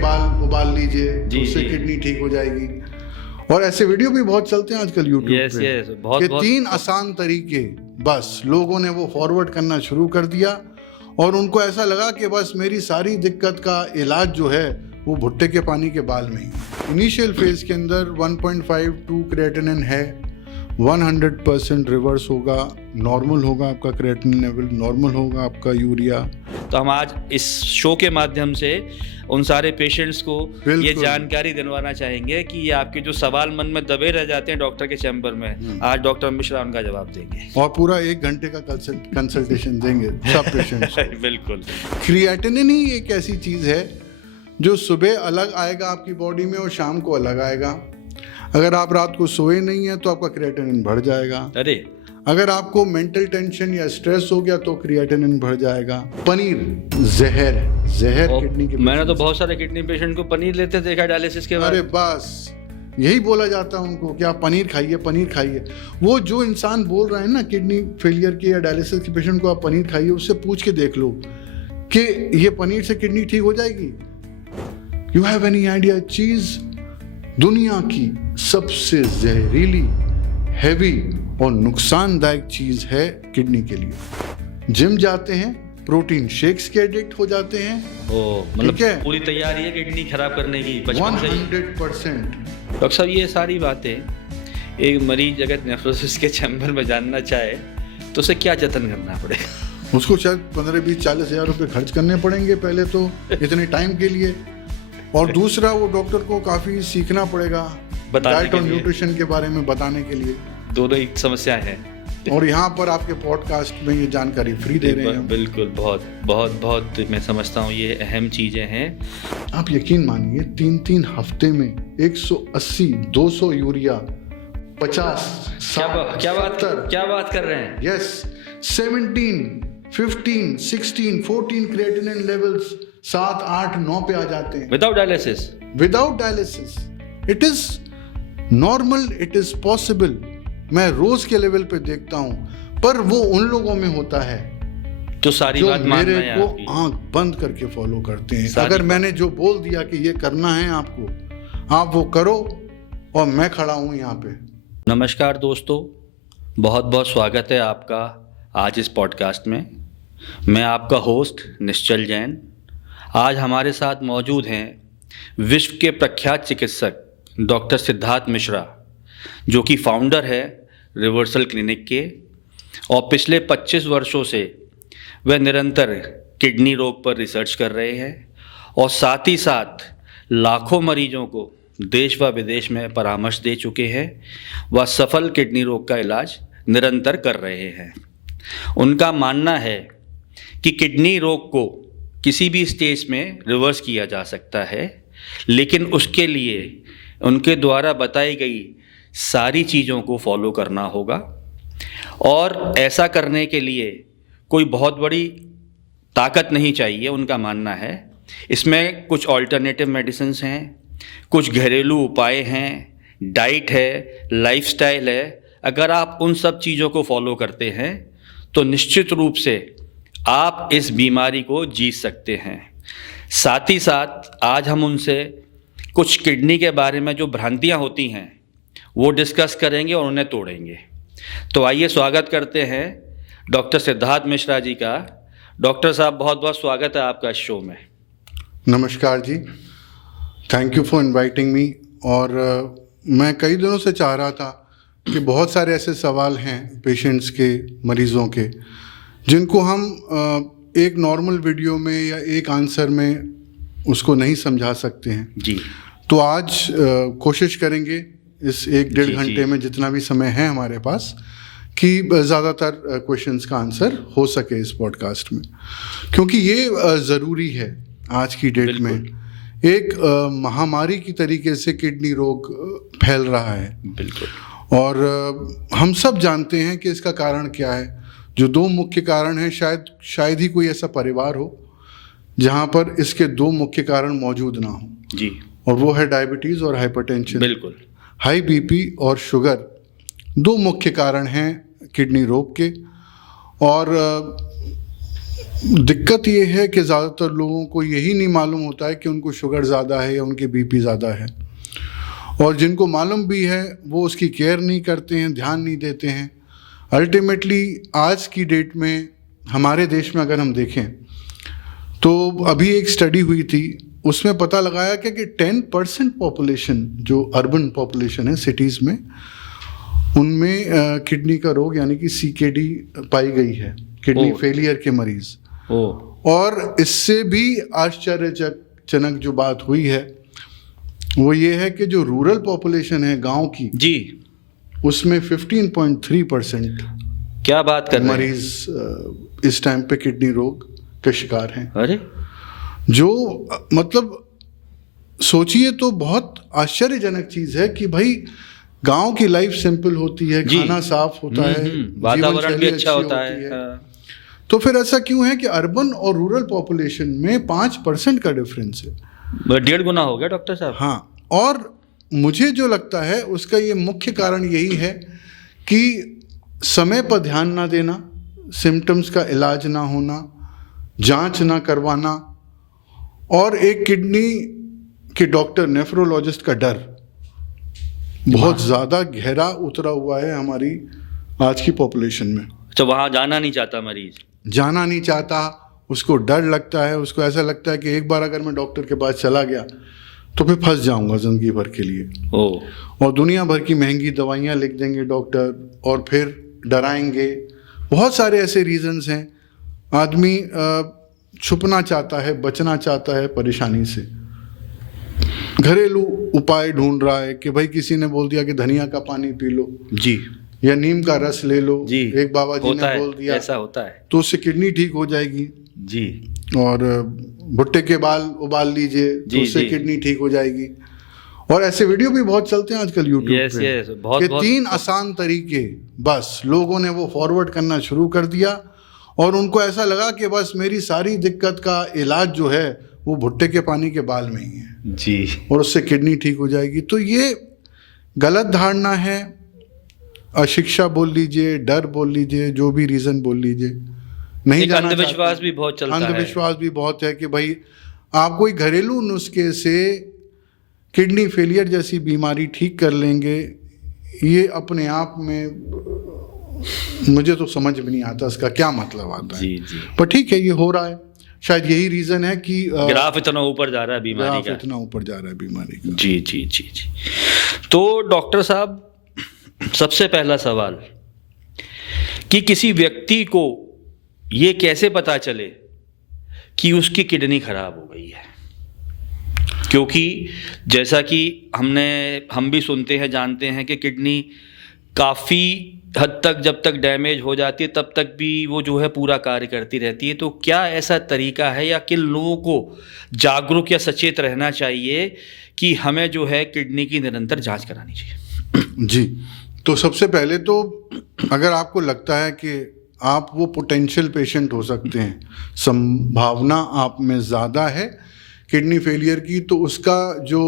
बाल उबाल लीजिए तो उससे जी। किडनी ठीक हो जाएगी। और ऐसे वीडियो भी बहुत चलते हैं आजकल यूट्यूब यस पे यस, बहुत कि बहुत 3 आसान तरीके, बस लोगों ने वो फॉरवर्ड करना शुरू कर दिया और उनको ऐसा लगा कि बस मेरी सारी दिक्कत का इलाज जो है वो भुट्टे के पानी के बाल में ही। इनिशियल फेज के अंदर 1.52 क्रिएटिनिन है, 100% रिवर्स होगा, नॉर्मल होगा आपका क्रिएटिनिन लेवल, नॉर्मल होगा आपका यूरिया। तो हम आज इस शो के माध्यम से उन सारे पेशेंट्स को ये जानकारी दिलवाना चाहेंगे कि ये आपके जो सवाल मन में दबे रह जाते हैं डॉक्टर के चैम्बर में, आज डॉक्टर मिश्रा उनका जवाब देंगे और पूरा 1 घंटे का कंसल्टेशन देंगे सब पेशेंट्स को। बिल्कुल। क्रिएटिनिन ही एक ऐसी चीज है जो सुबह अलग आएगा आपकी बॉडी में और शाम को अलग आएगा। अगर आप रात को सोए नहीं है तो आपका क्रिएटिनिन बढ़ जाएगा। अरे अगर आपको मेंटल टेंशन या स्ट्रेस हो गया तो क्रिएटिनिन बढ़ जाएगा। पनीर जहर किडनी के। मैंने तो बहुत सारे किडनी पेशेंट को पनीर लेते देखा डायलिसिस के बाद। अरे बस यही बोला जाता है उनको कि आप पनीर खाइए। वो जो इंसान बोल रहा है ना किडनी फेलियर के या डायलिसिस के पेशेंट को आप पनीर खाइए, उससे पूछ के देख लो कि ये पनीर से किडनी ठीक हो जाएगी। You have any idea? चीज दुनिया की सबसे जहरीली, हैवी और नुकसानदायक चीज है किडनी के लिए। जिम जाते हैं, प्रोटीन शेक्स के एडिक्ट हो जाते हैं। मतलब पूरी तैयारी है किडनी खराब करने की बचपन से 100%। डॉक्टर साहब ये सारी बातें एक मरीज अगर नेफ्रोसिस के चैम्बर में जानना चाहे तो उसे क्या जतन करना पड़ेगा? उसको शायद 15-20-40 हज़ार रुपये खर्च करने पड़ेंगे पहले तो इतने टाइम के लिए, और दूसरा वो डॉक्टर को काफ़ी सीखना पड़ेगा डाइट और न्यूट्रिशन के बारे में बताने के लिए। दोनों ही समस्याएं हैं और यहाँ पर आपके पॉडकास्ट में ये जानकारी फ्री दे रहे हैं। बिल्कुल, बहुत बहुत बहुत मैं समझता हूँ ये अहम चीज़ें हैं। आप यकीन मानिए 3-3 हफ्ते में 180-200 यूरिया, 50 क्या बात कर रहे हैं? यस, 17, 15, 16, 14 क्रिएटिनिन लेवल्स 7, 8, 9 पे आ जाते हैं without dialysis. It is normal, it is possible. मैं रोज के लेवल पे देखता हूं, पर वो उन लोगों में होता है जो सारी बात मेरे को आंख बंद करके फॉलो करते हैं। अगर मैंने जो बोल दिया कि ये करना है आपको, आप वो करो और मैं खड़ा हूं यहाँ पे। नमस्कार दोस्तों, बहुत बहुत स्वागत है आपका आज इस पॉडकास्ट में। मैं आपका होस्ट निश्चल जैन। आज हमारे साथ मौजूद हैं विश्व के प्रख्यात चिकित्सक डॉक्टर सिद्धार्थ मिश्रा, जो कि फाउंडर है रिवर्सल क्लिनिक के, और पिछले 25 वर्षों से वह निरंतर किडनी रोग पर रिसर्च कर रहे हैं और साथ ही साथ लाखों मरीजों को देश व विदेश में परामर्श दे चुके हैं। वह सफल किडनी रोग का इलाज निरंतर कर रहे हैं। उनका मानना है कि किडनी रोग को किसी भी स्टेज में रिवर्स किया जा सकता है, लेकिन उसके लिए उनके द्वारा बताई गई सारी चीज़ों को फॉलो करना होगा। और ऐसा करने के लिए कोई बहुत बड़ी ताकत नहीं चाहिए, उनका मानना है। इसमें कुछ ऑल्टरनेटिव मेडिसिन्स हैं, कुछ घरेलू उपाय हैं, डाइट है, लाइफस्टाइल है। अगर आप उन सब चीज़ों को फॉलो करते हैं तो निश्चित रूप से आप इस बीमारी को जीत सकते हैं। साथ ही साथ आज हम उनसे कुछ किडनी के बारे में जो भ्रांतियां होती हैं वो डिस्कस करेंगे और उन्हें तोड़ेंगे। तो आइए स्वागत करते हैं डॉक्टर सिद्धार्थ मिश्रा जी का। डॉक्टर साहब, बहुत बहुत स्वागत है आपका इस शो में। नमस्कार जी, thank you for inviting me. और मैं कई दिनों से चाह रहा था कि बहुत सारे ऐसे सवाल हैं पेशेंट्स के, मरीज़ों के, जिनको हम एक नॉर्मल वीडियो में या एक आंसर में उसको नहीं समझा सकते हैं जी। तो आज कोशिश करेंगे इस 1-1.5 घंटे में जितना भी समय है हमारे पास कि ज़्यादातर क्वेश्चंस का आंसर हो सके इस पॉडकास्ट में, क्योंकि ये ज़रूरी है आज की डेट में। एक महामारी की तरीके से किडनी रोग फैल रहा है। बिल्कुल। और हम सब जानते हैं कि इसका कारण क्या है। जो 2 मुख्य कारण हैं, शायद ही कोई ऐसा परिवार हो जहाँ पर इसके 2 मुख्य कारण मौजूद ना हो जी, और वो है डायबिटीज़ और हाइपरटेंशन। बिल्कुल। हाई बीपी और शुगर 2 मुख्य कारण हैं किडनी रोग के। और दिक्कत ये है कि ज़्यादातर लोगों को यही नहीं मालूम होता है कि उनको शुगर ज़्यादा है या उनके बीपी ज़्यादा है, और जिनको मालूम भी है वो उसकी केयर नहीं करते हैं, ध्यान नहीं देते हैं। अल्टीमेटली आज की डेट में हमारे देश में अगर हम देखें तो अभी एक स्टडी हुई थी, उसमें पता लगाया कि 10% पॉपुलेशन जो अर्बन पॉपुलेशन है सिटीज़ में, उनमें किडनी का रोग यानी कि CKD पाई गई है, किडनी फेलियर के मरीज़। और इससे भी आश्चर्यजनक जो बात हुई है वो ये है कि जो रूरल पॉपुलेशन है गांव की जी, उसमें 15.3% क्या बात कर रहे हैं, मरीज इस टाइम पे किडनी रोग के शिकार हैं। अरे जो मतलब सोचिए तो बहुत आश्चर्यजनक चीज़ है कि भाई गांव की लाइफ सिंपल होती है, खाना साफ होता है, वातावरण भी अच्छा होता है। तो फिर ऐसा क्यों है कि अर्बन और रूरल पॉपुलेशन में 5% का डिफरेंस है? 1.5 गुना हो गया डॉक्टर साहब। हाँ, और मुझे जो लगता है उसका ये मुख्य कारण यही है कि समय पर ध्यान ना देना, सिम्टम्स का इलाज ना होना, जांच ना करवाना, और एक किडनी के डॉक्टर नेफ्रोलॉजिस्ट का डर बहुत ज़्यादा गहरा उतरा हुआ है हमारी आज की पॉपुलेशन में। अच्छा, वहाँ जाना नहीं चाहता मरीज, जाना नहीं चाहता, उसको डर लगता है, उसको ऐसा लगता है कि एक बार अगर मैं डॉक्टर के पास चला गया तो फिर फंस जाऊंगा ज़िंदगी भर के लिए। और दुनिया भर की महंगी दवाइयाँ लिख देंगे डॉक्टर और फिर डराएंगे। बहुत सारे ऐसे रीजंस हैं। आदमी छुपना चाहता है, बचना चाहता है परेशानी से, घरेलू उपाय ढूंढ रहा है कि भाई किसी ने बोल दिया कि धनिया का पानी पी लो जी, या नीम का रस ले लो जी, एक बाबा जी ने बोल दिया, ऐसा होता है, तो उससे किडनी ठीक हो जाएगी जी। और भुट्टे के बाल उबाल लीजिए तो उससे किडनी ठीक हो जाएगी। और ऐसे वीडियो भी बहुत चलते हैं आजकल यूट्यूब पे बहुत, कि 3 आसान तरीके, बस लोगों ने वो फॉरवर्ड करना शुरू कर दिया और उनको ऐसा लगा कि बस मेरी सारी दिक्कत का इलाज जो है वो भुट्टे के पानी के बाल में ही है जी, और उससे किडनी ठीक हो जाएगी। तो ये गलत धारणा है, अशिक्षा बोल लीजिए, डर बोल लीजिए, जो भी रीजन बोल लीजिए, नहीं जाना। अंधविश्वास भी बहुत चलता है। अंधविश्वास भी बहुत है कि भाई आप कोई घरेलू नुस्खे से किडनी फेलियर जैसी बीमारी ठीक कर लेंगे, ये अपने आप में मुझे तो समझ में नहीं आता इसका क्या मतलब आता है। जी। पर ठीक है, ये हो रहा है। शायद यही रीजन है कि ग्राफ इतना ऊपर जा रहा है बीमारी का, इतना ऊपर जा रहा है बीमारी का। जी। तो डॉक्टर साहब, सबसे पहला सवाल कि किसी व्यक्ति को ये कैसे पता चले कि उसकी किडनी खराब हो गई है? क्योंकि जैसा कि हम भी सुनते हैं, जानते हैं कि किडनी काफ़ी हद तक जब तक डैमेज हो जाती है तब तक भी वो जो है पूरा कार्य करती रहती है। तो क्या ऐसा तरीका है या किन लोगों को जागरूक या सचेत रहना चाहिए कि हमें जो है किडनी की निरंतर जांच करानी चाहिए? जी, तो सबसे पहले तो अगर आपको लगता है कि आप वो पोटेंशियल पेशेंट हो सकते हैं, संभावना आप में ज़्यादा है किडनी फेलियर की, तो उसका जो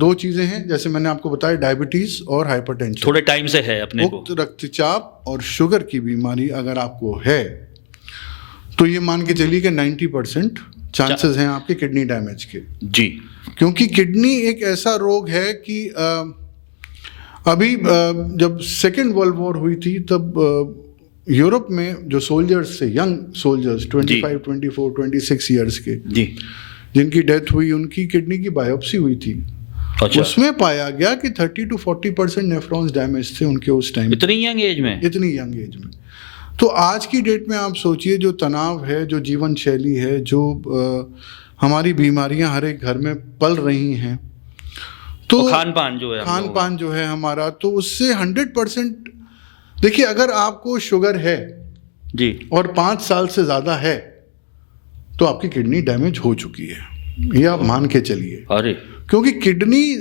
2 चीज़ें हैं, जैसे मैंने आपको बताया, डायबिटीज़ और हाइपरटेंशन। थोड़े टाइम से है अपने को। उक्त रक्तचाप और शुगर की बीमारी अगर आपको है तो ये मान के चलिए कि 90% चांसेस हैं आपके किडनी डैमेज के। जी, क्योंकि किडनी एक ऐसा रोग है कि अभी जब सेकेंड वर्ल्ड वॉर हुई थी तब यूरोप में जो सोल्जर्स थे, यंग सोल्जर्स 25, 24, 26 ईयर्स के, जी, जिनकी डेथ हुई, उनकी किडनी की बायोप्सी हुई थी। अच्छा। उसमें पाया गया कि 30 to 40% नेफ्रॉन्स डैमेज थे उनके उस टाइम। इतनी यंग एज में? इतनी यंग एज में। तो आज की डेट में आप सोचिए, जो तनाव है, जो जीवन शैली है, जो हमारी बीमारियां हर एक घर में पल रही हैं, तो खान पान जो है हमारा, तो उससे 100%। देखिए, अगर आपको शुगर है जी और 5 साल से ज़्यादा है तो आपकी किडनी डैमेज हो चुकी है, ये आप मान के चलिए। अरे, क्योंकि किडनी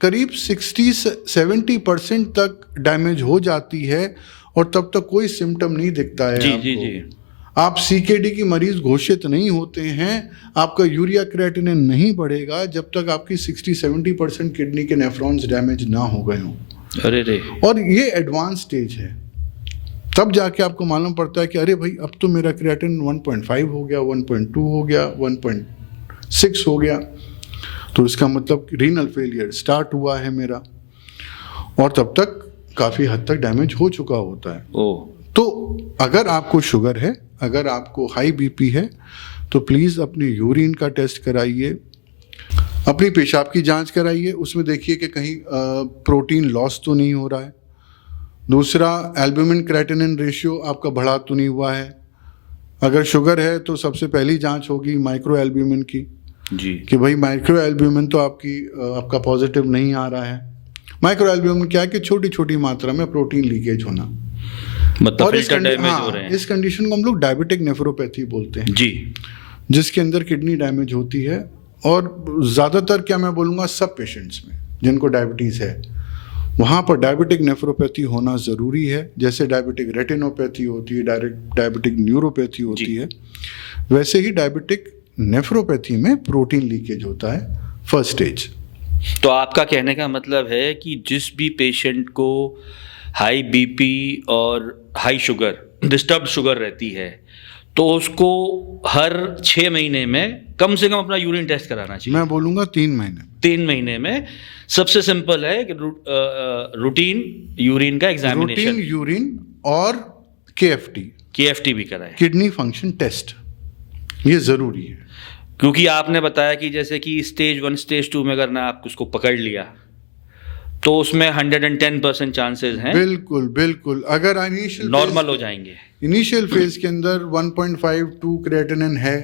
करीब 60-70% तक डैमेज हो जाती है और तब तक कोई सिम्टम नहीं दिखता है। जी। आप CKD की मरीज घोषित नहीं होते हैं, आपका यूरिया क्रिएटिनिन नहीं बढ़ेगा जब तक आपकी 60-70% किडनी के नेफ्रॉन्स डैमेज ना हो गए हों। अरे रे। और ये एडवांस स्टेज है। तब जाके आपको मालूम पड़ता है कि अरे भाई अब तो मेरा क्रिएटिन 1.5 हो गया, 1.2 हो गया, 1.6 हो गया, तो इसका मतलब रीनल फेलियर स्टार्ट हुआ है मेरा, और तब तक काफ़ी हद तक डैमेज हो चुका होता है। तो अगर आपको शुगर है, अगर आपको हाई बीपी है, तो प्लीज़ अपने यूरिन का टेस्ट कराइए, अपनी पेशाब की जांच कराइए, उसमें देखिए कि कहीं प्रोटीन लॉस तो नहीं हो रहा है। दूसरा, एल्ब्यूमिन क्रेटिनिन रेशियो आपका बढ़ा तो नहीं हुआ है। अगर शुगर है तो सबसे पहली जांच होगी माइक्रो एल्ब्यूमिन की जी, कि भाई माइक्रो एल्ब्यूमिन तो आपका पॉजिटिव नहीं आ रहा है। माइक्रो एल्ब्यूमिन क्या है कि छोटी छोटी मात्रा में प्रोटीन लीकेज होना, मतलब और फिल्टर डैमेज हो रहे हैं। इस कंडीशन को हम लोग डायबिटिक नेफ्रोपैथी बोलते हैं जी, जिसके अंदर किडनी डैमेज होती है। और ज़्यादातर क्या मैं बोलूँगा सब पेशेंट्स में जिनको डायबिटीज़ है वहाँ पर डायबिटिक नेफ्रोपैथी होना ज़रूरी है। जैसे डायबिटिक रेटिनोपैथी होती है, डायबिटिक न्यूरोपैथी होती है, वैसे ही डायबिटिक नेफ्रोपैथी में प्रोटीन लीकेज होता है फर्स्ट स्टेज। तो आपका कहने का मतलब है कि जिस भी पेशेंट को हाई बीपी और हाई शुगर, डिस्टर्ब शुगर रहती है, तो उसको हर 6 महीने में कम से कम अपना यूरिन टेस्ट कराना चाहिए। मैं बोलूँगा 3 महीने। 3 महीने में सबसे सिंपल है कि रूटीन यूरिन का एग्जामिनेशन, रूटीन यूरिन और केएफटी भी कराएं, किडनी फंक्शन टेस्ट, ये ज़रूरी है। क्योंकि आपने बताया कि जैसे कि स्टेज 1 स्टेज 2 में अगर ना आप उसको पकड़ लिया तो उसमें 110% चांसेस हैं बिल्कुल बिल्कुल। अगर इनिशियल नॉर्मल हो जाएंगे। इनिशियल फेज के अंदर 1.52 क्रिएटिनिन है,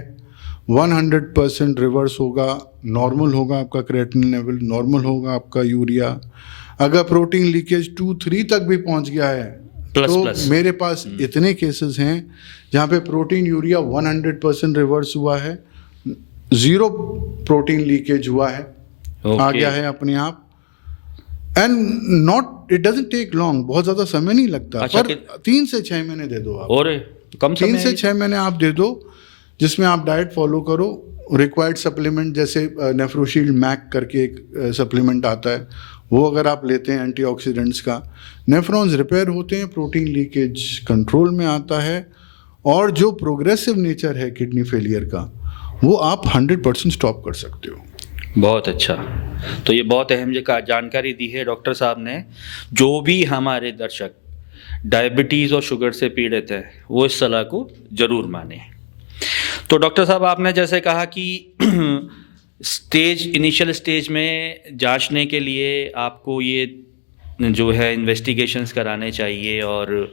100% रिवर्स होगा, नॉर्मल होगा आपका क्रिएटिनिन लेवल, नॉर्मल होगा आपका यूरिया। अगर प्रोटीन लीकेज 2-3 तक भी पहुंच गया है प्लस मेरे पास इतने केसेस हैं जहां पे प्रोटीन यूरिया 100% रिवर्स हुआ है, 0 प्रोटीन लीकेज हुआ है, आ गया है अपने आप। And not it doesn't take long, बहुत ज़्यादा समय नहीं लगता। अच्छा, पर 3 से 6 महीने दे दो आप, और कम 3 से 6 महीने आप दे दो, जिसमें आप डाइट फॉलो करो, रिक्वायर्ड सप्लीमेंट जैसे नेफ्रोशील्ड मैक करके एक सप्लीमेंट आता है, वो अगर आप लेते हैं एंटीऑक्सीडेंट्स का, नेफ्रॉन्स रिपेयर होते हैं, प्रोटीन लीकेज कंट्रोल में आता है, और जो प्रोग्रेसिव नेचर है किडनी फेलियर का वो आप 100% स्टॉप कर सकते हो। बहुत अच्छा। तो ये बहुत अहम जानकारी दी है डॉक्टर साहब ने। जो भी हमारे दर्शक डायबिटीज़ और शुगर से पीड़ित है वो इस सलाह को ज़रूर माने। तो डॉक्टर साहब आपने जैसे कहा कि इनिशियल स्टेज में जांचने के लिए आपको ये जो है इन्वेस्टिगेशंस कराने चाहिए, और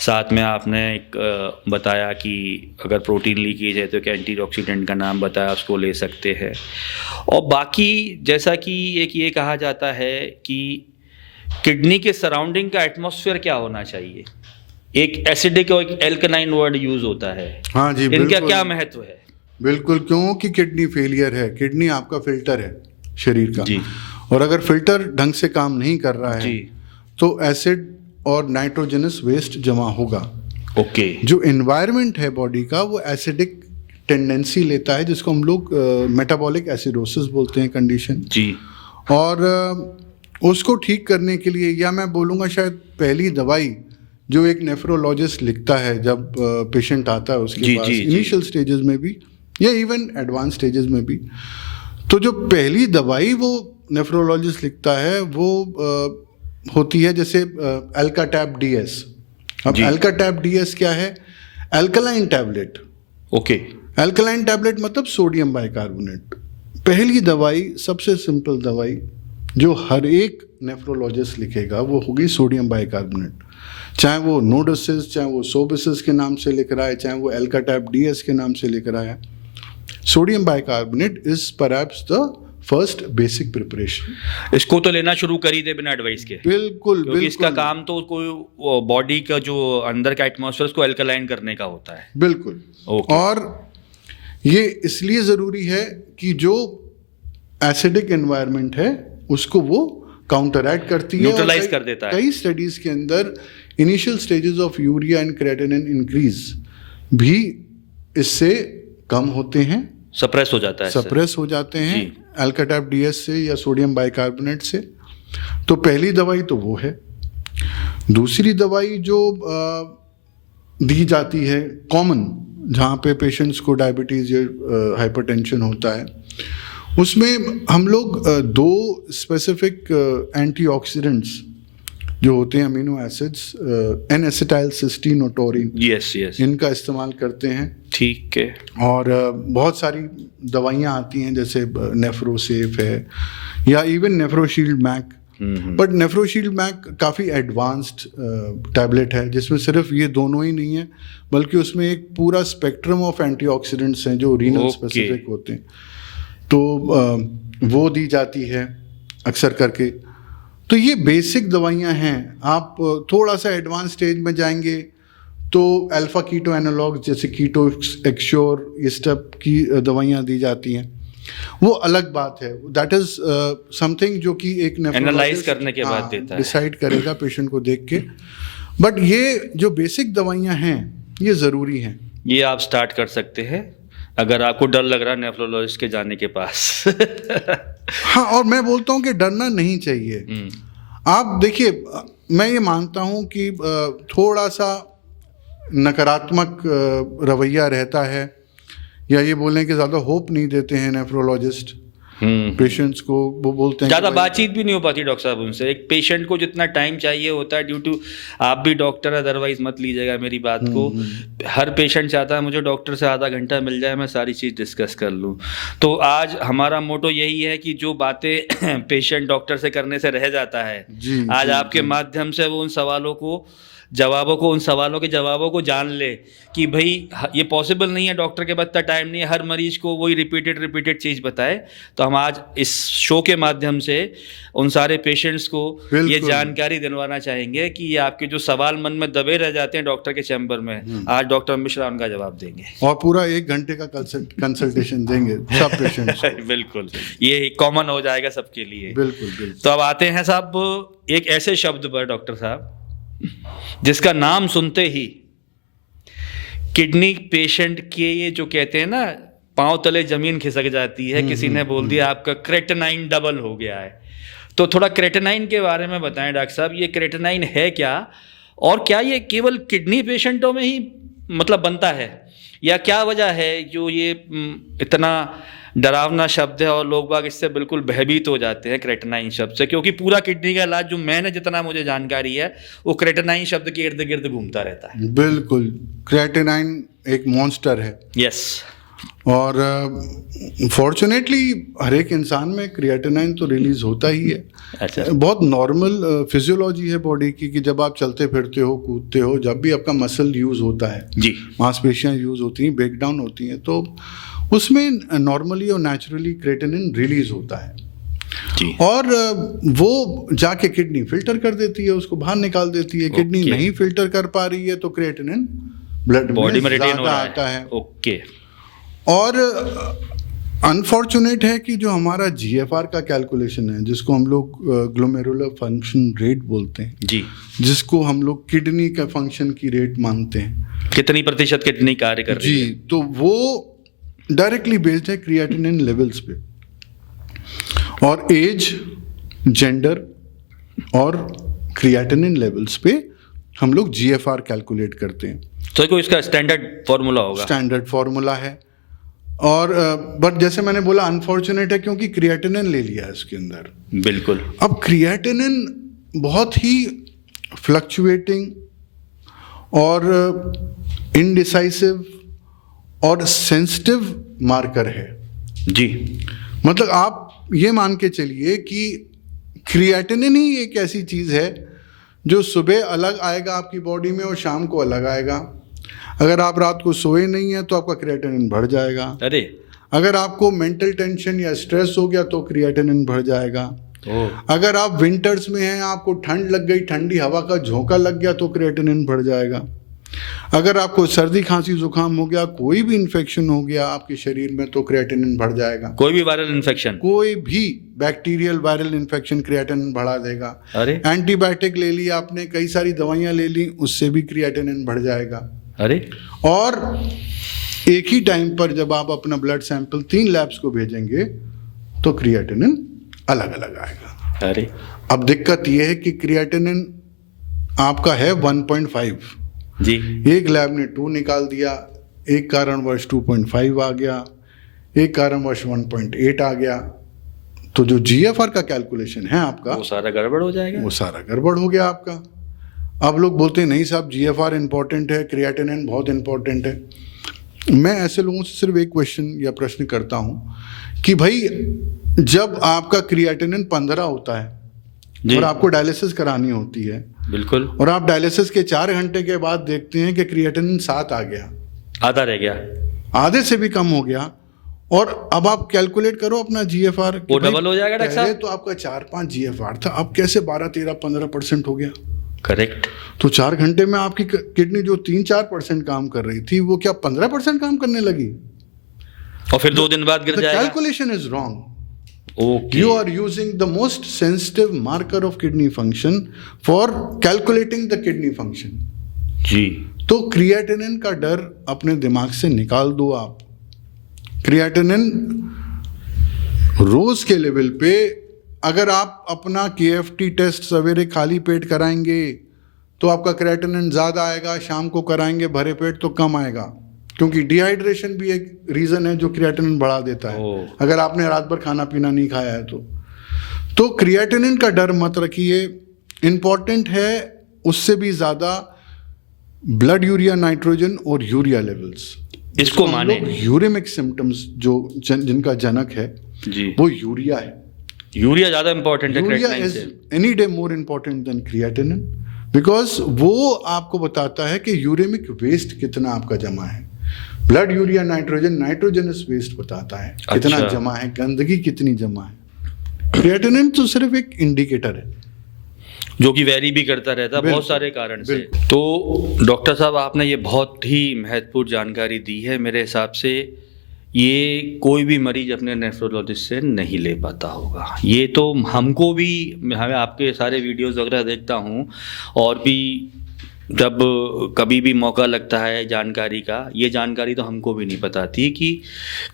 साथ में आपने एक बताया कि अगर प्रोटीन लीकेज है तो एक एंटीऑक्सीडेंट का नाम बताया, उसको ले सकते हैं। और बाकी जैसा कि एक ये कहा जाता है कि किडनी के सराउंडिंग का एटमॉस्फेयर क्या होना चाहिए, एक एसिडिक और एक एल्कलाइन वर्ड यूज होता है। हाँ जी, इनका क्या महत्व है? बिल्कुल, क्योंकि किडनी फेलियर है, किडनी आपका फिल्टर है शरीर का जी। और अगर फिल्टर ढंग से काम नहीं कर रहा है जी। तो एसिड और नाइट्रोजनस वेस्ट जमा होगा। ओके। जो एनवायरनमेंट है बॉडी का वो एसिडिक टेंडेंसी लेता है, जिसको हम लोग मेटाबॉलिक एसिडोसिस बोलते हैं कंडीशन जी। और उसको ठीक करने के लिए, या मैं बोलूँगा शायद पहली दवाई जो एक नेफ्रोलॉजिस्ट लिखता है जब पेशेंट आता है उसके पास, इनिशियल स्टेजेस में भी या इवन एडवांस स्टेजेस में भी, तो जो पहली दवाई वो नेफ्रोलॉजिस्ट लिखता है वो होती है जैसे एल्काटैब DS। अब एल्काटैब DS क्या है? Alkaline tablet. Okay. Alkaline tablet मतलब सोडियम बाइकार्बोनेट। पहली दवाई, सबसे सिंपल दवाई जो हर एक नेफ्रोलॉजिस्ट लिखेगा वो होगी सोडियम बाइकार्बोनेट, चाहे वो नोडोसिस, चाहे वो सोबिसिस के नाम से लिख रहा है, चाहे वो एल्काटैब DS के नाम से लिख रहा है। Sodium bicarbonate is perhaps the first basic preparation. इसको तो लेना शुरू कर ही दे बिना एडवाइस के। बिल्कुल, क्योंकि इसका काम तो कोई बॉडी का जो अंदर का एटमॉस्फेयर उसको एल्कलाइन करने का होता है। बिल्कुल। और ये इसलिए ज़रूरी है कि जो एसिडिक एनवायरनमेंट है उसको वो काउंटरैक्ट करती है, न्यूट्रलाइज कर देता है। कई स्टडीज़ के अंदर initial stages of urea and creatinine increase भी इससे कम होते हैं, सप्रेस हो जाता है, सप्रेस हो जाते हैं एल्काटैब DS से या सोडियम बाइकार्बोनेट से। तो पहली दवाई तो वो है। दूसरी दवाई जो दी जाती है कॉमन, जहाँ पे पेशेंट्स को डायबिटीज़ या हाइपरटेंशन होता है, उसमें हम लोग दो स्पेसिफिक एंटीऑक्सीडेंट्स जो होते हैं अमीनो एसिड्स, एन-एसिटाइल सिस्टीन और टोरिन, यस इनका इस्तेमाल करते हैं। ठीक है। और बहुत सारी दवाइयाँ आती हैं जैसे नेफ्रोसेफ है या इवन नेफ्रोशील्ड मैक, बट नेफ्रोशील्ड मैक काफ़ी एडवांस्ड टैबलेट है जिसमें सिर्फ ये दोनों ही नहीं है बल्कि उसमें एक पूरा स्पेक्ट्रम ऑफ एंटीऑक्सीडेंट्स हैं जो रीनल स्पेसिफिक होते हैं, तो वो दी जाती है अक्सर करके। तो ये बेसिक दवाइयाँ हैं। आप थोड़ा सा एडवांस स्टेज में जाएंगे तो अल्फा कीटो एनालॉग जैसे कीटो एक्श्योर, इस टाइप की दवाइयाँ दी जाती हैं, वो अलग बात है। दैट इज समथिंग जो कि एक एनालाइज करने के बाद देता है, डिसाइड करेगा पेशेंट को देख के। बट ये जो बेसिक दवाइयाँ हैं ये ज़रूरी हैं। ये आप स्टार्ट कर सकते हैं अगर आपको डर लग रहा है नेफ्रोलॉजिस्ट के जाने के पास। हाँ, और मैं बोलता हूँ कि डरना नहीं चाहिए। आप देखिए, मैं ये मानता हूँ कि थोड़ा सा नकारात्मक रवैया रहता है, या ये बोलें कि ज़्यादा होप नहीं देते हैं नेफ्रोलॉजिस्ट पेशेंट्स को। वो बोलते हैं ज़्यादा बातचीत भी नहीं हो पाती डॉक्टर साहब उनसे। एक पेशेंट को जितना टाइम चाहिए होता है ड्यू टू, आप भी डॉक्टर है अदरवाइज मत लीजिएगा मेरी बात को, हर पेशेंट चाहता है मुझे डॉक्टर से आधा घंटा मिल जाए, मैं सारी चीज़ डिस्कस कर लूँ। तो आज हमारा मोटो यही है कि जो बातें पेशेंट डॉक्टर से करने से रह जाता है, आज आपके माध्यम से वो उन सवालों के जवाबों को जान ले कि भाई ये पॉसिबल नहीं है, डॉक्टर के पास इतना टाइम नहीं है हर मरीज को वही रिपीटेड चीज़ बताए। तो हम आज इस शो के माध्यम से उन सारे पेशेंट्स को ये जानकारी दिलवाना चाहेंगे कि ये आपके जो सवाल मन में दबे रह जाते हैं डॉक्टर के चैम्बर में, आज डॉक्टर मिश्रा उनका जवाब देंगे और पूरा 1 घंटे का कंसल्टेशन देंगे सब पेशेंट्स। बिल्कुल, ये कॉमन हो जाएगा सबके लिए। बिल्कुल। तो अब आते हैं साहब एक ऐसे शब्द पर डॉक्टर साहब जिसका नाम सुनते ही किडनी पेशेंट के ये जो कहते हैं ना पांव तले जमीन खिसक जाती है। किसी ने बोल दिया आपका क्रेटिनाइन डबल हो गया है। तो थोड़ा क्रेटिनाइन के बारे में बताएं डॉक्टर साहब, ये क्रेटिनाइन है क्या, और क्या ये केवल किडनी पेशेंटों में ही मतलब बनता है, या क्या वजह है जो ये इतना डरावना शब्द है और लोग बाग इससे बिल्कुल भयभीत हो जाते हैं क्रेटिनाइन शब्द से, क्योंकि पूरा किडनी का इलाज जो मैंने जितना मुझे जानकारी है वो क्रेटिनाइन शब्द के इर्द गिर्द घूमता रहता है। बिल्कुल, क्रेटिनाइन एक मॉन्स्टर है। यस। और फॉर्चुनेटली हर एक इंसान में क्रिएटिनाइन तो रिलीज होता ही है। अच्छा। बहुत नॉर्मल फिजियोलॉजी है बॉडी की कि जब आप चलते फिरते हो, कूदते हो, जब भी आपका मसल यूज होता है जी, मांसपेशियां यूज होती हैं, ब्रेक डाउन होती हैं, तो उसमें नॉर्मली और नेचुरली क्रेटिनिन रिलीज होता है जी। और वो जाके किडनी फिल्टर कर देती है, उसको बाहर निकाल देती है। किडनी नहीं फिल्टर कर पा रही है तो क्रेटिनिन ब्लड बॉडी में ज़्यादा आता है। ओके। और अनफॉर्चुनेट है कि जो हमारा GFR का कैलकुलेशन है, जिसको हम लोग ग्लोमेरुलर फंक्शन रेट बोलते हैं जी, जिसको हम लोग किडनी का फंक्शन की रेट मानते हैं, कितनी प्रतिशत किडनी कार्य कर रही है जी, तो वो डायरेक्टली बेस्ड है क्रिएटिनिन लेवल्स पे, और एज, जेंडर और क्रिएटिनिन लेवल्स पे हम लोग GFR कैलकुलेट करते हैं। तो कोई इसका स्टैंडर्ड फार्मूला होगा? स्टैंडर्ड फार्मूला है। और बट जैसे मैंने बोला अनफॉर्चुनेट है क्योंकि क्रिएटिनिन ले लिया है इसके अंदर। बिल्कुल। अब क्रिएटिनिन बहुत ही फ्लक्चुएटिंग और इनडिसाइसिव और सेंसिटिव मार्कर है जी। मतलब आप ये मान के चलिए कि क्रिएटिनिन ही एक ऐसी चीज़ है जो सुबह अलग आएगा आपकी बॉडी में और शाम को अलग आएगा। अगर आप रात को सोए नहीं हैं तो आपका क्रिएटिनिन बढ़ जाएगा। अरे, अगर आपको मेंटल टेंशन या स्ट्रेस हो गया तो क्रिएटिनिन बढ़ जाएगा। अगर आप विंटर्स में हैं, आपको ठंड लग गई, ठंडी हवा का झोंका लग गया तो क्रिएटिनिन बढ़ जाएगा। अगर आपको सर्दी खांसी जुकाम हो गया, कोई भी इन्फेक्शन हो गया आपके शरीर में तो क्रिएटिनिन बढ़ जाएगा। कोई भी वायरल इन्फेक्शन, कोई भी बैक्टीरियल वायरल इन्फेक्शन क्रिएटिनिन बढ़ा देगा। अरे, एंटीबायोटिक ले ली आपने, कई सारी दवाइयां ले ली, उससे भी क्रिएटिनिन बढ़ जाएगा। अरे, और एक ही टाइम पर जब आप अपना ब्लड सैंपल 3 लैब्स को भेजेंगे तो क्रिएटिनिन अलग अलग आएगा। अरे, अब दिक्कत यह है कि क्रिएटिनिन आपका है 1.5, जी। एक लैब ने 2 निकाल दिया, एक कारणवश 2.5 आ गया, एक कारणवश 1.8 आ गया, तो जो GFR का कैलकुलेशन है आपका वो सारा गड़बड़ हो जाएगा। वो सारा गड़बड़ हो गया आपका। अब लोग बोलते हैं नहीं साहब GFR इंपॉर्टेंट है, क्रिएटिनिन बहुत इंपॉर्टेंट है। मैं ऐसे लोगों से सिर्फ एक क्वेश्चन या प्रश्न करता हूँ कि भाई जब आपका क्रिएटिनिन 15 होता है जी। और आपको डायलिसिस करानी होती है, बिल्कुल, और आप डायलिसिस के 4 घंटे के बाद देखते हैं कि क्रिएटिनिन 7 आ गया, आधा रह गया, आधे से भी कम हो गया, और अब आप कैलकुलेट करो अपना GFR, वो डबल हो जाएगा डॉक्टर पहले साहब। तो आपका 4-5 GFR था, अब कैसे 12, 13, 15% हो गया। करेक्ट। तो 4 घंटे में आपकी किडनी जो 3-4% काम कर रही थी वो क्या 15% काम करने लगी। और फिर 2 दिन बाद गिर जाएगा। Calculation is wrong. Okay. You are using the most sensitive marker of kidney function for calculating the kidney function. जी। तो क्रिएटिनिन का डर अपने दिमाग से निकाल दो आप। क्रिएटिनिन रोज के लेवल पे अगर आप अपना KFT टेस्ट सवेरे खाली पेट कराएंगे तो आपका क्रिएटिनिन ज़्यादा आएगा, शाम को कराएंगे भरे पेट तो कम आएगा, क्योंकि डिहाइड्रेशन भी एक रीज़न है जो क्रिएटिनिन बढ़ा देता है अगर आपने रात भर खाना पीना नहीं खाया है तो क्रिएटिनिन का डर मत रखिए। इम्पॉर्टेंट है उससे भी ज़्यादा ब्लड यूरिया नाइट्रोजन और यूरिया लेवल्स। इसको माने यूरेमिक सिम्टम्स जो जिनका जनक है जी, वो यूरिया है। यूरिया ज्यादा इंपॉर्टेंट है यूरिया क्रिएटिनिन इज से। Any day more important then creatinine, because वो आपको बताता है कि यूरेमिक वेस्ट कितना आपका जमा है। ब्लड यूरिया नाइट्रोजनस वेस्ट बताता है कितना अच्छा। जमा है, गंदगी कितनी जमा है। क्रिएटिनिन तो सिर्फ एक इंडिकेटर है जो कि वैरी भी करता रहता है बहुत सारे कारण से। तो डॉक्टर साहब आपने ये बहुत ही महत्वपूर्ण जानकारी दी है। मेरे हिसाब से ये कोई भी मरीज अपने नेफ्रोलॉजिस्ट से नहीं ले पाता होगा। ये तो हमको भी, हमें आपके सारे वीडियोस वगैरह देखता हूँ और भी जब कभी भी मौका लगता है जानकारी का, ये जानकारी तो हमको भी नहीं पता थी कि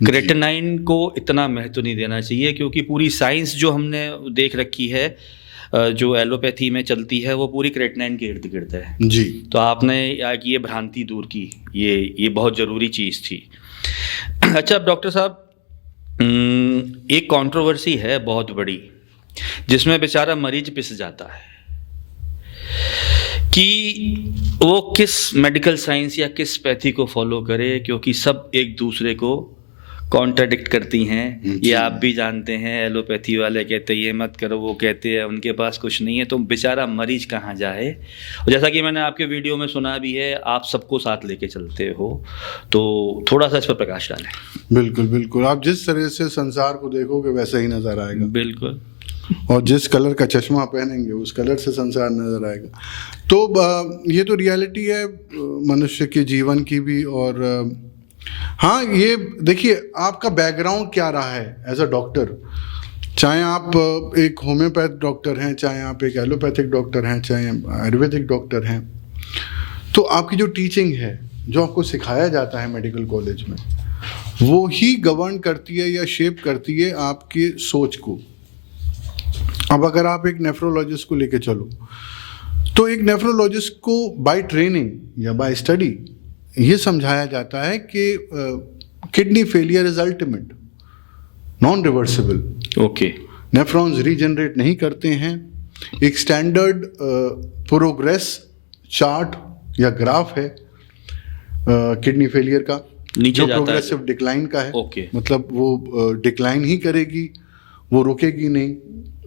क्रिएटिनिन को इतना महत्व नहीं देना चाहिए, क्योंकि पूरी साइंस जो हमने देख रखी है जो एलोपैथी में चलती है वो पूरी क्रिएटिनिन के इर्द गिर्द है जी। तो आपने ये भ्रांति दूर की, ये बहुत ज़रूरी चीज़ थी। अच्छा अब डॉक्टर साहब एक कंट्रोवर्सी है बहुत बड़ी जिसमें बेचारा मरीज पिस जाता है कि वो किस मेडिकल साइंस या किस पैथी को फॉलो करे, क्योंकि सब एक दूसरे को कॉन्ट्राडिक्ट करती हैं। ये आप भी जानते हैं, एलोपैथी वाले कहते हैं ये मत करो, वो कहते हैं उनके पास कुछ नहीं है, तो बेचारा मरीज कहाँ जाए। और जैसा कि मैंने आपके वीडियो में सुना भी है, आप सबको साथ लेके चलते हो, तो थोड़ा सा इस पर प्रकाश डालें। बिल्कुल बिल्कुल, आप जिस तरह से संसार को देखोगे वैसा ही नजर आएगा। बिल्कुल। और जिस कलर का चश्मा पहनेंगे उस कलर से संसार नजर आएगा। तो ये तो रियलिटी है मनुष्य के जीवन की भी। और हाँ, ये देखिए आपका बैकग्राउंड क्या रहा है एज अ डॉक्टर, चाहे आप एक होम्योपैथ डॉक्टर हैं, चाहे आप एक एलोपैथिक डॉक्टर हैं, चाहे आयुर्वेदिक डॉक्टर हैं, तो आपकी जो टीचिंग है, जो आपको सिखाया जाता है मेडिकल कॉलेज में, वो ही गवर्न करती है या शेप करती है आपकी सोच को। अब अगर आप एक नेफ्रोलॉजिस्ट को लेके चलो तो एक नेफ्रोलॉजिस्ट को बाय ट्रेनिंग या बाय स्टडी ये समझाया जाता है कि kidney failure is ultimate, non reversible. Okay. Nephrons regenerate नहीं करते हैं। एक स्टैंडर्ड प्रोग्रेस चार्ट या ग्राफ है किडनी फेलियर का, नीचे जो जाता है। प्रोग्रेसिव डिक्लाइन का है। ओके। मतलब वो डिक्लाइन ही करेगी, वो रुकेगी नहीं,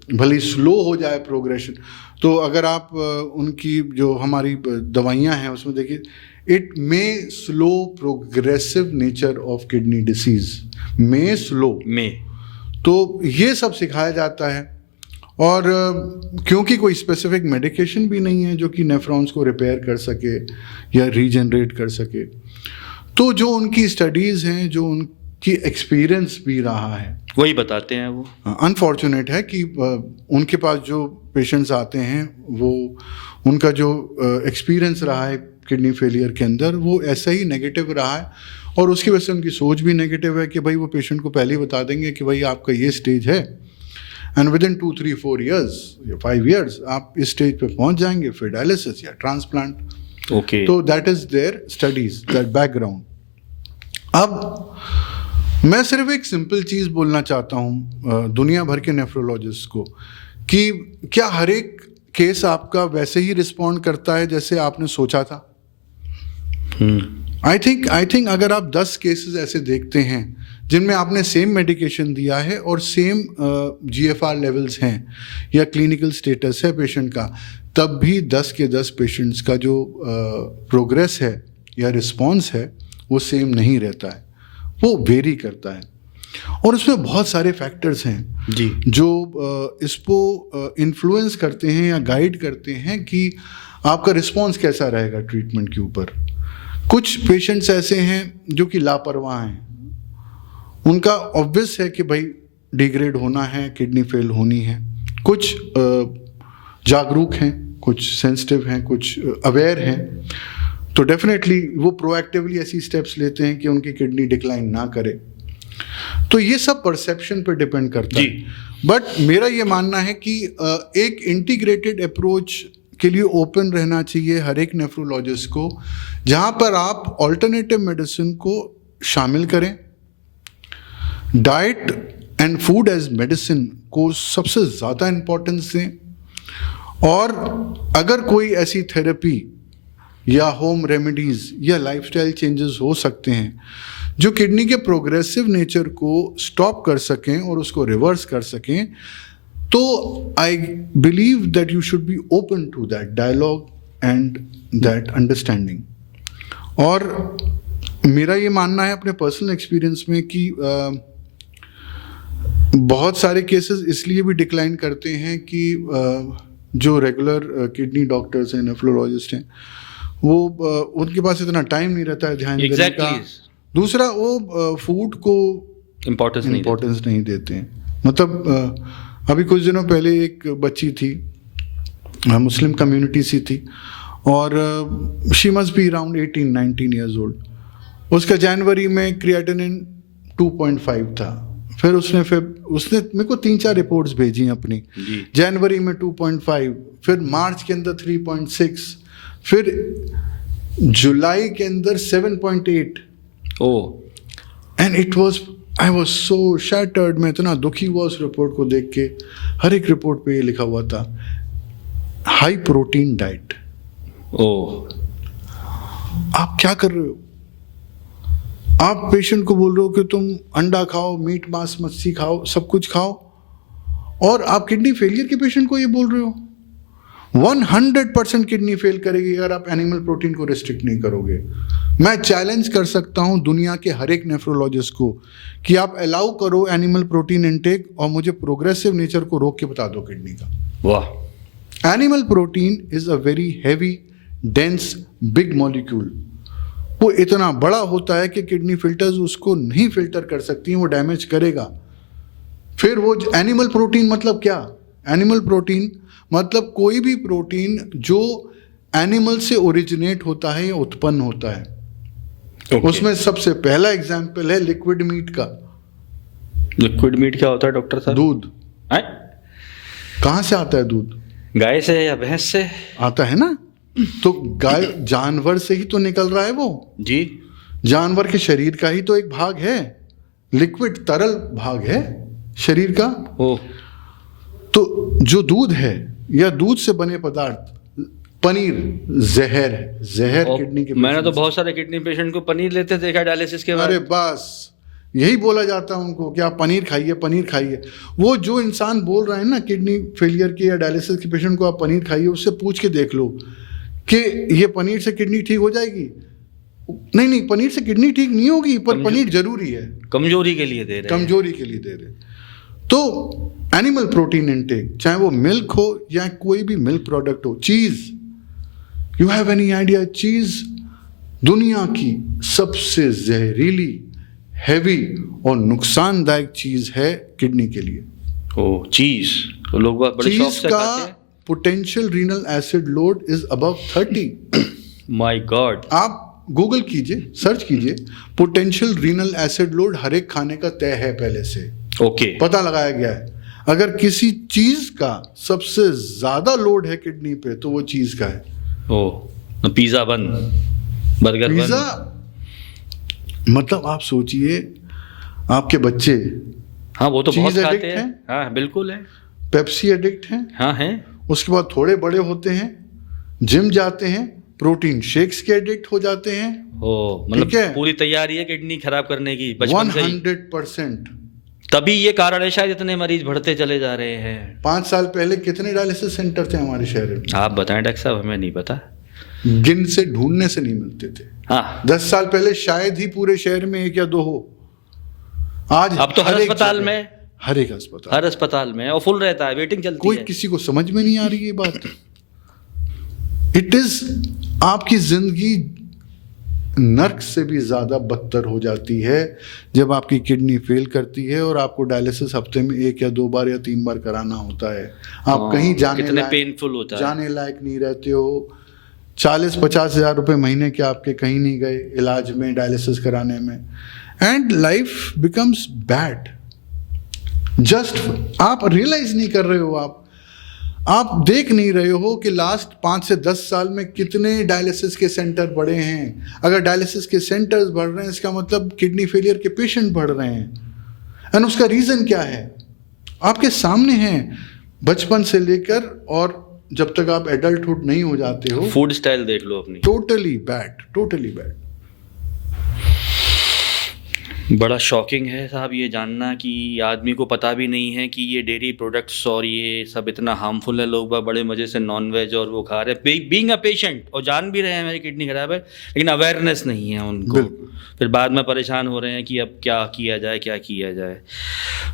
भले स्लो हो जाए प्रोग्रेशन। तो अगर आप उनकी जो हमारी दवाइयाँ हैं उसमें देखिए, it may slow progressive nature of kidney disease, may slow में, तो ये सब सिखाया जाता है। और क्योंकि कोई स्पेसिफिक मेडिकेशन भी नहीं है जो कि नेफ्रॉन्स को रिपेयर कर सके या रीजनरेट कर सके, तो जो उनकी स्टडीज़ हैं, जो उनकी एक्सपीरियंस भी रहा है, वही बताते हैं वो। अनफॉर्चुनेट है कि उनके पास जो पेशेंट्स आते हैं वो उनका जो एक्सपीरियंस रहा है किडनी फेलियर के अंदर वो ऐसा ही नेगेटिव रहा है, और उसकी वजह से उनकी सोच भी नेगेटिव है कि भाई वो पेशेंट को पहले ही बता देंगे कि भाई आपका ये स्टेज है एंड विद इन 2, 3, 4 years या 5 years आप इस स्टेज पे पहुंच जाएंगे, फिर डायलिसिस या ट्रांसप्लांट। ओके। तो that is their studies, that background. अब मैं सिर्फ एक सिंपल चीज बोलना चाहता हूँ दुनिया भर के नेफ्रोलॉजिस्ट को कि क्या हर एक केस आपका वैसे ही रिस्पॉन्ड करता है जैसे आपने सोचा था? आई थिंक अगर आप 10 केसेस ऐसे देखते हैं जिनमें आपने सेम मेडिकेशन दिया है और सेम GFR लेवल्स हैं या क्लिनिकल स्टेटस है पेशेंट का, तब भी 10 के 10 पेशेंट्स का जो प्रोग्रेस है या रिस्पॉन्स है वो सेम नहीं रहता है, वो वेरी करता है। और उसमें बहुत सारे फैक्टर्स हैं जी जो इसको इन्फ्लुएंस करते हैं या गाइड करते हैं कि आपका रिस्पॉन्स कैसा रहेगा ट्रीटमेंट के ऊपर। कुछ पेशेंट्स ऐसे हैं जो कि लापरवाह हैं, उनका ऑब्वियस है कि भाई डिग्रेड होना है, किडनी फेल होनी है। कुछ जागरूक हैं, कुछ सेंसिटिव हैं, कुछ अवेयर हैं, तो डेफिनेटली वो प्रोएक्टिवली ऐसी स्टेप्स लेते हैं कि उनकी किडनी डिक्लाइन ना करे। तो ये सब परसेप्शन पे डिपेंड करता है। बट मेरा ये मानना है कि एक इंटीग्रेटेड अप्रोच के लिए ओपन रहना चाहिए हर एक नेफ्रोलॉजिस्ट को, जहाँ पर आप ऑल्टरनेटिव मेडिसिन को शामिल करें, diet and food as medicine को सबसे ज़्यादा इम्पोर्टेंस दें, और अगर कोई ऐसी थेरेपी या होम रेमेडीज़ या लाइफस्टाइल चेंजेस हो सकते हैं जो किडनी के प्रोग्रेसिव नेचर को स्टॉप कर सकें और उसको रिवर्स कर सकें, तो I believe that you should be open to that dialogue and that understanding. और मेरा ये मानना है अपने पर्सनल एक्सपीरियंस में कि बहुत सारे केसेस इसलिए भी डिक्लाइन करते हैं कि जो रेगुलर किडनी डॉक्टर्स हैं, नेफ्रोलॉजिस्ट हैं, वो उनके पास इतना टाइम नहीं रहता है ध्यान देने का। दूसरा, वो फूड को इम्पोर्टेंस नहीं देते हैं। मतलब अभी कुछ दिनों पहले एक बच्ची थी, मुस्लिम कम्युनिटी सी थी, और she must be around 18-19 years old. उसका जनवरी में क्रिएटिनिन 2.5 था। फिर उसने मेरे को 3-4 रिपोर्ट्स भेजी अपनी। जनवरी में 2.5, फिर मार्च के अंदर 3.6, फिर जुलाई के अंदर 7.8। And it was, I was so shattered. मैं इतना दुखी हुआ उस रिपोर्ट को देख के। हर एक रिपोर्ट पे ये लिखा हुआ था हाई प्रोटीन डाइट। आप क्या कर रहे हो? आप पेशेंट को बोल रहे हो कि तुम अंडा खाओ, मीट मांस मच्छी खाओ, सब कुछ खाओ, और आप किडनी फेलियर के पेशेंट को ये बोल रहे हो। 100% किडनी फेल करेगी अगर आप एनिमल प्रोटीन को रिस्ट्रिक्ट नहीं करोगे। मैं चैलेंज कर सकता हूं दुनिया के हर एक नेफ्रोलॉजिस्ट को कि आप अलाउ करो एनिमल प्रोटीन इनटेक, और मुझे प्रोग्रेसिव नेचर को रोक के बता दो किडनी का। वाह। Animal protein is a very heavy, dense, big molecule. वो इतना बड़ा होता है कि किडनी फिल्टर्स उसको नहीं फिल्टर कर सकती हैं, वो डैमेज करेगा। फिर वो एनिमल प्रोटीन मतलब क्या? एनिमल प्रोटीन मतलब कोई भी प्रोटीन जो एनिमल से ओरिजिनेट होता है या उत्पन्न होता है। उसमें सबसे पहला एग्जाम्पल है लिक्विड मीट का। लिक्विड मीट क्या होता है डॉक्टर साहब? दूध। कहाँ से आता है दूध? गाय से या भैंस से आता है ना। तो गाय जानवर से ही तो निकल रहा है वो। जी। जानवर के शरीर का ही तो एक भाग है। लिक्विड तरल भाग है शरीर का। तो जो दूध है या दूध से बने पदार्थ, पनीर जहर है। जहर किडनी के। मैंने तो बहुत सारे किडनी पेशेंट को पनीर लेते देखा डायलिसिस के बाद। अरे बस यही बोला जाता है उनको कि आप पनीर खाइए, पनीर खाइए। वो जो इंसान बोल रहा है ना किडनी फेलियर के या डायलिसिस के पेशेंट को आप पनीर खाइए, उससे पूछ के देख लो कि ये पनीर से किडनी ठीक हो जाएगी। नहीं, पनीर से किडनी ठीक नहीं होगी, पर पनीर जरूरी है। कमजोरी के लिए दे रहे। कमजोरी के लिए दे रहे। तो एनिमल प्रोटीन इनटेक, चाहे वो मिल्क हो या कोई भी मिल्क प्रोडक्ट हो, चीज, यू हैव एनी आइडिया? चीज दुनिया की सबसे जहरीली, हैवी और नुकसानदायक चीज है किडनी के लिए। चीज तो लोग बड़े शौक से खाते हैं। Potential renal acid load is above 30। My God. आप गूगल कीजिए, सर्च कीजिए, पोटेंशियल रीनल एसिड लोड हर एक खाने का तय है पहले से। पता लगाया गया है। अगर किसी चीज का सबसे ज्यादा लोड है किडनी पे तो वो चीज का है। पिज़्ज़ा बंद, बर्गर पिज़्ज़ा बंद। मतलब आप सोचिए, आपके बच्चे हाँ वो तो बहुत चीज़ खाते एडिक्ट हैं। हैं, हाँ बिल्कुल है। पेप्सी एडिक्ट हैं, हाँ है। उसके बाद थोड़े बड़े होते हैं, जिम जाते हैं, प्रोटीन शेक्स के एडिक्ट हो जाते हैं। ओ ठीक है। मतलब पूरी तैयारी है किडनी खराब करने की बचपन से ही। 100%। तभी ये कारण है शायद इतने मरीज बढ़ते चले जा रहे हैं। 5 साल पहले कितने डायलिसिस सेंटर थे हमारे शहर में? आप बताएं डॉक्टर साहब, हमें नहीं पता। गिन से ढूंढने से नहीं मिलते थे। हाँ 10 साल पहले शायद ही पूरे शहर में 1 या 2 हो। आज अब तो हर एक अस्पताल जगह, में, हर एक अस्पताल, हर अस्पताल में, और फुल रहता है, वेटिंग चलती कोई है। किसी को समझ में नहीं आ रही ये बात। इट इज आपकी जिंदगी नर्क से भी ज्यादा बदतर हो जाती है जब आपकी किडनी फेल करती है और आपको डायलिसिस हफ्ते में 1 या 2 बार या 3 बार कराना होता है। आप कहीं जाने कितने लायक, पेनफुल होता है। जाने लायक नहीं रहते हो। 40-50 हजार रुपए महीने के आपके कहीं नहीं गए इलाज में, डायलिसिस कराने में, and life becomes bad. Just आप रियलाइज नहीं कर रहे हो, आप देख नहीं रहे हो कि लास्ट 5 से 10 साल में कितने डायलिसिस के सेंटर बढ़े हैं। अगर डायलिसिस के सेंटर्स बढ़ रहे हैं, इसका मतलब किडनी फेलियर के पेशेंट बढ़ रहे हैं। एंड उसका रीजन क्या है? आपके सामने है, बचपन से लेकर और जब तक आप एडल्टहुड नहीं हो जाते हो। फूड स्टाइल देख लो अपनी, टोटली बैड, टोटली बैड। बड़ा शॉकिंग है साहब ये जानना कि आदमी को पता भी नहीं है कि ये डेयरी प्रोडक्ट्स और ये सब इतना हार्मफुल है। लोग बड़े मज़े से नॉन वेज और वो खा रहे हैं, बीइंग अ पेशेंट, और जान भी रहे हैं मेरी किडनी खराब है, लेकिन अवेयरनेस नहीं है उनको। फिर बाद में परेशान हो रहे हैं कि अब क्या किया जाए, क्या किया जाए।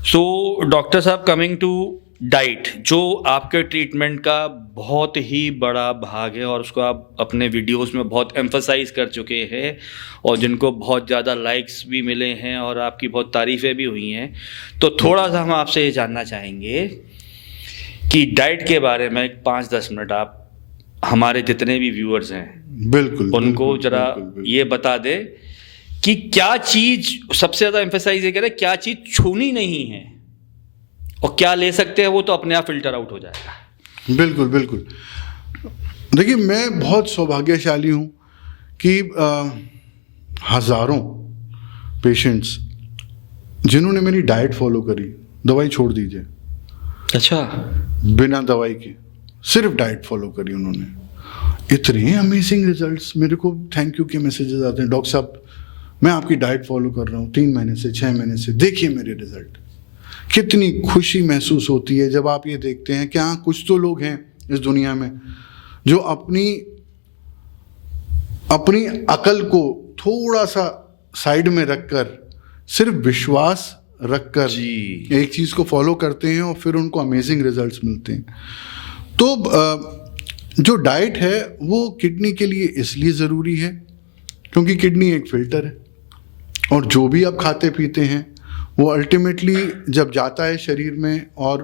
सो डॉक्टर साहब, कमिंग टू डाइट, जो आपके ट्रीटमेंट का बहुत ही बड़ा भाग है और उसको आप अपने वीडियोस में बहुत एम्फसाइज कर चुके हैं और जिनको बहुत ज़्यादा लाइक्स भी मिले हैं और आपकी बहुत तारीफ़ें भी हुई हैं, तो थोड़ा सा हम आपसे ये जानना चाहेंगे कि डाइट के बारे में 5-10 मिनट आप हमारे जितने भी व्यूअर्स हैं बिल्कुल उनको जरा ये बता दे कि क्या चीज़ सबसे ज़्यादा एम्फसाइज ये करें, क्या चीज़ छूनी नहीं है और क्या ले सकते हैं, वो तो अपने आप फिल्टर आउट हो जाएगा। बिल्कुल बिल्कुल। देखिए, मैं बहुत सौभाग्यशाली हूँ कि हज़ारों पेशेंट्स जिन्होंने मेरी डाइट फॉलो करी, दवाई छोड़ दीजिए, अच्छा, बिना दवाई के सिर्फ डाइट फॉलो करी उन्होंने, इतने अमेजिंग रिजल्ट्स। मेरे को थैंक यू के मैसेजेस आते हैं, डॉक्टर साहब मैं आपकी डाइट फॉलो कर रहा हूँ 3 महीने से, 6 महीने से, देखिए मेरे रिजल्ट। कितनी खुशी महसूस होती है जब आप ये देखते हैं कि हाँ, कुछ तो लोग हैं इस दुनिया में जो अपनी अकल को थोड़ा सा साइड में रखकर, सिर्फ विश्वास रखकर एक चीज़ को फॉलो करते हैं और फिर उनको अमेजिंग रिजल्ट्स मिलते हैं। तो जो डाइट है वो किडनी के लिए इसलिए ज़रूरी है क्योंकि किडनी एक फिल्टर है और जो भी आप खाते पीते हैं वो अल्टीमेटली जब जाता है शरीर में और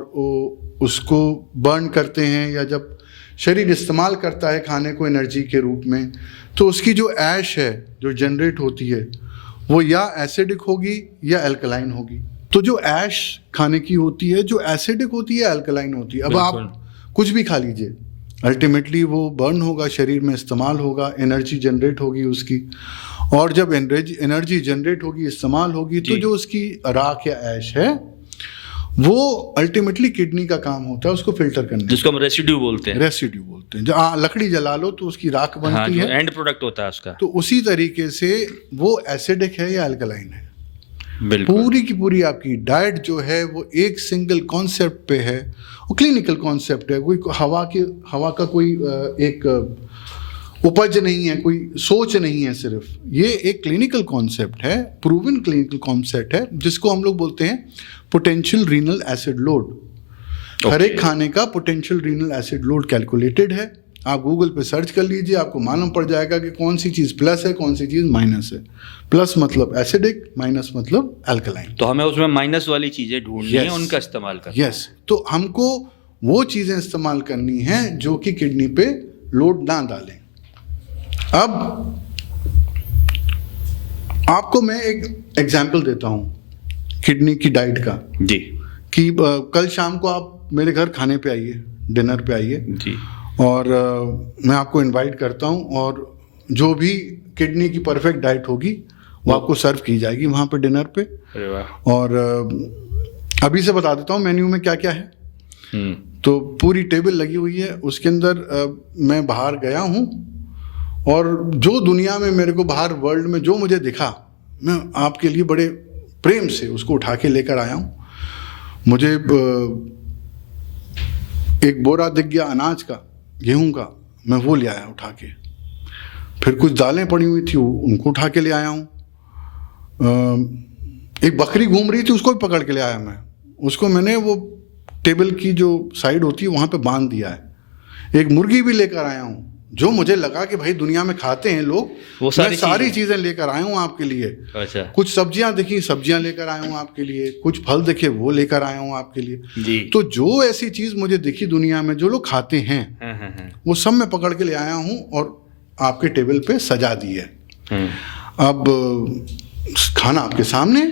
उसको बर्न करते हैं, या जब शरीर इस्तेमाल करता है खाने को एनर्जी के रूप में, तो उसकी जो ऐश है जो जनरेट होती है वो या एसिडिक होगी या अल्कलाइन होगी। तो जो ऐश खाने की होती है, जो एसिडिक होती है, अल्कलाइन होती है। अब आप कुछ भी खा लीजिए, अल्टीमेटली वो बर्न होगा, शरीर में इस्तेमाल होगा, एनर्जी जनरेट होगी उसकी, और जब एनर्जी जनरेट होगी, इस्तेमाल होगी, तो जो उसकी राख या ऐश है वो अल्टीमेटली किडनी का काम होता है उसको फिल्टर करने, जिसको हम रेसिड्यू बोलते हैं। रेसिड्यू बोलते हैं। जब लकड़ी जला लो तो उसकी राख बनती है, एंड प्रोडक्ट होता है उसका। तो उसी तरीके से वो एसिडिक है या अल्कलाइन है। बिल्कुल। पूरी की पूरी आपकी डाइट जो है वो एक सिंगल कॉन्सेप्ट पे है, वो क्लिनिकल कॉन्सेप्ट है। कोई हवा का कोई एक उपज नहीं है, कोई सोच नहीं है, सिर्फ ये एक क्लिनिकल कॉन्सेप्ट है, प्रूवन क्लिनिकल कॉन्सेप्ट है, जिसको हम लोग बोलते हैं पोटेंशियल रीनल एसिड लोड। हर एक खाने का potential renal acid load calculated है। आप गूगल पे सर्च कर लीजिए, आपको मालूम पड़ जाएगा कि कौन सी चीज़ प्लस है, कौन सी चीज़ माइनस है। प्लस मतलब एसिडिक, माइनस मतलब अल्कलाइन। तो हमें उसमें माइनस वाली चीज़ें ढूंढनी है, उनका इस्तेमाल करना। यस, तो हमको वो चीज़ें इस्तेमाल करनी है जो कि किडनी पे लोड ना डालें। अब आपको मैं एक एग्जाम्पल देता हूँ किडनी की डाइट का जी, कि कल शाम को आप मेरे घर खाने पे आइए, डिनर पे आइए जी, और मैं आपको इनवाइट करता हूँ, और जो भी किडनी की परफेक्ट डाइट होगी वो आपको सर्व की जाएगी वहाँ पे डिनर पे। अरे वाह। और अभी से बता देता हूँ मेन्यू में क्या क्या है। तो पूरी टेबल लगी हुई है, उसके अंदर मैं बाहर गया हूँ और जो दुनिया में मेरे को बाहर वर्ल्ड में जो मुझे दिखा, मैं आपके लिए बड़े प्रेम से उसको उठा के लेकर आया हूँ। मुझे एक बोरा दिख गया अनाज का, गेहूं का, मैं वो ले आया उठा के। फिर कुछ दालें पड़ी हुई थी, उनको उठा के ले आया हूँ। एक बकरी घूम रही थी, उसको भी पकड़ के ले आया मैं। उसको मैंने वो टेबल की जो साइड होती है वहाँ पे बांध दिया है। एक मुर्गी भी लेकर आया हूँ, जो मुझे लगा कि भाई दुनिया में खाते हैं लोग, वो सारी चीज़ें लेकर आया हूँ आपके लिए। अच्छा। कुछ सब्जियां दिखी, सब्जियां लेकर आया हूँ आपके लिए। कुछ फल दिखे, वो लेकर आया हूँ आपके लिए जी। तो जो ऐसी चीज़ मुझे दिखी दुनिया में जो लोग खाते हैं, वो सब मैं पकड़ के ले आया हूँ और आपके टेबल पे सजा दी है। अब खाना आपके सामने,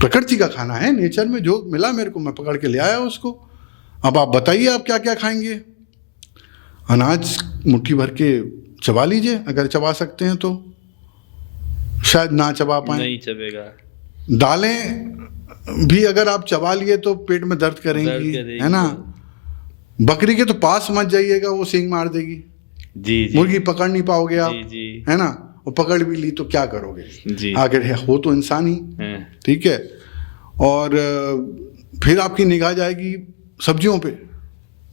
प्रकृति का खाना है, नेचर में जो मिला मेरे को मैं पकड़ के ले आया उसको। अब आप बताइए आप क्या क्या खाएंगे। अनाज मुट्ठी भर के चबा लीजिए, अगर चबा सकते हैं तो, शायद ना चबा पाए, नहीं चबेगा। दालें भी अगर आप चबा लिए तो पेट में दर्द करेंगी, है ना। बकरी के तो पास मत जाइएगा, वो सींग मार देगी। जी। मुर्गी पकड़ नहीं पाओगे आप, जी। है ना। वो पकड़ भी ली तो क्या करोगे जी। आखिर हो तो इंसान ही, ठीक है। और फिर आपकी निगाह जाएगी सब्जियों पे।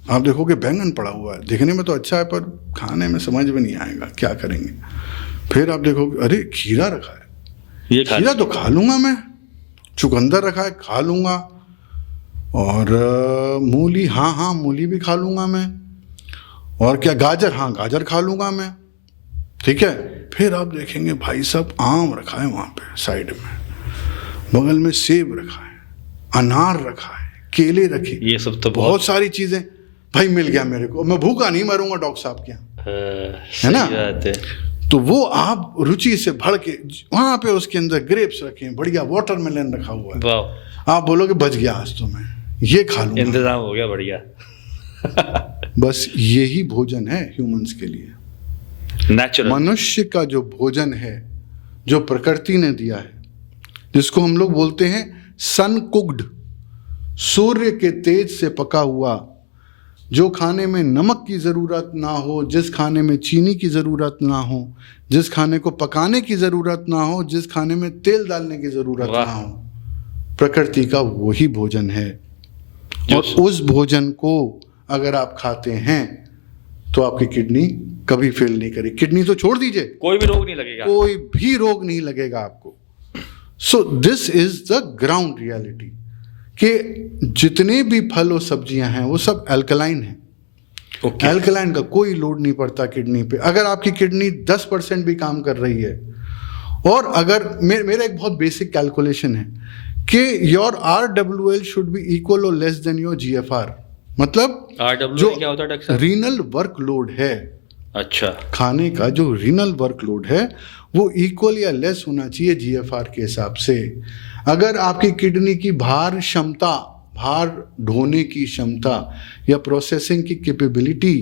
आप देखोगे बैंगन पड़ा हुआ है, देखने में तो अच्छा है पर खाने में समझ में नहीं आएगा, क्या करेंगे। फिर आप देखोगे अरे खीरा रखा है, ये खीरा तो खा लूंगा मैं। चुकंदर रखा है, खा लूंगा। और मूली, हाँ मूली भी खा लूंगा मैं। और क्या, गाजर, हाँ गाजर खा लूंगा मैं, ठीक है। फिर आप देखेंगे भाई साहब आम रखा है वहाँ पे साइड में, बगल में सेब रखा है, अनार रखा है, केले रखे, ये सब तो बहुत सारी चीजें भाई मिल गया मेरे को। मैं भूखा नहीं मरूंगा डॉक्टर साहब के यहाँ, है ना। तो वो आप रुचि से भर के वहाँ पे उसके अंदर ग्रेप्स रखे हैं, बढ़िया वाटरमेलन रखा हुआ है। आप बोलोगे बच गया आज तो मैं ये खा लूंगा, इंतजाम हो गया बढ़िया। बस यही भोजन है ह्यूमंस के लिए, नेचुरल। मनुष्य का जो भोजन है, जो प्रकृति ने दिया है, जिसको हम लोग बोलते हैं सन कुक्ड, सूर्य के तेज से पका हुआ, जो खाने में नमक की ज़रूरत ना हो, जिस खाने में चीनी की ज़रूरत ना हो, जिस खाने को पकाने की ज़रूरत ना हो, जिस खाने में तेल डालने की ज़रूरत ना हो, प्रकृति का वही भोजन है। और उस भोजन को अगर आप खाते हैं तो आपकी किडनी कभी फेल नहीं करेगी। किडनी तो छोड़ दीजिए, कोई भी रोग नहीं लगेगा, कोई भी रोग नहीं लगेगा आपको। So this is the ground reality कि जितने भी फल और सब्जियां हैं वो सब अल्कलाइन हैं। अल्कलाइन का कोई लोड नहीं पड़ता किडनी पे। अगर आपकी किडनी 10% भी काम कर रही है, और अगर मेरा एक बहुत बेसिक कैलकुलेशन है कि your RWL should be equal और लेस देन योर GFR, मतलब जो क्या होता है डॉक्टर? रीनल वर्कलोड है। अच्छा। खाने का जो रीनल वर्कलोड है वो इक्वल या लेस होना चाहिए GFR के हिसाब से। अगर आपकी किडनी की भार क्षमता, भार ढोने की क्षमता या प्रोसेसिंग की कैपेबिलिटी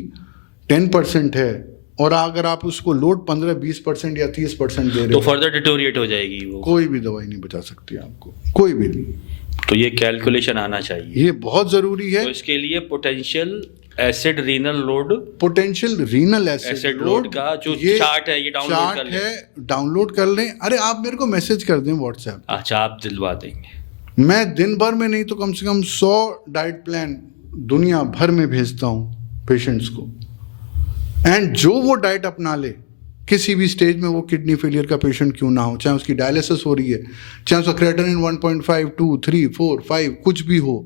10% है, और अगर आप उसको लोड 15-20% या 30% दे रहे हो तो फर्दर डिटोरिएट हो जाएगी वो। कोई भी दवाई नहीं बचा सकती आपको, कोई भी नहीं। तो ये कैलकुलेशन आना चाहिए, ये बहुत जरूरी है। तो इसके लिए potential acid renal load, potential renal acid load का जो चार्ट है ये डाउनलोड कर लें, डाउनलोड कर लें। अरे आप मेरे को मैसेज कर दें व्हाट्सएप। अच्छा, आप दिलवा देंगे। मैं दिन भर में नहीं तो कम से कम 100 डाइट प्लान दुनिया भर में भेजता हूँ पेशेंट्स को। एंड जो वो डाइट अपना ले, किसी भी स्टेज में वो किडनी फेलियर का पेशेंट क्यों ना हो, चाहे उसकी डायलिसिस हो रही है, चाहे उसका क्रेटिनिन 1.5, 2, 3, 4, 5 कुछ भी हो,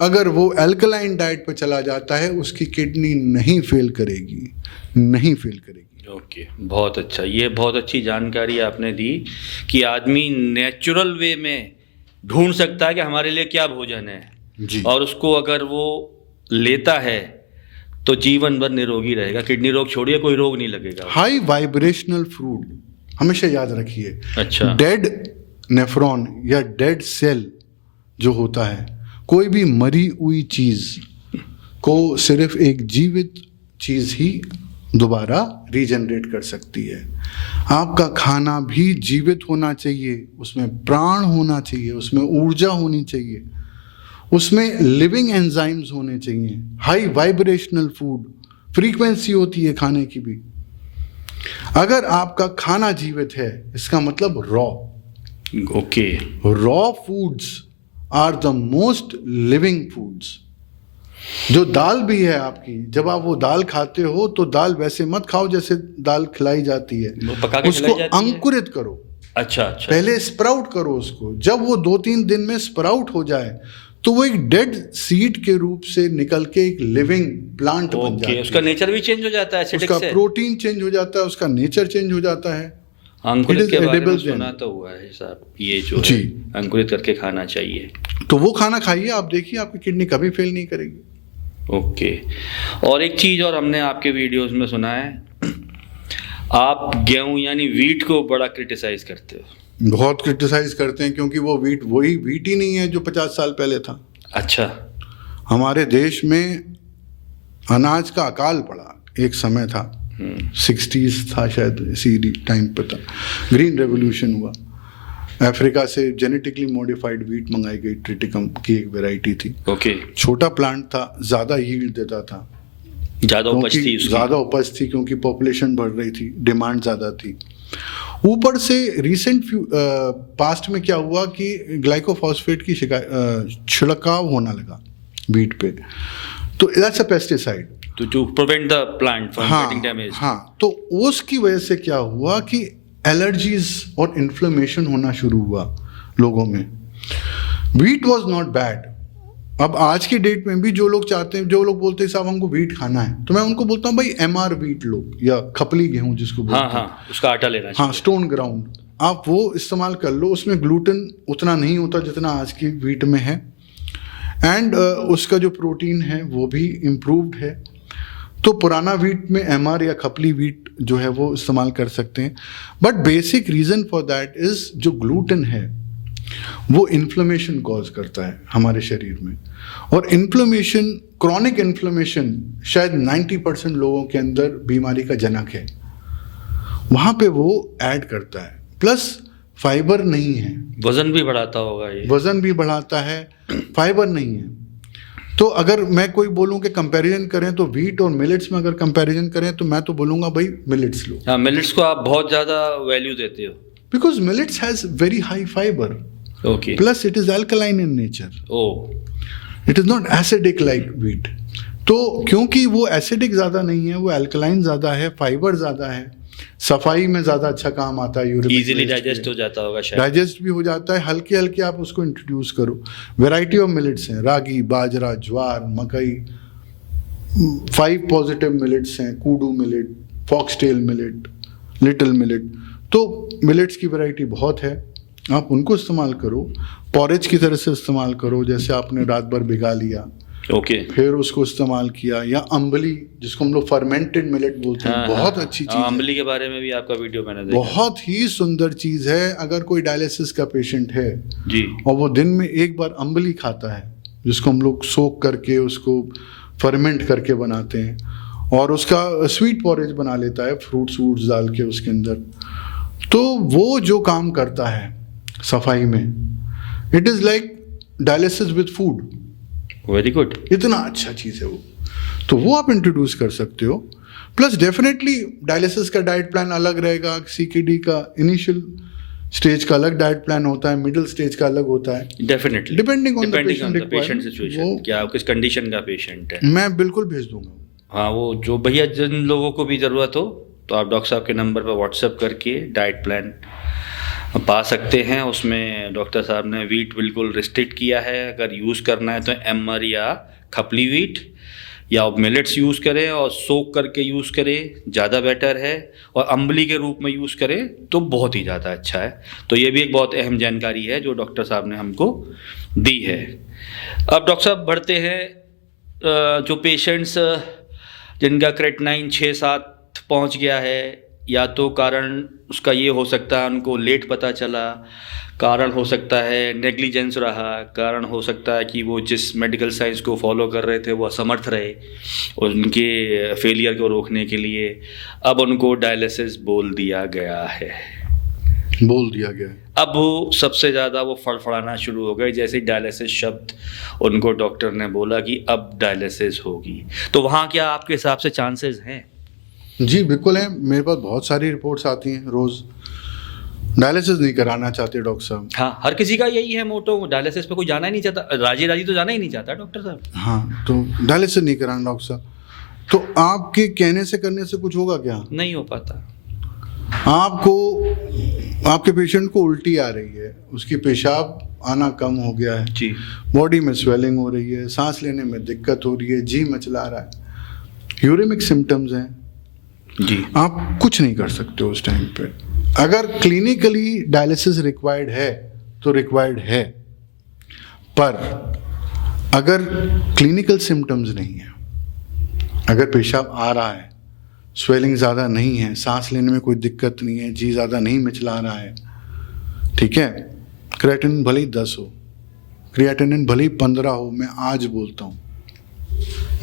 अगर वो अल्कलाइन डाइट पे चला जाता है उसकी किडनी नहीं फेल करेगी, नहीं फेल करेगी। ओके, बहुत अच्छा। ये बहुत अच्छी जानकारी आपने दी कि आदमी नेचुरल वे में ढूंढ सकता है कि हमारे लिए क्या भोजन है जी, और उसको अगर वो लेता है तो जीवन भर निरोगी रहेगा। किडनी रोग छोड़िए, कोई रोग नहीं लगेगा। हाई वाइब्रेशनल फूड हमेशा याद रखिए। अच्छा। डेड नेफ्रॉन या डेड सेल जो होता है, कोई भी मरी हुई चीज को सिर्फ एक जीवित चीज़ ही दोबारा रीजनरेट कर सकती है। आपका खाना भी जीवित होना चाहिए, उसमें प्राण होना चाहिए, उसमें ऊर्जा होनी चाहिए, उसमें लिविंग एंजाइम्स होने चाहिए, हाई वाइब्रेशनल फूड, फ्रीक्वेंसी होती है खाने की भी। अगर आपका खाना जीवित है, इसका मतलब raw. Okay. Raw foods are the most living foods. जो दाल भी है आपकी, जब आप वो दाल खाते हो तो दाल वैसे मत खाओ जैसे दाल खिलाई जाती है, पका के उसको खिलाई जाती है? अंकुरित करो। अच्छा अच्छा। पहले स्प्राउट करो उसको। जब वो 2-3 दिन में स्प्राउट हो जाए तो वो एक डेड सीड के रूप से निकल के एक लिविंग प्लांट बन जाती है। उसका नेचर भी चेंज हो जाता है एसिडिक उसका से? प्रोटीन चेंज हो जाता है, उसका नेचर चेंज हो जाता है। अंकुरित के बारे में edible सुना then। तो हुआ है साहब, ये जो जी। है अंकुरित करके खाना चाहिए। तो वो खाना खाइए, आप देखिए आपकी किडनी कभी फेल नहीं करेगी। ओके। और एक चीज़ और हमने आपके वीडियोस में सुना है, आप गेहूं यानी वीट को बड़ा क्रिटिसाइज करते हो। बहुत क्रिटिसाइज करते हैं, क्योंकि वो वही वीट ही नहीं है जो 50 साल पहले था। अच्छा। हमारे देश में अनाज का अकाल पड़ा, एक समय था, 60s था शायद, इसी टाइम पे था, ग्रीन रेवोल्यूशन हुआ। अफ्रीका से जेनेटिकली मॉडिफाइड वीट मंगाई गई, ट्रिटिकम की एक वैरायटी थी। ओके। छोटा प्लांट था, ज़्यादा यील्ड देता था, ज़्यादा उपज थी उसकी। ज़्यादा उपज थी क्योंकि पॉपुलेशन बढ़ रही थी, डिमांड ज़्यादा थी। ऊपर से रिसेंट पास्ट में क्या हुआ कि ग्लाइकोफॉस्फेट की छिड़काव होने लगा वीट पे, तो that's a pesticide to prevent the plant from getting damage. हाँ, तो उसकी वजह से क्या हुआ कि एलर्जीज और इन्फ्लेमेशन होना शुरू हुआ लोगों में। Wheat was not bad. अब आज की डेट में भी जो लोग चाहते हैं, जो लोग बोलते हैं साहब हमको वीट खाना है, तो मैं उनको बोलता हूँ भाई MR वीट लो, या खपली गेहूं जिसको बोलते हैं। हाँ, उसका आटा लेना चाहिए। हाँ, स्टोन ग्राउंड, आप वो इस्तेमाल कर लो। उसमें ग्लूटेन उतना नहीं होता जितना आज की वीट में है, एंड उसका जो प्रोटीन है वो भी इम्प्रूव्ड है। तो पुराना वीट में MR या खपली वीट जो है वो इस्तेमाल कर सकते हैं। But basic reason for that is जो ग्लूटेन है वो इन्फ्लेमेशन कॉज करता है हमारे शरीर में, और इन्फ्लेमेशन, क्रॉनिक इन्फ्लेमेशन शायद 90% लोगों के अंदर बीमारी का जनक है। वहाँ पे वो ऐड करता है, प्लस फाइबर नहीं है। वजन भी बढ़ाता होगा ये। वजन भी बढ़ाता है, फाइबर नहीं है। तो अगर मैं कोई बोलूं कि कंपैरिजन करें, तो वीट और मिलेट्स में अगर कंपैरिजन करें तो मैं तो बोलूंगा भाई मिलेट्स लो। हाँ, मिलेट्स को आप बहुत ज़्यादा वैल्यू देते हो। Because millets has very high fibre, okay, plus it is alkaline in nature, oh, it is not acidic like wheat. तो क्योंकि वो एसिडिक ज़्यादा नहीं है, वो अल्कलाइन ज़्यादा है, फाइबर ज़्यादा है, सफाई में ज़्यादा अच्छा काम आता है, यूरिक इजीली डाइजेस्ट हो जाता होगा शायद। डाइजेस्ट भी हो जाता है। हल्के हल्के आप उसको इंट्रोड्यूस करो। वैरायटी ऑफ मिलेट्स हैं, रागी, बाजरा, ज्वार, मकई। 5 पॉजिटिव मिलेट्स हैं, kodo millet, foxtail millet, little millet. तो मिलेट्स की वैरायटी बहुत है, आप उनको इस्तेमाल करो। पॉरेज की तरह से इस्तेमाल करो, जैसे आपने रात भर भिगा लिया, ओके, फिर उसको इस्तेमाल किया, या अम्बली जिसको हम लोग फर्मेंटेड मिलेट बोलते हैं, बहुत अच्छी चीज़ है। अम्बली के बारे में भी आपका वीडियो मैंने देखा। बहुत ही सुंदर चीज़ है। अगर कोई डायलिसिस का पेशेंट है जी, और वो दिन में एक बार अम्बली खाता है, जिसको हम लोग सोक करके उसको फर्मेंट करके बनाते हैं, और उसका स्वीट पॉरेज बना लेता है फ्रूट्स वूट्स डाल के उसके अंदर, तो वो जो काम करता है सफाई में, it is like dialysis with food. Very good. इतना अच्छा चीज़ है वो, तो वो आप इंट्रोड्यूस कर सकते हो। प्लस डेफिनेटली डायलिसिस का डाइट प्लान अलग रहेगा, CKD का इनिशियल स्टेज का अलग डाइट प्लान होता है, मिडिल स्टेज का अलग होता है, definitely depending on the patient patient situation, क्या किस कंडीशन का पेशेंट है। मैं बिल्कुल भेज दूंगा। हाँ, वो जो भैया जिन लोगों को भी ज़रूरत हो तो आप डॉक्टर साहब के नंबर पर व्हाट्सएप करके डाइट प्लान पा सकते हैं। उसमें डॉक्टर साहब ने वीट बिल्कुल रिस्ट्रिक्ट किया है। अगर यूज़ करना है तो MR या खपली वीट या मिलेट्स यूज़ करें, और सोक करके यूज़ करें, ज़्यादा बेटर है। और अम्बली के रूप में यूज़ करें तो बहुत ही ज़्यादा अच्छा है। तो ये भी एक बहुत अहम जानकारी है जो डॉक्टर साहब ने हमको दी है। अब डॉक्टर साहब बढ़ते हैं, जो पेशेंट्स जिनका क्रेटिनाइन 6-7 पहुंच गया है, या तो कारण उसका ये हो सकता है उनको लेट पता चला, कारण हो सकता है नेग्लिजेंस रहा, कारण हो सकता है कि वो जिस मेडिकल साइंस को फॉलो कर रहे थे वो असमर्थ रहे और उनके फेलियर को रोकने के लिए अब उनको डायलिसिस बोल दिया गया है। अब वो सबसे ज़्यादा वो फड़फड़ाना शुरू हो गए जैसे डायलिसिस शब्द उनको डॉक्टर ने बोला कि अब डायलिसिस होगी। तो वहाँ क्या आपके हिसाब से चांसेस हैं? जी बिल्कुल है, मेरे पास बहुत सारी रिपोर्ट्स आती हैं रोज़। डायलिसिस नहीं कराना चाहते डॉक्टर साहब। हाँ, हर किसी का यही है मोटो, डायलिसिस पे कोई जाना ही नहीं चाहता, राजी तो जाना ही नहीं चाहता डॉक्टर साहब। हाँ, तो डायलिसिस नहीं कराना डॉक्टर साहब। तो आपके कहने से करने से कुछ होगा क्या? नहीं हो पाता। आपके पेशेंट को उल्टी आ रही है, उसकी पेशाब आना कम हो गया है जी, बॉडी में स्वेलिंग हो रही है, सांस लेने में दिक्कत हो रही है, जी मचला रहा है, यूरेमिक सिम्टम्स हैं जी, आप कुछ नहीं कर सकते उस टाइम पे। अगर क्लिनिकली डायलिसिस रिक्वायर्ड है तो रिक्वायर्ड है, पर अगर क्लिनिकल सिम्टम्स नहीं है, अगर पेशाब आ रहा है, स्वेलिंग ज़्यादा नहीं है, सांस लेने में कोई दिक्कत नहीं है, जी ज़्यादा नहीं मिचला रहा है, ठीक है, क्रिएटिनिन भले ही 10 हो, क्रिएटिनिन भले ही 15 हो, मैं आज बोलता हूँ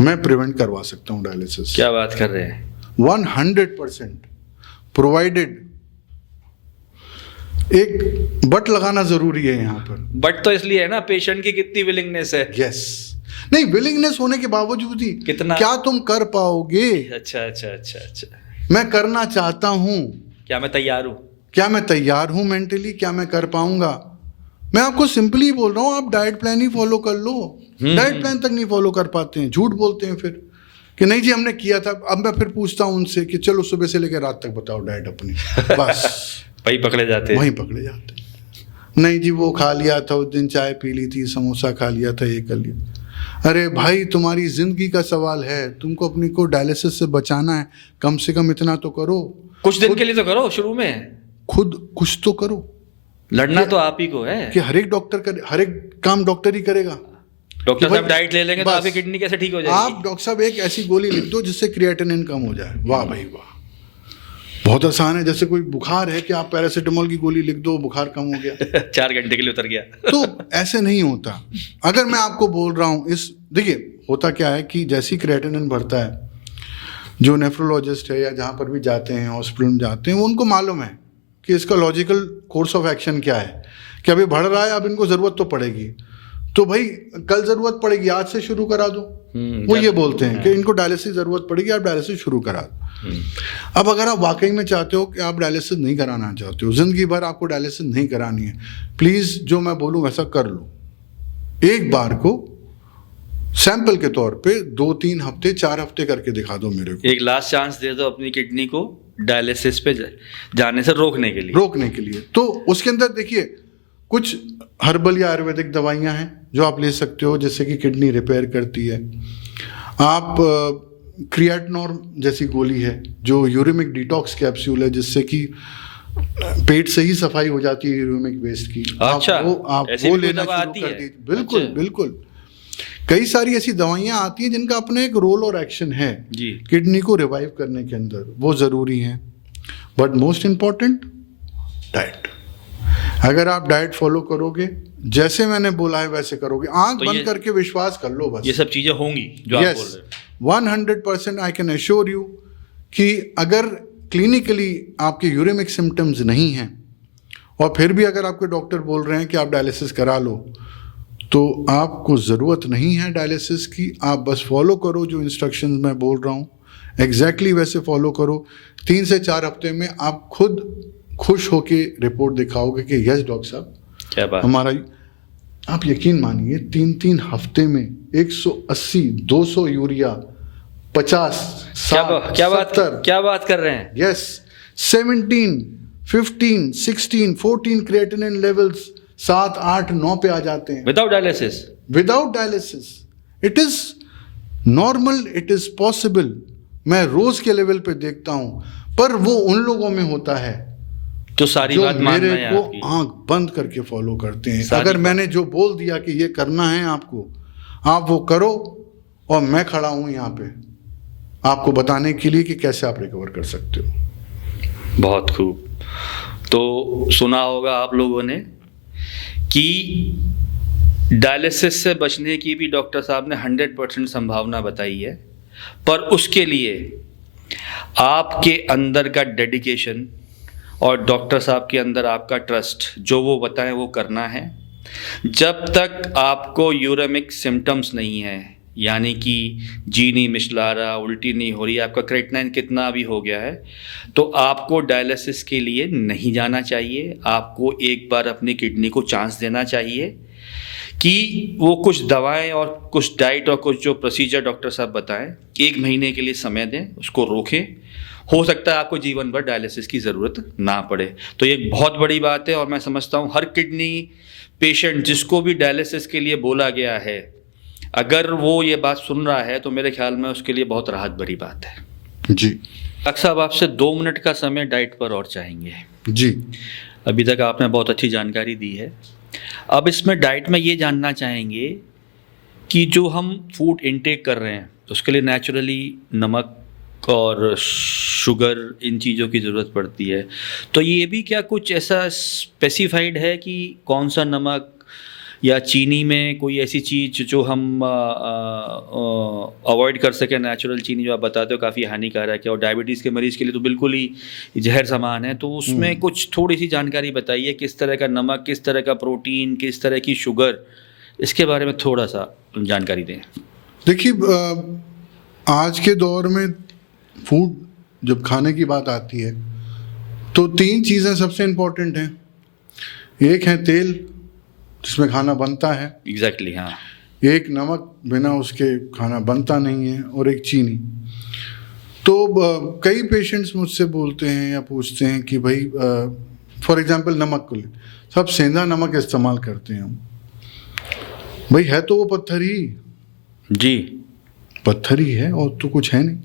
मैं प्रिवेंट करवा सकता हूँ डायलिसिस। क्या बात कर रहे हैं? 100% प्रोवाइडेड। एक बट लगाना जरूरी है यहाँ पर। बट तो इसलिए है ना, पेशेंट की कितनी विलिंगनेस है। यस, नहीं विलिंगनेस होने के बावजूद ही कितना, क्या तुम कर पाओगे? अच्छा। मैं करना चाहता हूँ, क्या मैं तैयार हूँ, क्या मैं तैयार हूँ मेंटली, क्या मैं कर पाऊंगा? मैं आपको सिंपली बोल रहा हूँ, आप डाइट प्लान ही फॉलो कर लो। डाइट प्लान तक नहीं फॉलो कर पाते हैं, झूठ बोलते हैं फिर कि नहीं जी हमने किया था। अब मैं फिर पूछता हूँ उनसे कि चलो सुबह से लेकर रात तक बताओ डाइट अपनी, बस वहीं पकड़े जाते हैं। नहीं जी वो खा लिया था उस दिन, चाय पी ली थी, समोसा खा लिया था, ये कर लिया। अरे भाई तुम्हारी जिंदगी का सवाल है, तुमको अपनी को डायलिसिस से बचाना है, कम से कम इतना तो करो। कुछ दिन के लिए तो करो, शुरू में खुद कुछ तो करो। लड़ना तो आप ही को है कि हर एक काम डॉक्टर ही करेगा। डॉक्टर साहब डाइट ले लेंगे तो आपकी किडनी कैसे ठीक हो जाएगी? आप डॉक्टर साहब एक ऐसी गोली लिख दो जिससे क्रिएटिनिन कम हो जाए, वाह भाई वाह, बहुत आसान है। जैसे कोई बुखार है कि आप पैरासीटामोल की गोली लिख दो, बुखार कम हो गया 4 घंटे के लिए उतर गया। तो ऐसे नहीं होता। अगर मैं आपको बोल रहा हूँ देखिए होता क्या है कि जैसी क्रिएटिनिन बढ़ता है, जो नेफ्रोलॉजिस्ट है या जहाँ पर भी जाते हैं, हॉस्पिटल में जाते हैं, वो उनको मालूम है कि इसका लॉजिकल कोर्स ऑफ एक्शन क्या है, कि अभी बढ़ रहा है, अब इनको ज़रूरत तो पड़ेगी, तो भाई कल ज़रूरत पड़ेगी, आज से शुरू करा दो। वो ये बोलते हैं कि इनको डायलिसिस ज़रूरत पड़ेगी, आप डायलिसिस शुरू करा दो। अब अगर आप वाकई में चाहते हो कि आप डायलिसिस नहीं कराना चाहते हो, ज़िंदगी भर आपको डायलिसिस नहीं करानी है, प्लीज़ जो मैं बोलूँ वैसा कर लो। एक बार को सैंपल के तौर पे 2-3 हफ्ते 4 हफ्ते करके दिखा दो मेरे को। एक लास्ट चांस दे दो अपनी किडनी को डायलिसिस पे जाने से रोकने के लिए। तो उसके अंदर देखिए कुछ हर्बल या आयुर्वेदिक दवाइयाँ हैं जो आप ले सकते हो, जिससे कि किडनी रिपेयर करती है। आप क्रिएटिनॉर्म जैसी गोली है जो यूरेमिक डिटॉक्स कैप्सूल है, जिससे कि पेट से ही सफाई हो जाती है यूरेमिक वेस्ट की। अच्छा, आप वो लेना शुरू कर दीजिए। बिल्कुल अच्छा। बिल्कुल कई सारी ऐसी दवाइयाँ आती हैं जिनका अपना एक रोल और एक्शन है जी, किडनी को रिवाइव करने के अंदर, वो ज़रूरी है। But most important diet. अगर आप डाइट फॉलो करोगे, जैसे मैंने बोला है वैसे करोगे, आंख तो बंद करके विश्वास कर लो, बस ये सब चीजें होंगी जो आप बोल रहे हैं। 100% आई कैन एश्योर यू कि अगर क्लिनिकली आपके यूरेमिक सिम्टम्स नहीं हैं और फिर भी अगर आपके डॉक्टर बोल रहे हैं कि आप डायलिसिस करा लो, तो आपको ज़रूरत नहीं है डायलिसिस की। आप बस फॉलो करो जो इंस्ट्रक्शंस मैं बोल रहा हूँ, एग्जैक्टली वैसे फॉलो करो। 3 से 4 हफ्ते में आप खुद खुश होके रिपोर्ट दिखाओगे कि यस डॉक्टर साहब क्या बात हमारा। आप यकीन मानिए 3 हफ्ते में 180 200 यूरिया 50 60 क्या बात कर रहे हैं? यस 17 15 16 14 क्रिएटिनिन लेवल्स 7 8 9 पे आ जाते हैं without dialysis. It is normal, it is possible. मैं रोज के लेवल पे देखता हूं, पर वो उन लोगों में होता है जो सारी बात मेरे को आंख बंद करके फॉलो करते हैं। अगर मैंने जो बोल दिया कि ये करना है आपको, आप वो करो, और मैं खड़ा हूं यहाँ पे आपको बताने के लिए कि कैसे आप रिकवर कर सकते हो। बहुत खूब। तो सुना होगा आप लोगों ने कि डायलिसिस से बचने की भी डॉक्टर साहब ने 100% संभावना बताई है, पर उसके लिए आपके अंदर का डेडिकेशन और डॉक्टर साहब के अंदर आपका ट्रस्ट, जो वो बताएं वो करना है। जब तक आपको यूरेमिक सिम्टम्स नहीं है, यानी कि जी नहीं मिचला रहा, उल्टी नहीं हो रही, आपका क्रेटिनिन कितना भी हो गया है, तो आपको डायलिसिस के लिए नहीं जाना चाहिए। आपको एक बार अपनी किडनी को चांस देना चाहिए कि वो कुछ दवाएं और कुछ डाइट और कुछ जो प्रोसीजर डॉक्टर साहब बताएं, 1 महीने के लिए समय दें, उसको रोकें। हो सकता है आपको जीवन भर डायलिसिस की ज़रूरत ना पड़े। तो ये एक बहुत बड़ी बात है, और मैं समझता हूँ हर किडनी पेशेंट जिसको भी डायलिसिस के लिए बोला गया है, अगर वो ये बात सुन रहा है तो मेरे ख्याल में उसके लिए बहुत राहत भरी बात है। जी डॉक्टर साहब, आपसे 2 मिनट का समय डाइट पर और चाहेंगे। जी। अभी तक आपने बहुत अच्छी जानकारी दी है। अब इसमें डाइट में ये जानना चाहेंगे कि जो हम फूड इनटेक कर रहे हैं उसके लिए नेचुरली नमक और शुगर, इन चीज़ों की ज़रूरत पड़ती है, तो ये भी क्या कुछ ऐसा स्पेसिफाइड है कि कौन सा नमक या चीनी में कोई ऐसी चीज़ जो हम अवॉइड कर सकें? नेचुरल चीनी जो आप बताते हो काफ़ी हानिकारक है, और डायबिटीज़ के मरीज़ के लिए तो बिल्कुल ही जहर समान है, तो उसमें कुछ थोड़ी सी जानकारी बताइए, किस तरह का नमक, किस तरह का प्रोटीन, किस तरह की शुगर, इसके बारे में थोड़ा सा जानकारी दें। देखिए, आज के दौर में फूड जब खाने की बात आती है तो 3 चीज़ें सबसे इम्पोर्टेंट हैं। एक है तेल, जिसमें खाना बनता है। एग्जैक्टली, हाँ। एक नमक, बिना उसके खाना बनता नहीं है, और एक चीनी। तो कई पेशेंट्स मुझसे बोलते हैं या पूछते हैं कि भाई फॉर एग्जांपल नमक को ले, सब सेंधा नमक इस्तेमाल करते हैं हम। भाई है तो वो पत्थर ही जी, पत्थर ही है, और तो कुछ है नहीं,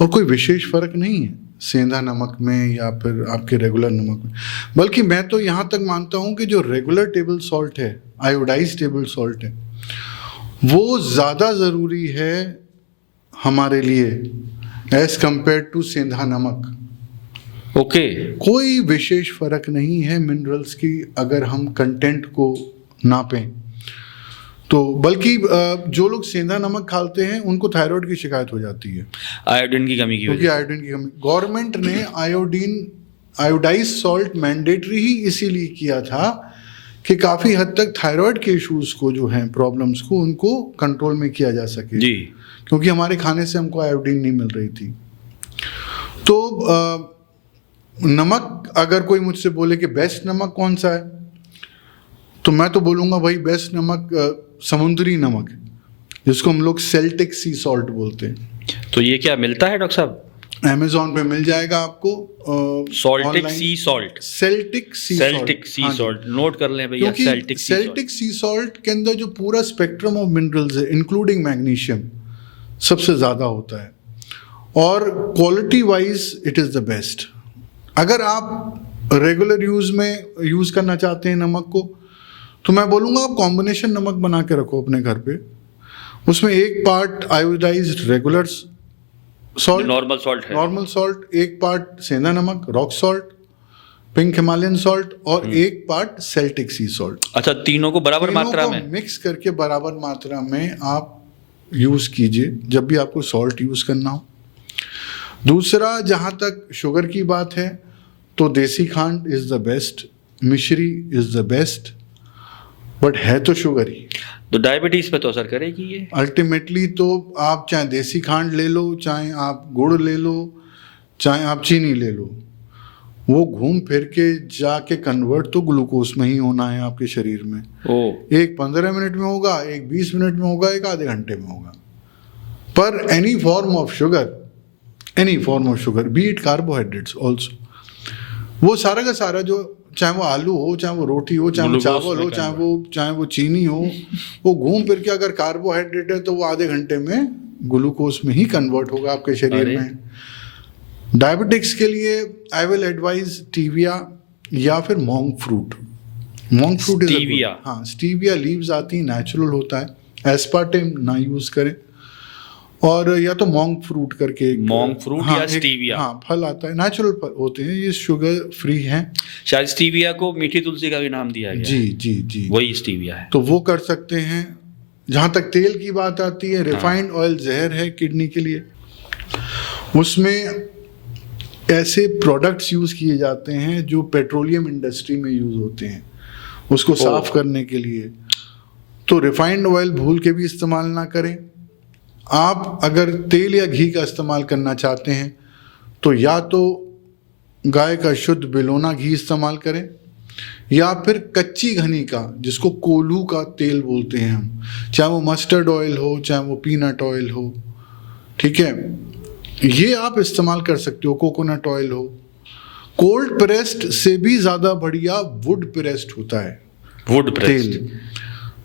और कोई विशेष फ़र्क नहीं है सेंधा नमक में या फिर आपके रेगुलर नमक में। बल्कि मैं तो यहाँ तक मानता हूँ कि जो रेगुलर टेबल सॉल्ट है, आयोडाइज टेबल सॉल्ट है, वो ज़्यादा ज़रूरी है हमारे लिए एज़ कम्पेयर टू सेंधा नमक। ओके। कोई विशेष फ़र्क नहीं है मिनरल्स की अगर हम कंटेंट को नापें तो। बल्कि जो लोग सेंधा नमक खाते हैं उनको थायराइड की शिकायत हो जाती है, आयोडीन की कमी की वजह क्योंकि आयोडीन की कमी। गवर्नमेंट ने आयोडाइज सॉल्ट मैंडेटरी ही इसीलिए किया था कि काफ़ी हद तक थायराइड के इश्यूज़ को, जो हैं प्रॉब्लम्स को, उनको कंट्रोल में किया जा सके जी, क्योंकि हमारे खाने से हमको आयोडीन नहीं मिल रही थी। तो नमक, अगर कोई मुझसे बोले कि बेस्ट नमक कौन सा है, तो मैं तो बोलूँगा भाई बेस्ट नमक समुद्री नमक है, जिसको हम लोग सेल्टिक सी सॉल्ट बोलते हैं। तो ये क्या मिलता है डॉक्टर साहब? अमेज़ॉन पे मिल जाएगा आपको। Celtic sea salt, celtic sea salt, note कर लें भैया। सेल्टिक सी सॉल्ट के अंदर जो पूरा स्पेक्ट्रम ऑफ मिनरल्स है, इंक्लूडिंग मैग्नीशियम, सबसे ज़्यादा होता है, और quality wise it is the best. अगर आप रेगुलर यूज़ करना चाहते हैं नमक को, तो मैं बोलूँगा आप कॉम्बिनेशन नमक बना के रखो अपने घर पे। उसमें एक part iodised regular salt, normal salt, एक पार्ट सेंधा नमक, rock salt, pink Himalayan salt, और एक पार्ट सेल्टिक सी सॉल्ट। अच्छा, तीनों को बराबर मात्रा में मिक्स करके बराबर मात्रा में आप यूज़ कीजिए जब भी आपको सॉल्ट यूज़ करना हो। दूसरा, जहाँ तक शुगर की बात है, तो देसी खांड इज़ द बेस्ट, मिश्री इज़ द बेस्ट, बट है तो शुगर ही। तो डायबिटीज़ पे तो असर करेगी ये अल्टीमेटली। तो आप चाहे देसी खांड ले लो, चाहे आप गुड़ ले लो, चाहे आप चीनी ले लो, वो घूम फिर के जाके कन्वर्ट तो ग्लूकोज में ही होना है आपके शरीर में। एक 15 मिनट में होगा, एक 20 मिनट में होगा, एक आधे घंटे में होगा। पर any form of sugar, B it carbohydrates also, वो सारा का सारा, जो चाहे वो आलू हो, चाहे वो रोटी हो, चाहे वो चावल हो, चाहे वो चीनी हो, वो घूम फिर के अगर कार्बोहाइड्रेट है तो वो आधे घंटे में ग्लूकोज में ही कन्वर्ट होगा आपके शरीर में। डायबिटिक्स के लिए आई विल एडवाइज स्टीविया या फिर मोंग फ्रूट। मोंग फ्रूट स्टीविया लीव्स आती हैं, नेचुरल होता है, एस्पार्टेम ना यूज़ करें। और या तो मोंग फ्रूट करके मोंग फ्रूट या स्टीविया, हाँ फल आता है, नेचुरल फल होते हैं, ये शुगर फ्री हैं। शायद स्टीविया को मीठी तुलसी का भी नाम दिया गया जी है। जी जी, वही स्टीविया है। तो वो कर सकते हैं। जहाँ तक तेल की बात आती है, रिफाइंड ऑयल जहर है किडनी के लिए। उसमें ऐसे प्रोडक्ट्स यूज़ किए जाते हैं जो पेट्रोलियम इंडस्ट्री में यूज़ होते हैं उसको साफ करने के लिए। तो रिफाइंड ऑयल भूल के भी इस्तेमाल ना करें। आप अगर तेल या घी का इस्तेमाल करना चाहते हैं तो या तो गाय का शुद्ध बिलोना घी इस्तेमाल करें या फिर कच्ची घनी का, जिसको कोल्हू का तेल बोलते हैं हम, चाहे वो मस्टर्ड ऑयल हो चाहे वो पीनट ऑयल हो, ठीक है, ये आप इस्तेमाल कर सकते हो। कोकोनट ऑयल हो। कोल्ड प्रेस्ड से भी ज़्यादा बढ़िया वुड प्रेस्ड होता है, वुड प्रेस्ड तेल।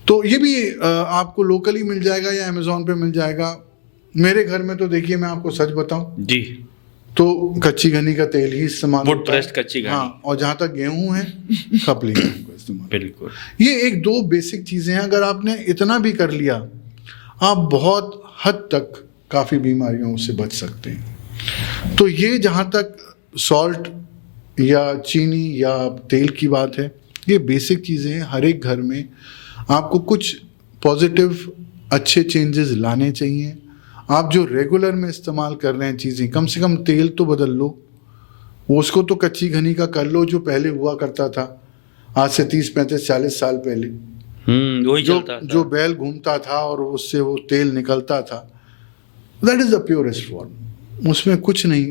तो ये भी आपको लोकली मिल जाएगा या अमेज़ॉन पे मिल जाएगा। मेरे घर में तो देखिए, मैं आपको सच बताऊं जी, तो कच्ची घनी का तेल ही इस्तेमाल वुड होता है। प्रेस्ड कच्ची घनी। हाँ, और जहाँ तक गेहूं है खपली गेहूं का इस्तेमाल। बिल्कुल। ये एक दो बेसिक चीज़ें हैं। अगर आपने इतना भी कर लिया, आप बहुत हद तक काफ़ी बीमारियों से बच सकते हैं। तो ये जहाँ तक सॉल्ट या चीनी या तेल की बात है, ये बेसिक चीज़ें हैं। हर एक घर में आपको कुछ पॉजिटिव अच्छे चेंजेस लाने चाहिए। आप जो रेगुलर में इस्तेमाल कर रहे हैं चीज़ें, कम से कम तेल तो बदल लो। उसको तो कच्ची घनी का कर लो जो पहले हुआ करता था, आज से 30, 35, 40 साल पहले। वही चलता था। जो बैल घूमता था और उससे वो तेल निकलता था, that is the purest form. उसमें कुछ नहीं,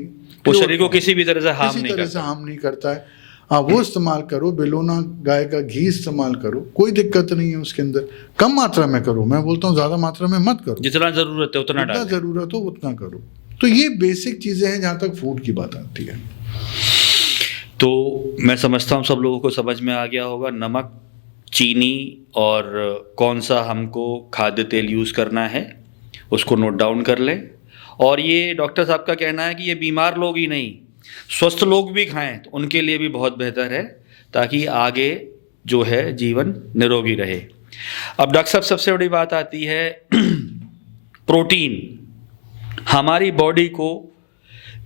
वो शरीर को किसी भी तरह से हार्म नहीं करता है। आप वो इस्तेमाल करो, बेलोना गाय का घी इस्तेमाल करो, कोई दिक्कत नहीं है उसके अंदर। कम मात्रा में करो, मैं बोलता हूँ ज़्यादा मात्रा में मत करो। जितना ज़रूरत है उतना डालो, जितना ज़रूरत हो उतना करो। तो ये बेसिक चीज़ें हैं जहाँ तक फूड की बात आती है। तो मैं समझता हूँ सब लोगों को समझ में आ गया होगा, नमक, चीनी और कौन सा हमको खाद्य तेल यूज़ करना है उसको नोट डाउन कर लें। और ये डॉक्टर साहब का कहना है कि ये बीमार लोग ही नहीं, स्वस्थ लोग भी खाएं तो उनके लिए भी बहुत बेहतर है, ताकि आगे जो है जीवन निरोगी रहे। अब डॉक्टर साहब, सबसे बड़ी बात आती है प्रोटीन। हमारी बॉडी को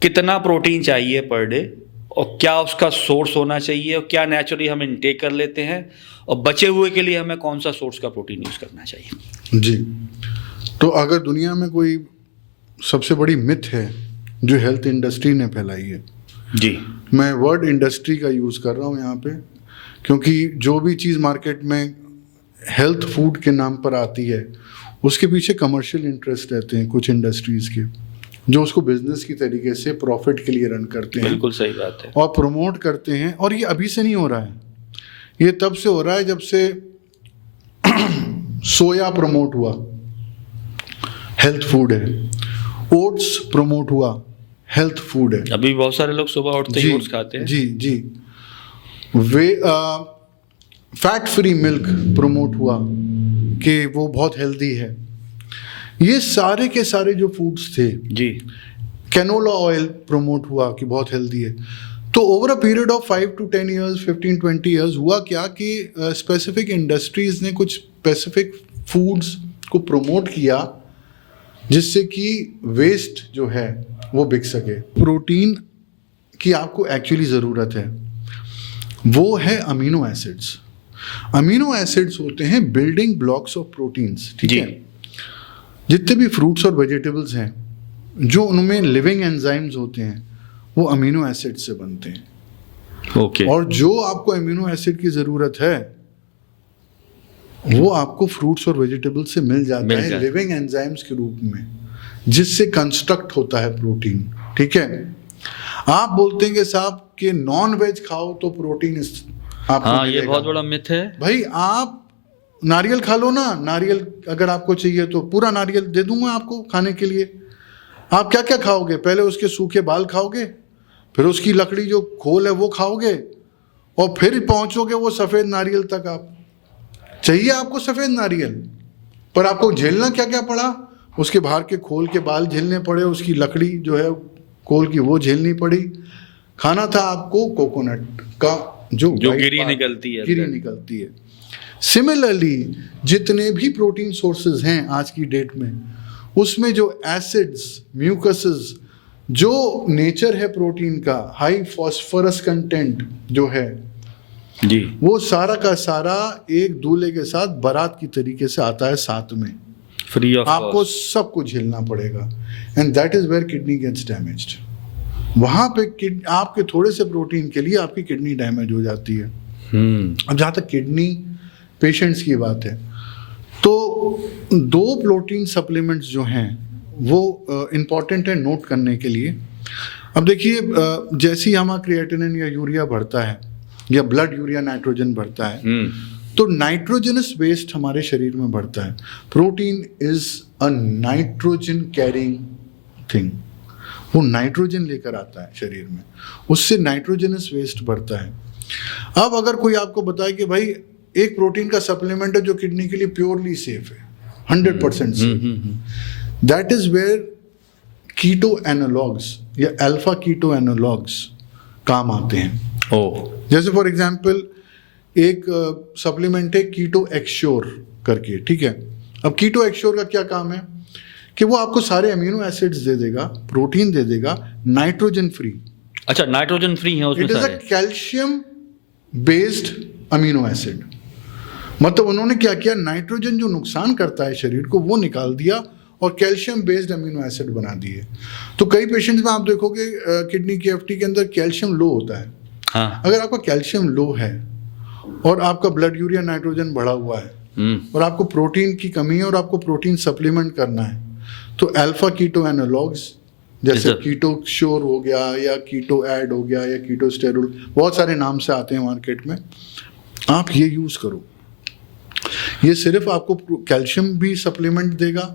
कितना प्रोटीन चाहिए पर डे, और क्या उसका सोर्स होना चाहिए, और क्या नेचुरली हम इनटेक कर लेते हैं, और बचे हुए के लिए हमें कौन सा सोर्स का प्रोटीन यूज़ करना चाहिए? जी, तो अगर दुनिया में कोई सबसे बड़ी मिथ है जो हेल्थ इंडस्ट्री ने फैलाई है, जी, मैं वर्ड इंडस्ट्री का यूज़ कर रहा हूँ यहाँ पे, क्योंकि जो भी चीज़ मार्केट में हेल्थ फूड के नाम पर आती है उसके पीछे कमर्शियल इंटरेस्ट रहते हैं कुछ इंडस्ट्रीज़ के, जो उसको बिजनेस की तरीके से प्रॉफिट के लिए रन करते हैं। बिल्कुल सही बात है। और प्रमोट करते हैं। और ये अभी से नहीं हो रहा है, ये तब से हो रहा है जब से सोया प्रमोट हुआ, हेल्थ फूड है। ओट्स प्रमोट हुआ, हेल्थ फूड है। अभी बहुत सारे लोग सुबह उठते ही ओट्स खाते हैं। जी जी। वे फैट फ्री मिल्क प्रमोट हुआ कि वो बहुत हेल्दी है। ये सारे के सारे जो फूड्स थे जी, कैनोला ऑयल प्रमोट हुआ कि बहुत हेल्दी है। तो over a period of 5 to 10 years, 15-20 years हुआ क्या कि स्पेसिफिक इंडस्ट्रीज ने कुछ स्पेसिफिक फूड्स को प्रमोट किया जिससे कि वेस्ट जो है वो बिक सके। प्रोटीन की आपको एक्चुअली ज़रूरत है, वो है अमीनो एसिड्स। अमीनो एसिड्स होते हैं बिल्डिंग ब्लॉक्स ऑफ प्रोटीन्स, ठीक है। जितने भी फ्रूट्स और वेजिटेबल्स हैं जो उनमें लिविंग एंजाइम्स होते हैं वो अमीनो एसिड से बनते हैं। ओके। और जो आपको अमीनो एसिड की ज़रूरत है वो आपको फ्रूट्स और वेजिटेबल्स से मिल जाता है लिविंग एंजाइम्स के रूप में, जिससे कंस्ट्रक्ट होता है प्रोटीन, ठीक है। आप बोलते हैं कि साहब कि नॉन वेज खाओ तो प्रोटीन आपको हाँ, मिलेगा। ये बहुत बड़ा मिथ है भाई। आप नारियल खा लो ना, नारियल अगर आपको चाहिए तो पूरा नारियल दे दूंगा आपको खाने के लिए। आप क्या क्या खाओगे? पहले उसके सूखे बाल खाओगे, फिर उसकी लकड़ी जो खोल है वो खाओगे, और फिर पहुंचोगे वो सफ़ेद नारियल तक। आप चाहिए आपको सफ़ेद नारियल, पर आपको झेलना क्या क्या पड़ा? उसके बाहर के खोल के बाल झेलने पड़े, उसकी लकड़ी जो है खोल की वो झेलनी पड़ी। खाना था आपको कोकोनट का जो गिरी निकलती है। सिमिलरली जितने भी प्रोटीन सोर्सेज हैं आज की डेट में, उसमें जो एसिड्स, म्यूकसेस, जो नेचर है प्रोटीन का, हाई फॉस्फोरस कंटेंट जो है जी, वो सारा का सारा एक दूल्हे के साथ बारात की तरीके से आता है साथ में, फ्री ऑफ आपको सबको झेलना पड़ेगा, and that is where kidney gets damaged. वहां पे आपके थोड़े से प्रोटीन के लिए आपकी किडनी डैमेज हो जाती है। अब जहाँ तक किडनी पेशेंट्स की बात है, तो 2 प्रोटीन सप्लीमेंट्स जो हैं वो इम्पॉर्टेंट है नोट करने के लिए। अब देखिए, जैसे ही हमारा क्रिएटिनिन या यूरिया बढ़ता है या ब्लड यूरिया नाइट्रोजन बढ़ता है, तो नाइट्रोजनस वेस्ट हमारे शरीर में बढ़ता है। Protein is a nitrogen carrying thing, वो नाइट्रोजन लेकर आता है शरीर में, उससे नाइट्रोजनस वेस्ट बढ़ता है। अब अगर कोई आपको बताए कि भाई एक प्रोटीन का सप्लीमेंट है जो किडनी के लिए प्योरली सेफ है, 100% safe, that is where keto analogues या अल्फा कीटो एनालॉग्स काम आते हैं। जैसे फॉर एग्जांपल एक सप्लीमेंट है कीटो एक्श्योर करके, ठीक है। अब कीटो एक्श्योर का क्या काम है कि वो आपको सारे अमीनो एसिड्स दे देगा, प्रोटीन दे देगा, नाइट्रोजन फ्री। अच्छा, नाइट्रोजन फ्री है उसमें इट इज अ सारे। Calcium based amino acid. मतलब उन्होंने क्या किया, नाइट्रोजन जो नुकसान करता है शरीर को वो निकाल दिया और कैल्शियम बेस्ड अमीनो एसिड बना दिए। तो कई पेशेंट्स में आप देखोगे किडनी की एफटी के अंदर कैल्शियम लो होता है। हाँ। अगर आपका कैल्शियम लो है और आपका ब्लड यूरिया नाइट्रोजन बढ़ा हुआ है और आपको प्रोटीन की कमी है और आपको प्रोटीन सप्लीमेंट करना है, तो अल्फा कीटो एनालॉग्स जैसे कीटो श्योर हो गया या कीटो ऐड हो गया या कीटो स्टेरोल, बहुत सारे नाम से आते हैं मार्केट में, आप ये यूज़ करो। ये सिर्फ आपको कैल्शियम भी सप्लीमेंट देगा,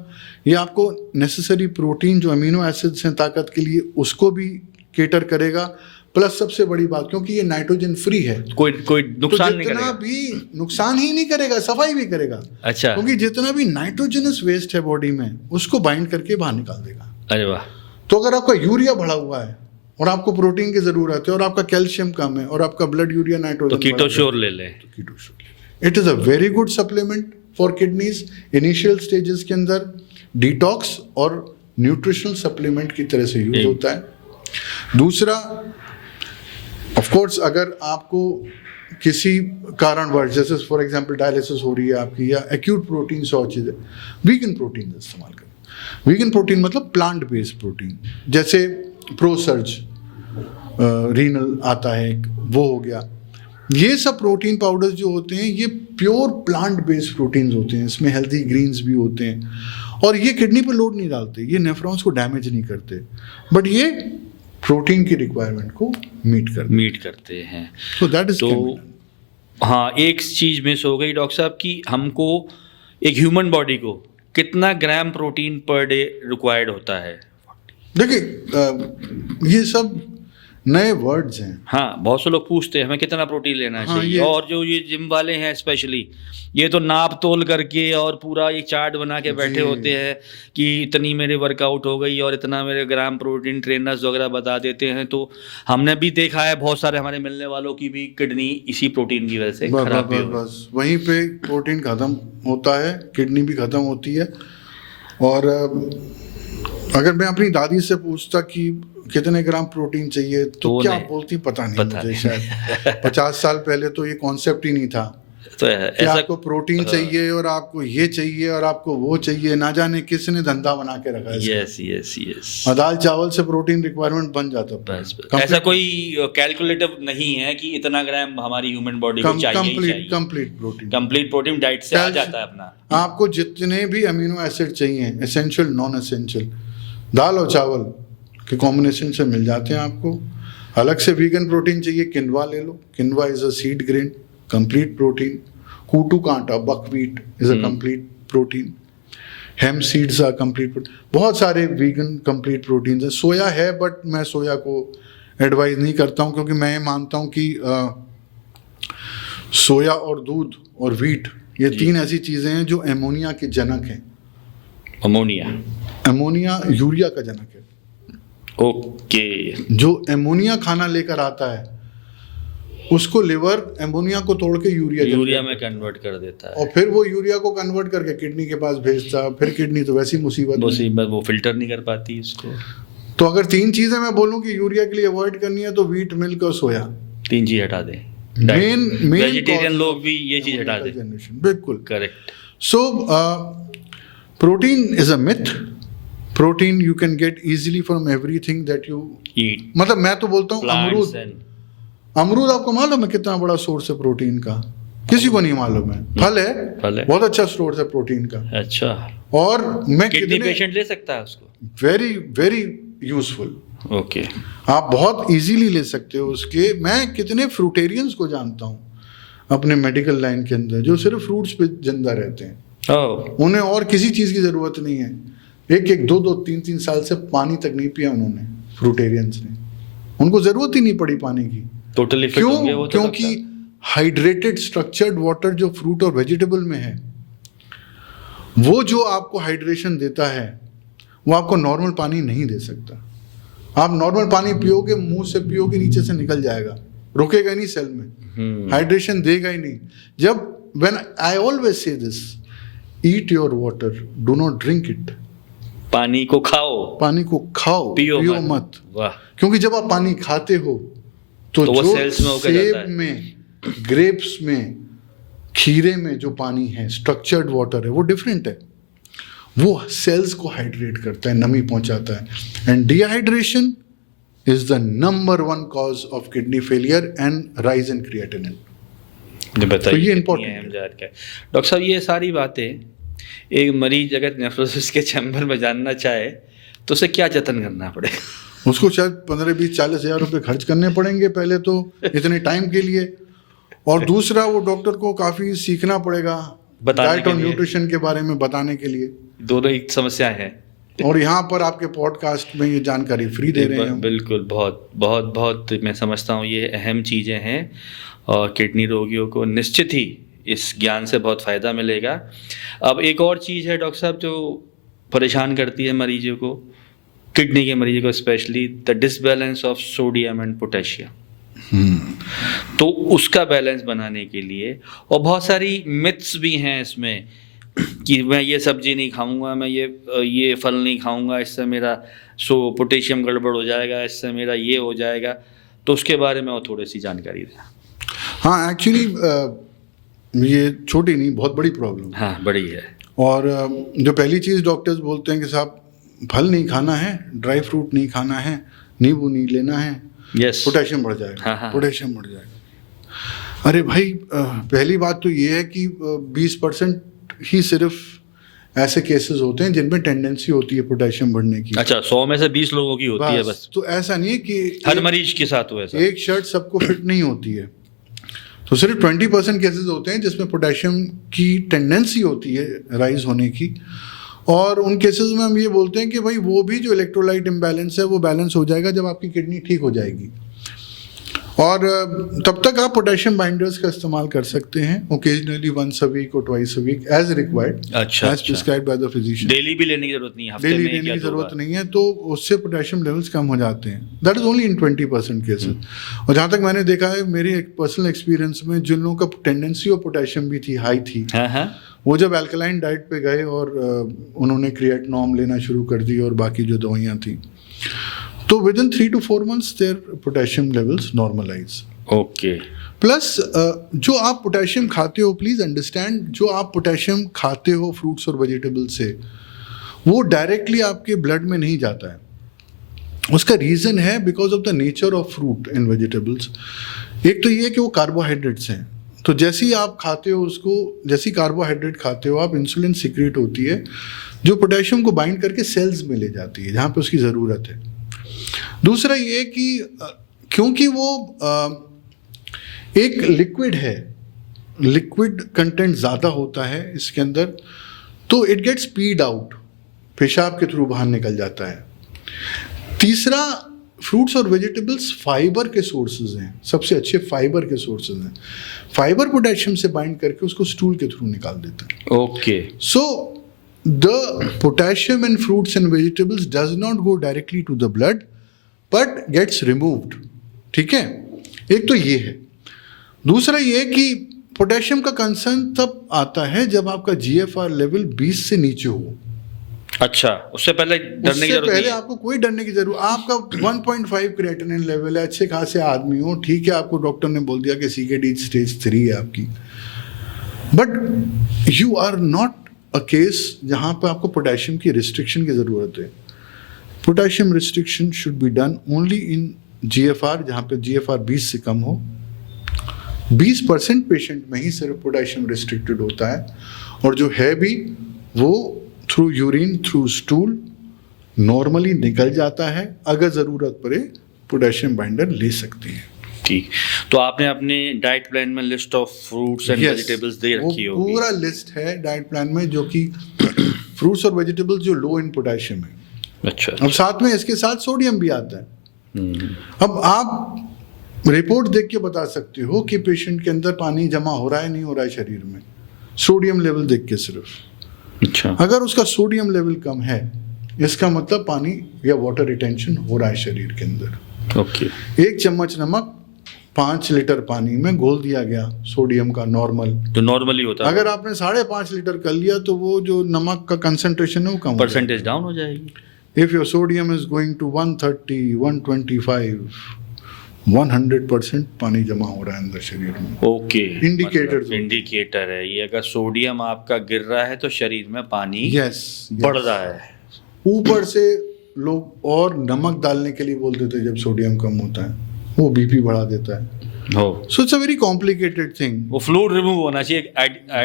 ये आपको नेसेसरी प्रोटीन जो अमीनो एसिड्स हैं ताकत के लिए उसको भी केटर करेगा, प्लस सबसे बड़ी बात क्योंकि ये नाइट्रोजन फ्री है, कोई नुकसान तो नहीं जितना करेगा। भी नुकसान ही नहीं करेगा, सफाई भी करेगा। अच्छा, क्योंकि जितना भी नाइट्रोजनस वेस्ट है बॉडी में उसको बाइंड करके बाहर निकाल देगा। अरे वाह। तो अगर आपका यूरिया बढ़ा हुआ है और आपको प्रोटीन की जरूरत है और आपका कैल्शियम कम है और आपका ब्लड यूरिया नाइट्रोजन, तो कीटो श्योर ले लें। It is a very good supplement for kidneys. Initial stages के अंदर डिटॉक्स और न्यूट्रिशनल सप्लीमेंट की तरह से यूज होता है। दूसरा, ऑफ कोर्स अगर आपको किसी कारणवश, जैसे फॉर एग्जांपल डायलिसिस हो रही है आपकी या एक्यूट प्रोटीन शॉर्टेज है, वीगन प्रोटीन इस्तेमाल करें। वीगन प्रोटीन मतलब प्लांट बेस्ड प्रोटीन, जैसे प्रोसर्ज रीनल आता है एक, वो हो गया। ये सब प्रोटीन पाउडर्स जो होते हैं ये प्योर प्लांट बेस्ड प्रोटीन्स होते हैं, इसमें हेल्दी ग्रीन्स भी होते हैं और ये किडनी पर लोड नहीं डालते, ये नेफ्रॉन्स को डैमेज नहीं करते, बट ये प्रोटीन की रिक्वायरमेंट को मीट करते हैं। तो दैट इज हाँ, एक चीज़ मिस हो गई डॉक्टर साहब कि हमको एक ह्यूमन बॉडी को कितना gram protein per day required होता है? देखिए, ये सब नए वर्ड्स हैं। हाँ, बहुत से लोग पूछते हैं हमें कितना प्रोटीन लेना चाहिए, और जो ये जिम वाले हैं स्पेशली, ये तो नाप तोल करके और पूरा एक चार्ट बना के बैठे होते हैं कि इतनी मेरे वर्कआउट हो गई और इतना मेरे ग्राम प्रोटीन, ट्रेनर्स वगैरह बता देते हैं। तो हमने भी देखा है बहुत सारे हमारे मिलने वालों की भी किडनी इसी प्रोटीन की वजह से खराब भी हो। बस वहीं पे प्रोटीन खत्म होता है, किडनी भी खत्म होती है। और अगर मैं अपनी दादी से पूछता कि कितने ग्राम प्रोटीन चाहिए तो क्या बोलती पता नहीं मुझे। शायद 50 साल पहले तो ये कॉन्सेप्ट ही नहीं था तो कि आपको प्रोटीन चाहिए और आपको ये चाहिए और आपको वो चाहिए, ना जाने किसने धंधा बना के रखा है। यस। दाल चावल से प्रोटीन रिक्वायरमेंट बन जाता है। बस। ऐसा कोई कैलकुलेटिव नहीं है कि इतना ग्राम हमारी ह्यूमन बॉडी को चाहिए। कंप्लीट प्रोटीन डाइट से आ जाता है अपना। आपको जितने भी अमीनो एसिड चाहिए, एसेंशियल नॉन एसेंशियल, दाल और चावल के कॉम्बिनेशन से मिल जाते हैं आपको। अलग से वीगन प्रोटीन चाहिए, किनवा ले लो। Quinoa is a seed grain, complete protein. कूटू का आटा, buckwheat is a complete protein. Hemp seeds are complete protein. बहुत सारे वीगन कंप्लीट प्रोटीन है। सोया है, बट मैं सोया को एडवाइज नहीं करता हूँ क्योंकि मैं मानता हूँ कि सोया और दूध और व्हीट, ये 3 ऐसी चीजें हैं जो एमोनिया के जनक हैं। अमोनिया यूरिया का जनक है। ओके। जो एमोनिया खाना लेकर आता है उसको लिवर एमोनिया को तोड़ के यूरिया में कन्वर्ट कर देता है, और फिर वो यूरिया को कन्वर्ट करके किडनी के पास भेजता, फिर किडनी तो वैसी मुसीबत वो फिल्टर नहीं कर पाती इसको। तो अगर 3 चीजें मैं बोलूं कि यूरिया के लिए अवॉइड करनी है तो व्हीट, मिल्क और सोया, 3 चीज हटा दें। मेन वेजिटेरियन लोग भी ये चीज हटा दें। बिल्कुल correct. So protein is a myth. Protein you can get easily from everything that you eat. मतलब मैं तो बोलता हूँ अमरूद आपको मालूम है कितना बड़ा सोर्स है प्रोटीन का? किसी को नहीं मालूम है। फल है बहुत अच्छा सोर्स है प्रोटीन का। अच्छा। और मैं किडनी पेशेंट ले सकता है उसको? Very very useful. ओके। आप बहुत इजीली ले सकते हो उसके। मैं कितने फ्रूटेरियंस को जानता हूँ अपने मेडिकल लाइन के अंदर जो सिर्फ फ्रूट्स पे जिंदा रहते हैं। उन्हें और किसी चीज़ की ज़रूरत नहीं है। 1-1, 2-2, 3-3 साल से पानी तक नहीं पिया उन्होंने, फ्रूटेरियंस ने। उनको ज़रूरत ही नहीं पड़ी पानी की। टोटली फिट होंगे वो तो। क्योंकि हाइड्रेटेड स्ट्रक्चर्ड वाटर जो फ्रूट और वेजिटेबल में है, वो जो आपको हाइड्रेशन देता है वो आपको नॉर्मल पानी नहीं दे सकता। आप नॉर्मल पानी पियोगे, मुंह से पियोगे, नीचे से निकल जाएगा, रुकेगा नहीं सेल में, हाइड्रेशन देगा ही नहीं। जब when I always say this, eat your water, do not drink it. पानी को खाओ, पियो मत। वाह। क्योंकि जब आप पानी खाते हो तो वो जो सेल्स में होकर जाता है। सेब में, ग्रेप्स में, खीरे में जो पानी है, स्ट्रक्चर्ड वाटर है, वो डिफरेंट है। वो सेल्स को हाइड्रेट करता है, नमी पहुंचाता है। And dehydration is the number 1 cause of kidney failure and rise in creatinine. तो ये इंपॉर्टेंट है। डॉक्टर साहब, ये सारी बातें एक मरीज अगर नेफ्रोसिस के चैम्बर में जानना चाहे तो उसे क्या जतन करना पड़ेगा? उसको शायद 15, 20, 40 हज़ार रुपये खर्च करने पड़ेंगे पहले तो, इतने टाइम के लिए। और दूसरा, वो डॉक्टर को काफ़ी सीखना पड़ेगा डाइट और न्यूट्रिशन के बारे में बताने के लिए। दोनों एक समस्या है। और यहाँ पर आपके पॉडकास्ट में ये जानकारी फ्री दे रहे हैं। बिल्कुल, बहुत बहुत बहुत मैं समझता हूँ ये अहम चीज़ें हैं और किडनी रोगियों को निश्चित ही इस ज्ञान से बहुत फ़ायदा मिलेगा। अब एक और चीज़ है डॉक्टर साहब जो परेशान करती है मरीजों को, किडनी के मरीजों को specially, the disbalance of sodium and potassium. तो उसका बैलेंस बनाने के लिए, और बहुत सारी मिथ्स भी हैं इसमें कि मैं ये सब्जी नहीं खाऊंगा, मैं ये फल नहीं खाऊंगा, इससे मेरा पोटेशियम गड़बड़ हो जाएगा, इससे मेरा ये हो जाएगा। तो उसके बारे में और थोड़ी सी जानकारी दें। हाँ, एक्चुअली ये छोटी नहीं, बहुत बड़ी प्रॉब्लम। हाँ, बड़ी है। और जो पहली चीज़ डॉक्टर्स बोलते हैं कि साहब फल नहीं खाना है, ड्राई फ्रूट नहीं खाना है, नींबू नहीं लेना है, पोटेशियम बढ़ जाएगा। हाँ। पोटेशियम बढ़ जाएगा। अरे भाई, पहली बात तो ये है कि 20% ही सिर्फ ऐसे केसेस होते हैं जिनमें टेंडेंसी होती है पोटेशियम बढ़ने की। अच्छा, 100 में से 20 लोगों की होती है बस। तो ऐसा नहीं है कि हर मरीज के साथ हो ऐसा। एक शर्ट सबको फिट नहीं होती है। तो सिर्फ 20% केसेस होते हैं जिसमें पोटेशियम की टेंडेंसी होती है राइज होने की। और उन केसेस में हम ये बोलते हैं कि भाई वो भी जो इलेक्ट्रोलाइट इम्बैलेंस है वो बैलेंस हो जाएगा जब आपकी किडनी ठीक हो जाएगी। और तब तक आप पोटेशियम बाइंडर्स का इस्तेमाल कर सकते हैं, occasionally once a week or twice a week as required, as prescribed by the physician. Daily भी लेने की जरूरत नहीं है, हफ्ते में लेने की जरूरत नहीं है। तो उससे पोटेशियम लेवल्स कम हो जाते हैं। That is only in 20% cases. और जहाँ तक मैंने देखा है मेरे एक पर्सनल एक्सपीरियंस में, जिन लोगों का टेंडेंसी ऑफ पोटेशियम भी थी, हाई थी, वो जब अल्कलाइन डाइट पे गए और उन्होंने क्रिएटिनॉम लेना शुरू कर दी और बाकी जो दवाइयाँ थी, तो within 3 to 4 months their potassium levels normalise. Okay. Plus जो आप पोटेशियम खाते हो, प्लीज अंडरस्टैंड, जो आप पोटेशियम खाते हो फ्रूट्स और वेजिटेबल से, वो डायरेक्टली आपके ब्लड में नहीं जाता है। उसका रीज़न है because of the nature of fruit and vegetables. एक तो ये है कि वो कार्बोहाइड्रेट्स हैं, तो जैसे ही आप खाते हो उसको, जैसे ही कार्बोहाइड्रेट खाते हो आप, इंसुलिन सीक्रेट होती है जो पोटेशियम को बाइंड करके सेल्स में ले जाती है जहाँ पे उसकी ज़रूरत है। दूसरा ये कि क्योंकि वो एक लिक्विड है, लिक्विड कंटेंट ज़्यादा होता है इसके अंदर, तो इट गेट्स स्पीड आउट, पेशाब के थ्रू बाहर निकल जाता है। तीसरा, फ्रूट्स और वेजिटेबल्स फाइबर के सोर्सेज हैं, सबसे अच्छे फाइबर के सोर्सेज हैं। फाइबर पोटेशियम से बाइंड करके उसको स्टूल के थ्रू निकाल देता है। Okay. So the potassium in fruits and vegetables does not go directly to the blood but gets removed. ठीक है, एक तो ये है। दूसरा ये कि पोटेशियम का कंसर्न तब आता है जब आपका जीएफआर लेवल 20 से नीचे हो। अच्छा, उससे पहले डरने की जरूरत नहीं है। आपको कोई डरने की जरूरत, आपका 1.5 क्रिएटिनिन लेवल है, अच्छे खासे आदमी हो, ठीक है, आपको डॉक्टर ने बोल दिया कि सीकेडी स्टेज 3 है आपकी, but you are not a case जहां पे आपको पोटेशियम की रिस्ट्रिक्शन की जरूरत है। Potassium restriction should be done only in GFR, जहां पे जीएफआर 20 से कम हो। 20% पेशेंट में ही सिर्फ पोटेशियम रिस्ट्रिक्टेड होता है, और जो है भी वो through urine, through stool normally निकल जाता है। अगर ज़रूरत पड़े पोटेशियम बाइंडर ले सकते हैं। ठीक, तो आपने अपने डाइट प्लान में list of fruits and vegetables दे रखी होगी। पूरा लिस्ट है डाइट प्लान में, जो कि फ्रूट्स और वेजिटेबल्स जो लो इन पोटेशियम है। अच्छा, अब साथ में इसके साथ सोडियम भी आता है। अब आप रिपोर्ट देख के बता सकते हो कि पेशेंट के अंदर पानी जमा हो रहा है नहीं हो रहा है शरीर में, सोडियम लेवल देख के सिर्फ। अच्छा, अगर उसका सोडियम लेवल कम है, इसका मतलब पानी या वाटर रिटेंशन हो रहा है शरीर के अंदर। ओके। 1 चम्मच नमक 5 लीटर पानी में घोल दिया गया सोडियम का नॉर्मल, जो नॉर्मली होता है, अगर आपने 5.5 लीटर कर लिया तो वो जो नमक का कंसंट्रेशन है वो कम, परसेंटेज डाउन हो जाएगी। If your sodium is going to 130, 125, 100% पानी जमा हो रहा है अंदर शरीर में। ओके, इंडिकेटर है ये। अगर सोडियम आपका गिर रहा है तो शरीर में पानी यस बढ़ रहा है। ऊपर से लोग और नमक डालने के लिए बोलते थे जब सोडियम कम होता है, वो बीपी बढ़ा देता है। So it's a very complicated thing. वो फ्लूइड रिमूव होना चाहिए।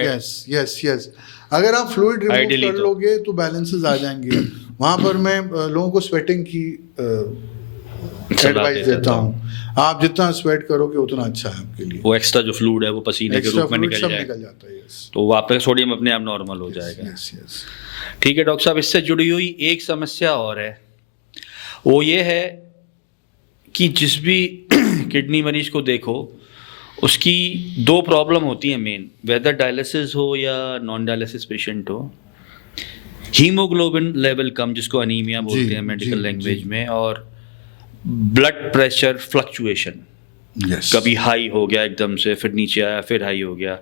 यस यस यस, अगर आप फ्लूइड रिमूव कर लोगे तो बैलेंसेस आ जाएंगे। वहां पर मैं लोगों को स्वेटिंग की एडवाइस देता हूँ। आप जितना स्वेट करोगे उतना अच्छा है आपके लिए। वो एक्स्ट्रा जो फ्लूइड है वो पसीने के रूप में निकल जाता है, तो वो आपका सोडियम अपने आप नॉर्मल हो जाएगा। Yes yes. ठीक है डॉक्टर साहब, इससे जुड़ी हुई एक समस्या और है, वो ये है कि जिस भी किडनी मरीज को देखो उसकी 2 प्रॉब्लम होती हैं मेन, वेदर डायलिसिस हो या नॉन डायलिसिस पेशेंट हो। हीमोग्लोबिन लेवल कम, जिसको अनीमिया बोलते हैं मेडिकल लैंग्वेज में, और ब्लड प्रेशर फ्लक्चुएशन, कभी हाई हो गया एकदम से, फिर नीचे आया, फिर हाई हो गया,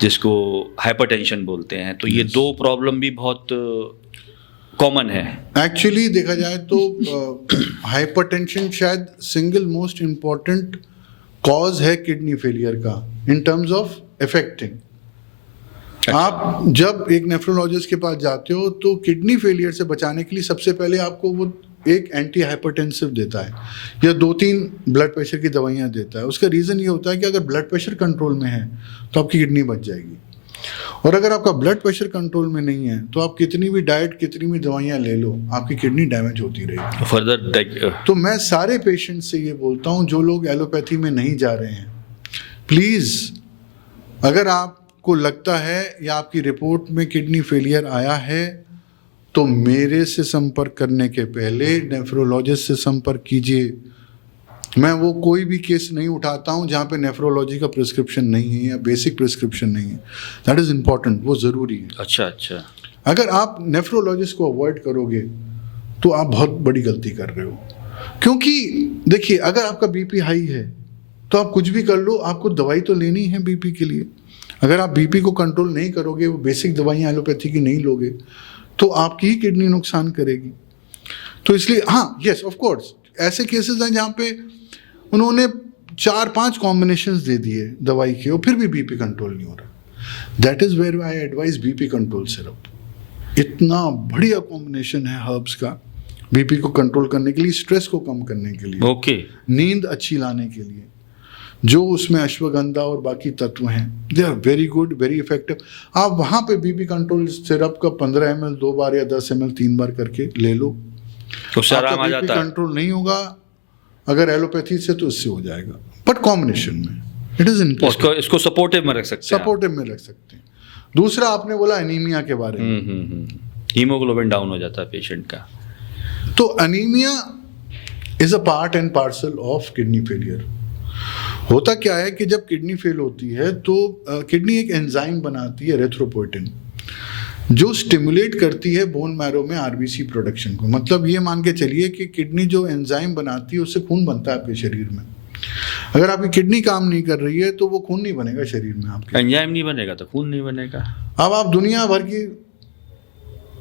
जिसको हाइपरटेंशन बोलते हैं। तो ये 2 प्रॉब्लम भी बहुत कॉमन है। एक्चुअली देखा जाए तो हाइपरटेंशन शायद सिंगल मोस्ट इम्पॉर्टेंट कॉज है किडनी फेलियर का इन टर्म्स ऑफ इफेक्टिंग। आप जब एक नेफ्रोलॉजिस्ट के पास जाते हो तो किडनी फेलियर से बचाने के लिए सबसे पहले आपको वो एक एंटी हाइपरटेंसिव देता है या 2-3 ब्लड प्रेशर की दवाइयाँ देता है। उसका रीज़न ये होता है कि अगर ब्लड प्रेशर कंट्रोल में है तो आपकी किडनी बच जाएगी, और अगर आपका ब्लड प्रेशर कंट्रोल में नहीं है तो आप कितनी भी डाइट, कितनी भी दवाइयाँ ले लो, आपकी किडनी डैमेज होती रहेगी फर्दर। तो मैं सारे पेशेंट से ये बोलता हूँ जो लोग एलोपैथी में नहीं जा रहे हैं, प्लीज़ अगर आपको लगता है या आपकी रिपोर्ट में किडनी फेलियर आया है तो मेरे से संपर्क करने के पहले नेफ्रोलॉजिस्ट से संपर्क कीजिए। मैं वो कोई भी केस नहीं उठाता हूँ जहाँ पे नेफ्रोलॉजी का प्रिस्क्रिप्शन नहीं है या बेसिक प्रिस्क्रिप्शन नहीं है। दैट इज़ इम्पॉर्टेंट, वो ज़रूरी है। अच्छा अच्छा। अगर आप नेफ्रोलॉजिस्ट को अवॉइड करोगे तो आप बहुत बड़ी गलती कर रहे हो, क्योंकि देखिए अगर आपका बीपी हाई है तो आप कुछ भी कर लो, आपको दवाई तो लेनी है बीपी के लिए। अगर आप बीपी को कंट्रोल नहीं करोगे, वो बेसिक दवाइयाँ एलोपैथी की नहीं लोगे, तो आपकी ही किडनी नुकसान करेगी। तो इसलिए हाँ, यस ऑफ कोर्स ऐसे केसेस हैं जहाँ पे उन्होंने 4-5 कॉम्बिनेशंस दे दिए दवाई के और फिर भी बीपी कंट्रोल नहीं हो रहा। That is where I advise BP control syrup. इतना बढ़िया कॉम्बिनेशन है हर्ब्स का बीपी को कंट्रोल करने के लिए, स्ट्रेस को कम करने के लिए, ओके, नींद अच्छी लाने के लिए। जो उसमें अश्वगंधा और बाकी तत्व हैं, they are very good, very effective. आप वहाँ पे बीपी कंट्रोल सिरप का 15 ml 2 बार या 10 ml 3 बार करके ले लो, तो आराम आ जाता है। कंट्रोल नहीं होगा अगर एलोपैथी से तो इससे हो जाएगा, बट कॉम्बिनेशन में इट इज इम्पोर्टेंट। इसको सपोर्टिव में रख सकते हैं, सपोर्टिव में रख सकते हैं। दूसरा आपने बोला एनीमिया के बारे में, हीमोग्लोबिन डाउन हो जाता है पेशेंट का। तो anaemia is a part and parcel of kidney failure. होता क्या है कि जब किडनी फेल होती है तो किडनी एक एंजाइम बनाती है एरिथ्रोपोइटिन, जो स्टिमुलेट करती है बोन मैरो में आरबीसी प्रोडक्शन को। मतलब ये मान के चलिए कि किडनी जो एंजाइम बनाती है उससे खून बनता है आपके शरीर में। अगर आपकी किडनी काम नहीं कर रही है तो वो खून नहीं बनेगा शरीर में आपके। एंजाइम नहीं बनेगा तो खून नहीं बनेगा। अब आप दुनिया भर की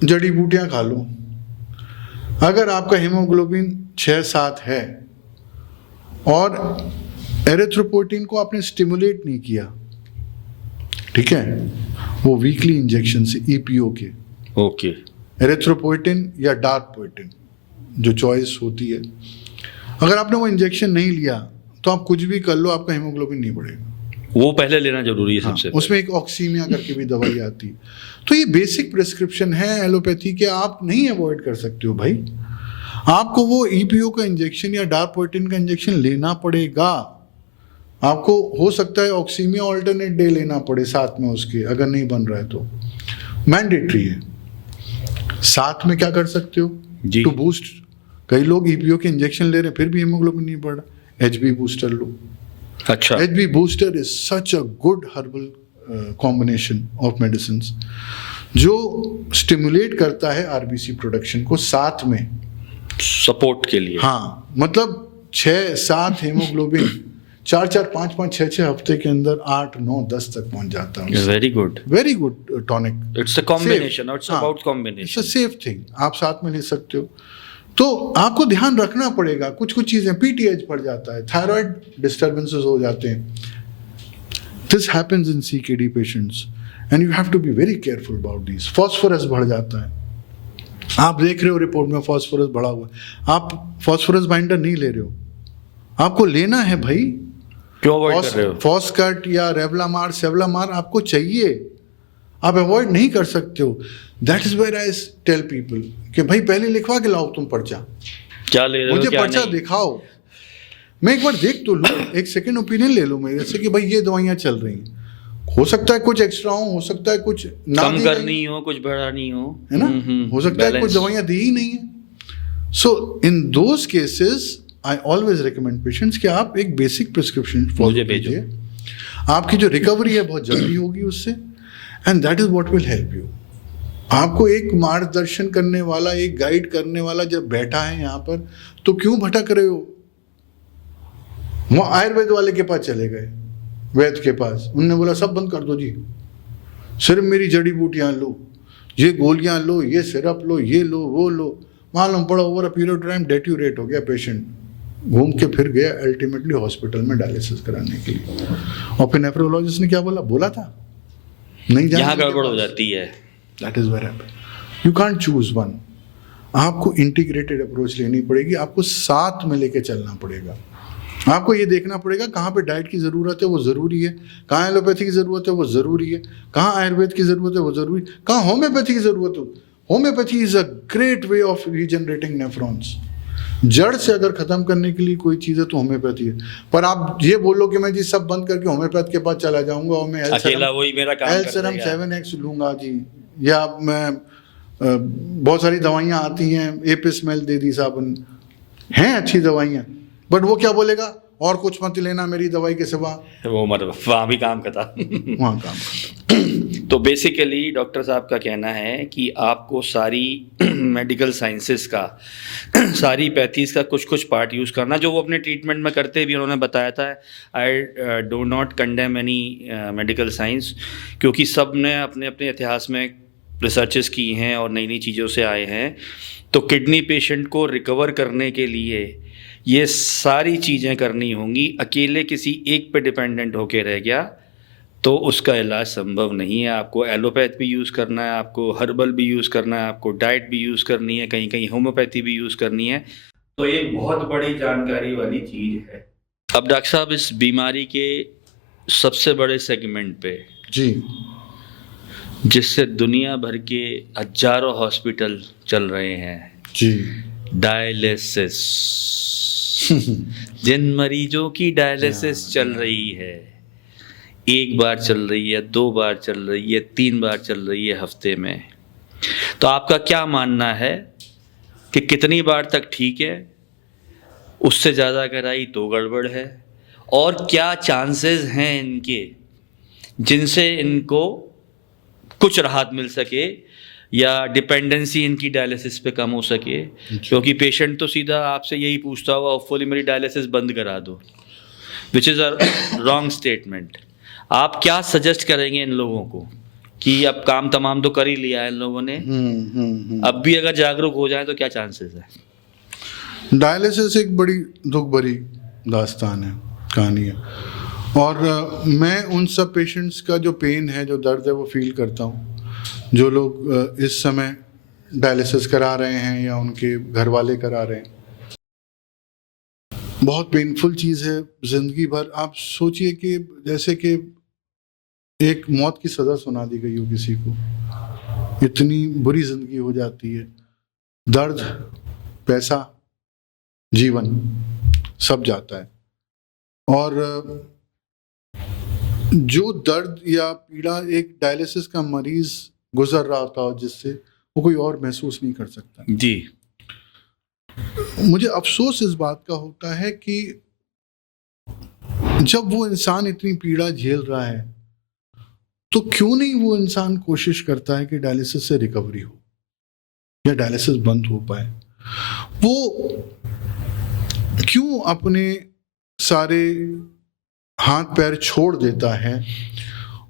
जड़ी बूटियां खा लो, अगर आपका हीमोग्लोबिन 6-7 है और एरिथ्रोपोइटिन को आपने स्टिमुलेट नहीं किया, ठीक है, वो वीकली इंजेक्शन से ईपीओ के, ओके, एरिथ्रोपोइटिन या डार्क पोइटिन जो चॉइस होती है, अगर आपने वो इंजेक्शन नहीं लिया तो आप कुछ भी कर लो, आपका हीमोग्लोबिन नहीं बढ़ेगा। वो पहले लेना जरूरी है हाँ, सबसे उसमें एक ऑक्सीमिया करके भी दवाई आती है। तो ये बेसिक प्रिस्क्रिप्शन है एलोपैथी के, आप नहीं अवॉइड कर सकते हो भाई। आपको वो ईपीओ का इंजेक्शन या डार्पोइटिन का इंजेक्शन लेना पड़ेगा। आपको हो सकता है ऑक्सीमिया ऑल्टरनेट डे लेना पड़े साथ में उसके, अगर नहीं बन रहा है तो मैंडेटरी है। साथ में क्या कर सकते हो जी। टू बूस्ट, कई लोग ईपीओ के इंजेक्शन ले रहे हैं फिर भी हीमोग्लोबिन नहीं बढ़ रहा, एचबी बूस्टर लो। अच्छा, HB booster is such a good herbal combination of medicines जो स्टिमुलेट करता है आरबीसी प्रोडक्शन को साथ में, सपोर्ट के लिए। हाँ, मतलब 6-7 हीमोग्लोबिन 4-4, 5-5, 6-6 हफ्ते के अंदर 8, 9, 10 तक पहुंच जाता है। Very good, very good tonic. It's a combination, it's हाँ, about it's a combination. Safe thing, आप साथ में ले सकते हो। तो आपको ध्यान रखना पड़ेगा, कुछ चीजें, पीटीएच पड़ जाता है, थायराइड डिस्टर्बेंसेस हो जाते हैं, this happens in CKD patients and you have to be very careful about this. Phosphorus बढ़ जाता है, आप देख रहे हो रिपोर्ट में फॉस्फोरस बढ़ा हुआ है, आप फॉस्फोरस बाइंडर नहीं ले रहे हो, आपको लेना है भाई। क्यों अवॉइड कर रहे हो? फॉस्कट या रेवलामार, सेवलामार आपको चाहिए, आप अवॉइड नहीं कर सकते हो। That is where I tell people कि भाई पहले लिखवा के लाओ तुम पर्चा, क्या ले रहे हो, मुझे क्या पर्चा नहीं? दिखाओ, मैं एक बार देख तो लूँ, एक सेकंड ओपिनियन ले लूँ मेरे से कि भाई ये दवाइयाँ चल रही हैं, हो सकता है कुछ एक्स्ट्रा हो सकता है कुछ ना कम दी करनी गई, हो, कुछ बढ़ानी हो, है ना, हो सकता है कुछ balance। दवाइयाँ दी ही नहीं है। So in those cases I always recommend patients कि आप एक बेसिक प्रिस्क्रिप्शन फॉलो मुझे भेजो। कीजिए, आपकी जो रिकवरी है बहुत जल्दी होगी उससे, and that is what will help you. आपको एक मार्गदर्शन करने वाला, एक गाइड करने वाला जब बैठा है यहाँ पर, तो क्यों भटक रहे हो? वो आयुर्वेद वाले के पास चले गए, वैद्य के पास, उनने बोला सब बंद कर दो जी, सिर्फ मेरी जड़ी बूटियाँ लो, ये गोलियाँ लो, ये सिरप लो, ये लो, वो लो, मालूम पड़ा over a period of time deteriorate हो गया पेशेंट, घूम के फिर गया अल्टीमेटली हॉस्पिटल में डायलिसिस कराने के लिए। और फिर नेफ्रोलॉजिस्ट ने क्या बोला था नहीं जाना, यहाँ गड़बड़ हो जाती है। That is where you can't choose one, आपको इंटीग्रेटेड अप्रोच लेनी पड़ेगी, आपको साथ में लेके चलना पड़ेगा। आपको ये देखना पड़ेगा कहाँ पे डाइट की ज़रूरत है, वो ज़रूरी है, कहाँ एलोपैथी की ज़रूरत है, वो ज़रूरी है, कहाँ आयुर्वेद की ज़रूरत है, वो ज़रूरी, कहाँ होम्योपैथी की ज़रूरत है। Homeopathy is a great way of regenerating nephrons. जड़ से अगर ख़त्म करने के लिए कोई चीज़ है तो होम्योपैथी है। पर आप ये बोलो कि मैं जी सब बंद करके होम्योपैथ के पास चला जाऊँगा और मैं अकेला वही मेरा काम कर एल्सरम देगा। 7X लूँगा जी, या मैं बहुत सारी दवाइयाँ आती हैं, एपिसमेल दे दी साबुन, हैं अच्छी दवाइयाँ, बट वो क्या बोलेगा और कुछ मत लेना मेरी दवाई के सिवा, वो मतलब वहाँ भी काम करता। वहाँ काम करता। तो बेसिकली डॉक्टर साहब का कहना है कि आपको सारी मेडिकल साइंसेस का, सारी पैथीज का कुछ कुछ पार्ट यूज़ करना, जो वो अपने ट्रीटमेंट में करते भी उन्होंने बताया था। I do not condemn any medical science, क्योंकि सब ने अपने अपने इतिहास में रिसर्चेस की हैं और नई नई चीज़ों से आए हैं। तो किडनी पेशेंट को रिकवर करने के लिए ये सारी चीज़ें करनी होंगी। अकेले किसी एक पे डिपेंडेंट होके रह गया तो उसका इलाज संभव नहीं है। आपको एलोपैथ भी यूज़ करना है, आपको हर्बल भी यूज़ करना है, आपको डाइट भी यूज़ करनी है, कहीं कहीं होम्योपैथी भी यूज़ करनी है। तो ये बहुत बड़ी जानकारी वाली चीज़ है। अब डॉक्टर साहब, इस बीमारी के सबसे बड़े सेगमेंट पे जी, जिससे दुनिया भर के हजारों हॉस्पिटल चल रहे हैं, जी, डायलिसिस। जिन मरीजों की डायलिसिस चल रही है, एक बार चल रही है, 2 बार चल रही है, 3 बार चल रही है हफ्ते में, तो आपका क्या मानना है कि कितनी बार तक ठीक है? उससे ज़्यादा कराई तो गड़बड़ है? और क्या चांसेस हैं इनके जिनसे इनको कुछ राहत मिल सके या डिपेंडेंसी इनकी डायलिसिस पे कम हो सके? क्योंकि पेशेंट तो सीधा आपसे यही पूछता होगा, होपफुली मेरी डायलिसिस बंद करा दो। Which is a wrong statement. आप क्या सजेस्ट करेंगे इन लोगों को कि अब काम तमाम तो कर ही लिया है इन लोगों ने, अब भी अगर जागरूक हो जाए तो क्या चांसेस है? डायलिसिस एक बड़ी दुख भरी दास्तान है, कहानी है, और मैं उन सब पेशेंट्स का जो पेन है, जो दर्द है, वो फील करता हूँ जो लोग इस समय डायलिसिस करा रहे हैं या उनके घर वाले करा रहे हैं। बहुत पेनफुल चीज़ है। ज़िंदगी भर आप सोचिए कि जैसे कि एक मौत की सज़ा सुना दी गई हो किसी को, इतनी बुरी ज़िंदगी हो जाती है। दर्द, पैसा, जीवन सब जाता है, और जो दर्द या पीड़ा एक डायलिसिस का मरीज गुजर रहा था जिससे, वो कोई और महसूस नहीं कर सकता। जी। मुझे अफसोस इस बात का होता है कि जब वो इंसान इतनी पीड़ा झेल रहा है तो क्यों नहीं वो इंसान कोशिश करता है कि डायलिसिस से रिकवरी हो या डायलिसिस बंद हो पाए। वो क्यों अपने सारे हाथ पैर छोड़ देता है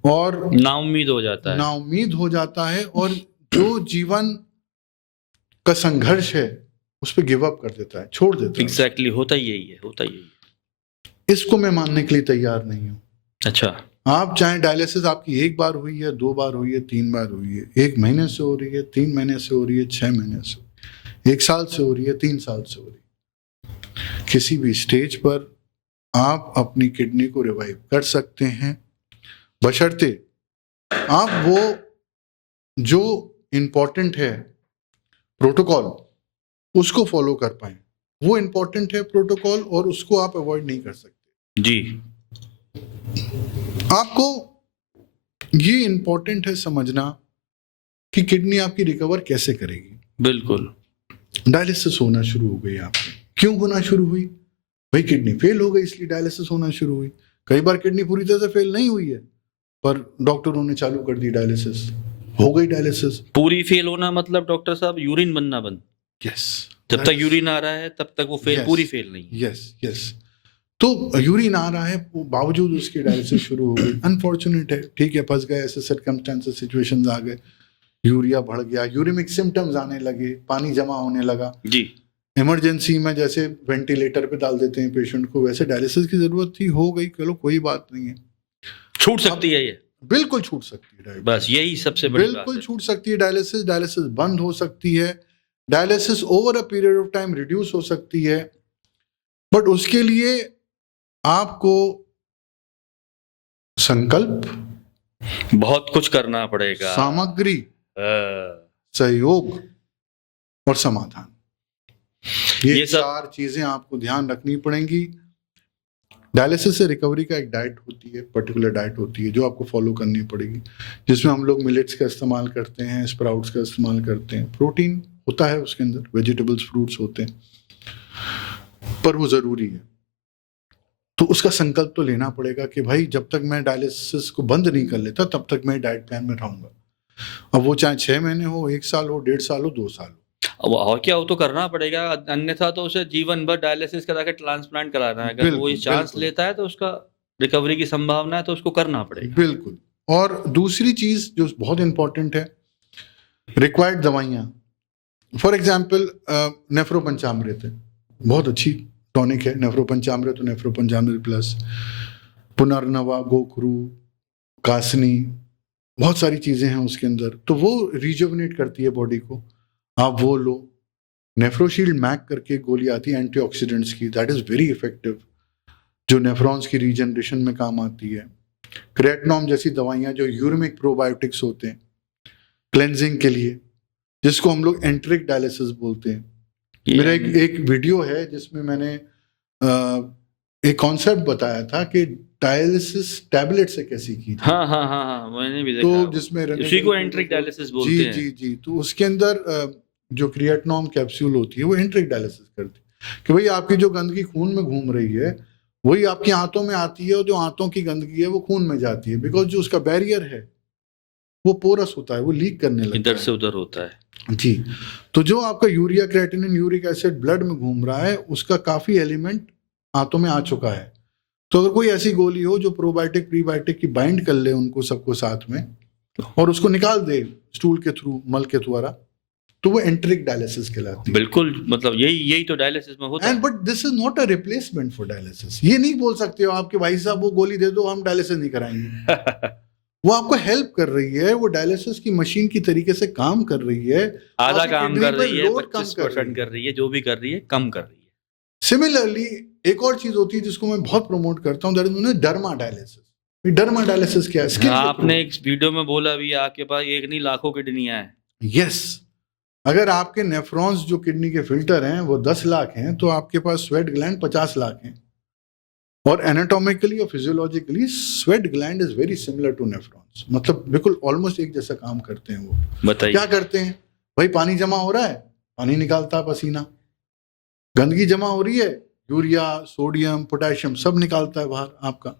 और नाउम्मीद हो जाता है, नाउम्मीद हो जाता है, और जो जीवन का संघर्ष है उस पर गिव अप कर देता है, छोड़ देता है। एग्जैक्टली, होता ही यही है, होता ही यही है। इसको मैं मानने के लिए तैयार नहीं हूँ। अच्छा, आप चाहे डायलिसिस आपकी एक बार हुई है, 2 बार हुई है, 3 बार हुई है, 1 महीने से हो रही है, 3 महीने से हो रही है, 6 महीने से, 1 साल से हो रही है, 3 साल से हो रही है, किसी भी स्टेज पर आप अपनी किडनी को रिवाइव कर सकते हैं, बशर्ते आप वो जो इम्पोर्टेंट है प्रोटोकॉल उसको फॉलो कर पाए। वो इम्पोर्टेंट है प्रोटोकॉल, और उसको आप अवॉइड नहीं कर सकते। जी। आपको ये इम्पोर्टेंट है समझना कि किडनी आपकी रिकवर कैसे करेगी। बिल्कुल। डायलिसिस होना शुरू हो गई आपकी, क्यों होना शुरू हुई? भाई किडनी फेल हो गई इसलिए डायलिसिस होना शुरू हुई। कई बार किडनी पूरी तरह से फेल नहीं हुई है, पर डॉक्टरों ने चालू कर दी डायलिसिस, हो गई डायलिसिस। पूरी फेल होना मतलब डॉक्टर साहब यूरिन बनना बंद। यस, जब तक यूरिन आ रहा है तब तक वो फेल, पूरी फेल नहीं। यस। तो यूरिन आ रहा है, बावजूद उसकी डायलिसिस शुरू हो गई। अनफॉर्चुनेट है, ठीक है, फंस गए, ऐसे सर्कमस्टेंसेस, सिचुएशंस आ गए, यूरिया बढ़ गया, यूरिमिक सिम्टम्स आने लगे, पानी जमा होने लगा। जी। इमरजेंसी में जैसे वेंटिलेटर पे डाल देते हैं पेशेंट को, वैसे डायलिसिस की जरूरत थी, हो गई, चलो कोई बात नहीं है। छूट सकती है ये, बिल्कुल छूट सकती है, बस यही सबसे बड़ी बात है। बिल्कुल छूट सकती है डायलिसिस बंद हो सकती है, dialysis over a period of time reduce हो सकती है, बट उसके लिए आपको संकल्प, बहुत कुछ करना पड़ेगा, सामग्री, सहयोग और समाधान, ये 4 चीजें आपको ध्यान रखनी पड़ेंगी। डायलिसिस से रिकवरी का एक डाइट होती है, पर्टिकुलर डाइट होती है जो आपको फॉलो करनी पड़ेगी, जिसमें हम लोग मिलेट्स का इस्तेमाल करते हैं, स्प्राउट्स का इस्तेमाल करते हैं, प्रोटीन होता है उसके अंदर, वेजिटेबल्स, फ्रूट्स होते हैं, पर वो ज़रूरी है। तो उसका संकल्प तो लेना पड़ेगा कि भाई जब तक मैं डायलिसिस को बंद नहीं कर लेता तब तक मैं डाइट प्लान में रहूँगा। अब वो चाहे 6 महीने हो, 1 साल हो, 1.5 साल हो, 2 साल हो, अब और क्या, वो तो करना पड़ेगा, अन्यथा तो उसे जीवन भर डायलिसिस करा के ट्रांसप्लांट कराना है। अगर वो ये चांस लेता है तो उसका रिकवरी की संभावना है, तो उसको करना पड़ेगा। बिल्कुल। और दूसरी चीज़ जो बहुत इंपॉर्टेंट है, रिक्वायर्ड दवाइयाँ, फॉर एग्जाम्पल नेफ्रोपंचामृत है, बहुत अच्छी टॉनिक है नेफ्रोपंचामृत, तो नेफ्रोपंचामृत प्लस, पुनर्नवा, गोखरू, कासनी, बहुत सारी चीज़ें हैं उसके अंदर, तो वो रिजुविनेट करती है बॉडी को, आप वो लो। नेफ्रोशील्ड मैक करके गोली आती है एंटीऑक्सीडेंट्स की, दैट इज़ वेरी इफेक्टिव, जो नेफ्रॉन्स की रीजनरेशन में काम आती है। क्रेटनॉम जैसी दवाइयाँ जो यूरिमिक प्रोबायोटिक्स होते हैं क्लेंजिंग के लिए, जिसको हम लोग एंट्रिक डायलिसिस बोलते हैं। मेरा एक वीडियो है जिसमें मैंने एक कॉन्सेप्ट बताया था कि डायलिसिस टैबलेट से कैसी की। हाँ, मैंने भी देखा। तो जिसमें उसी को एंट्रिक डायलिसिस बोलते हैं। जी। तो उसके अंदर जो क्रिएटनॉम कैप्सूल होती है वो एंट्रिक डायलिसिस करती है कि भाई आपकी जो गंदगी खून में घूम रही है वही आपकी आंतों में आती है, और जो आंतों की गंदगी है वो खून में जाती है, बिकॉज जो उसका बैरियर है वो पोरस होता है, वो लीक करने लगता है, इधर से उधर होता है। जी। तो जो आपका urea, creatinine, uric acid blood में घूम रहा है, उसका काफी एलिमेंट आंतों में आ चुका है, तो अगर कोई ऐसी गोली हो जो प्रोबायोटिक प्रीबायोटिक की बाइंड कर ले उनको सबको साथ में और उसको निकाल दे स्टूल के थ्रू, मल के द्वारा, तो वो एंटरिक डायलिसिस कहलाती है। बिल्कुल, मतलब यही तो डायलिसिस में होता है। And but this is not a replacement for dialysis. ये नहीं बोल सकते हो आपके भाई साहब वो गोली दे दो हम डायलिसिस नहीं कराएंगे। वो आपको हेल्प कर रही है, वो डायलिसिस की मशीन की तरीके से काम कर रही है, आधा काम कर रही है, लोड कम 25% कर रही है, जो भी कर रही है कम कर रही है। सिमिलरली एक और चीज होती है जिसको मैं बहुत प्रमोट करता हूँ, that is derma dialysis. Derma dialysis क्या है? आपने एक वीडियो में बोला भी आपके पास एक नहीं लाखों किडनियां हैं। यस, अगर आपके नेफ्रॉन्स जो किडनी के फिल्टर हैं वो 10 लाख हैं तो आपके पास स्वेट ग्लैंड 50 लाख हैं। और एनाटॉमिकली और physiologically sweat gland is very similar to nephrons, मतलब बिल्कुल ऑलमोस्ट एक जैसा काम करते हैं वो। बताइए क्या करते हैं भाई? पानी जमा हो रहा है, पानी निकालता है पसीना। गंदगी जमा हो रही है, यूरिया, सोडियम, पोटेशियम सब निकालता है बाहर आपका।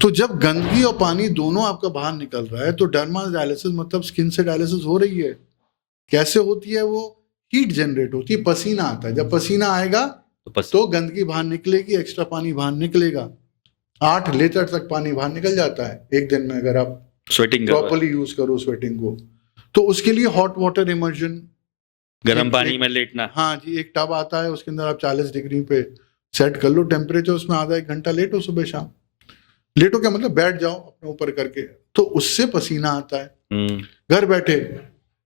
तो जब गंदगी और पानी दोनों आपका बाहर निकल रहा है तो डर्मा डायलिसिस मतलब स्किन से डायलिसिस हो रही है। कैसे होती है वो? हीट जनरेट होती है, पसीना आता है। जब पसीना आएगा तो गंदगी बाहर निकलेगी, एक्स्ट्रा पानी बाहर निकलेगा। 8 लीटर तक पानी बाहर निकल जाता है एक दिन में अगर आप स्वेटिंग प्रॉपर्ली यूज करो स्वेटिंग को। तो उसके लिए हॉट वाटर इमर्जन, गर्म पानी में लेटना। हाँ जी, एक टब आता है, उसके अंदर आप 40 डिग्री पे सेट कर लो टेम्परेचर, उसमें आधा 1 घंटा लेटो, सुबह शाम लेटो। क्या मतलब? बैठ जाओ अपने ऊपर करके, तो उससे पसीना आता है। घर बैठे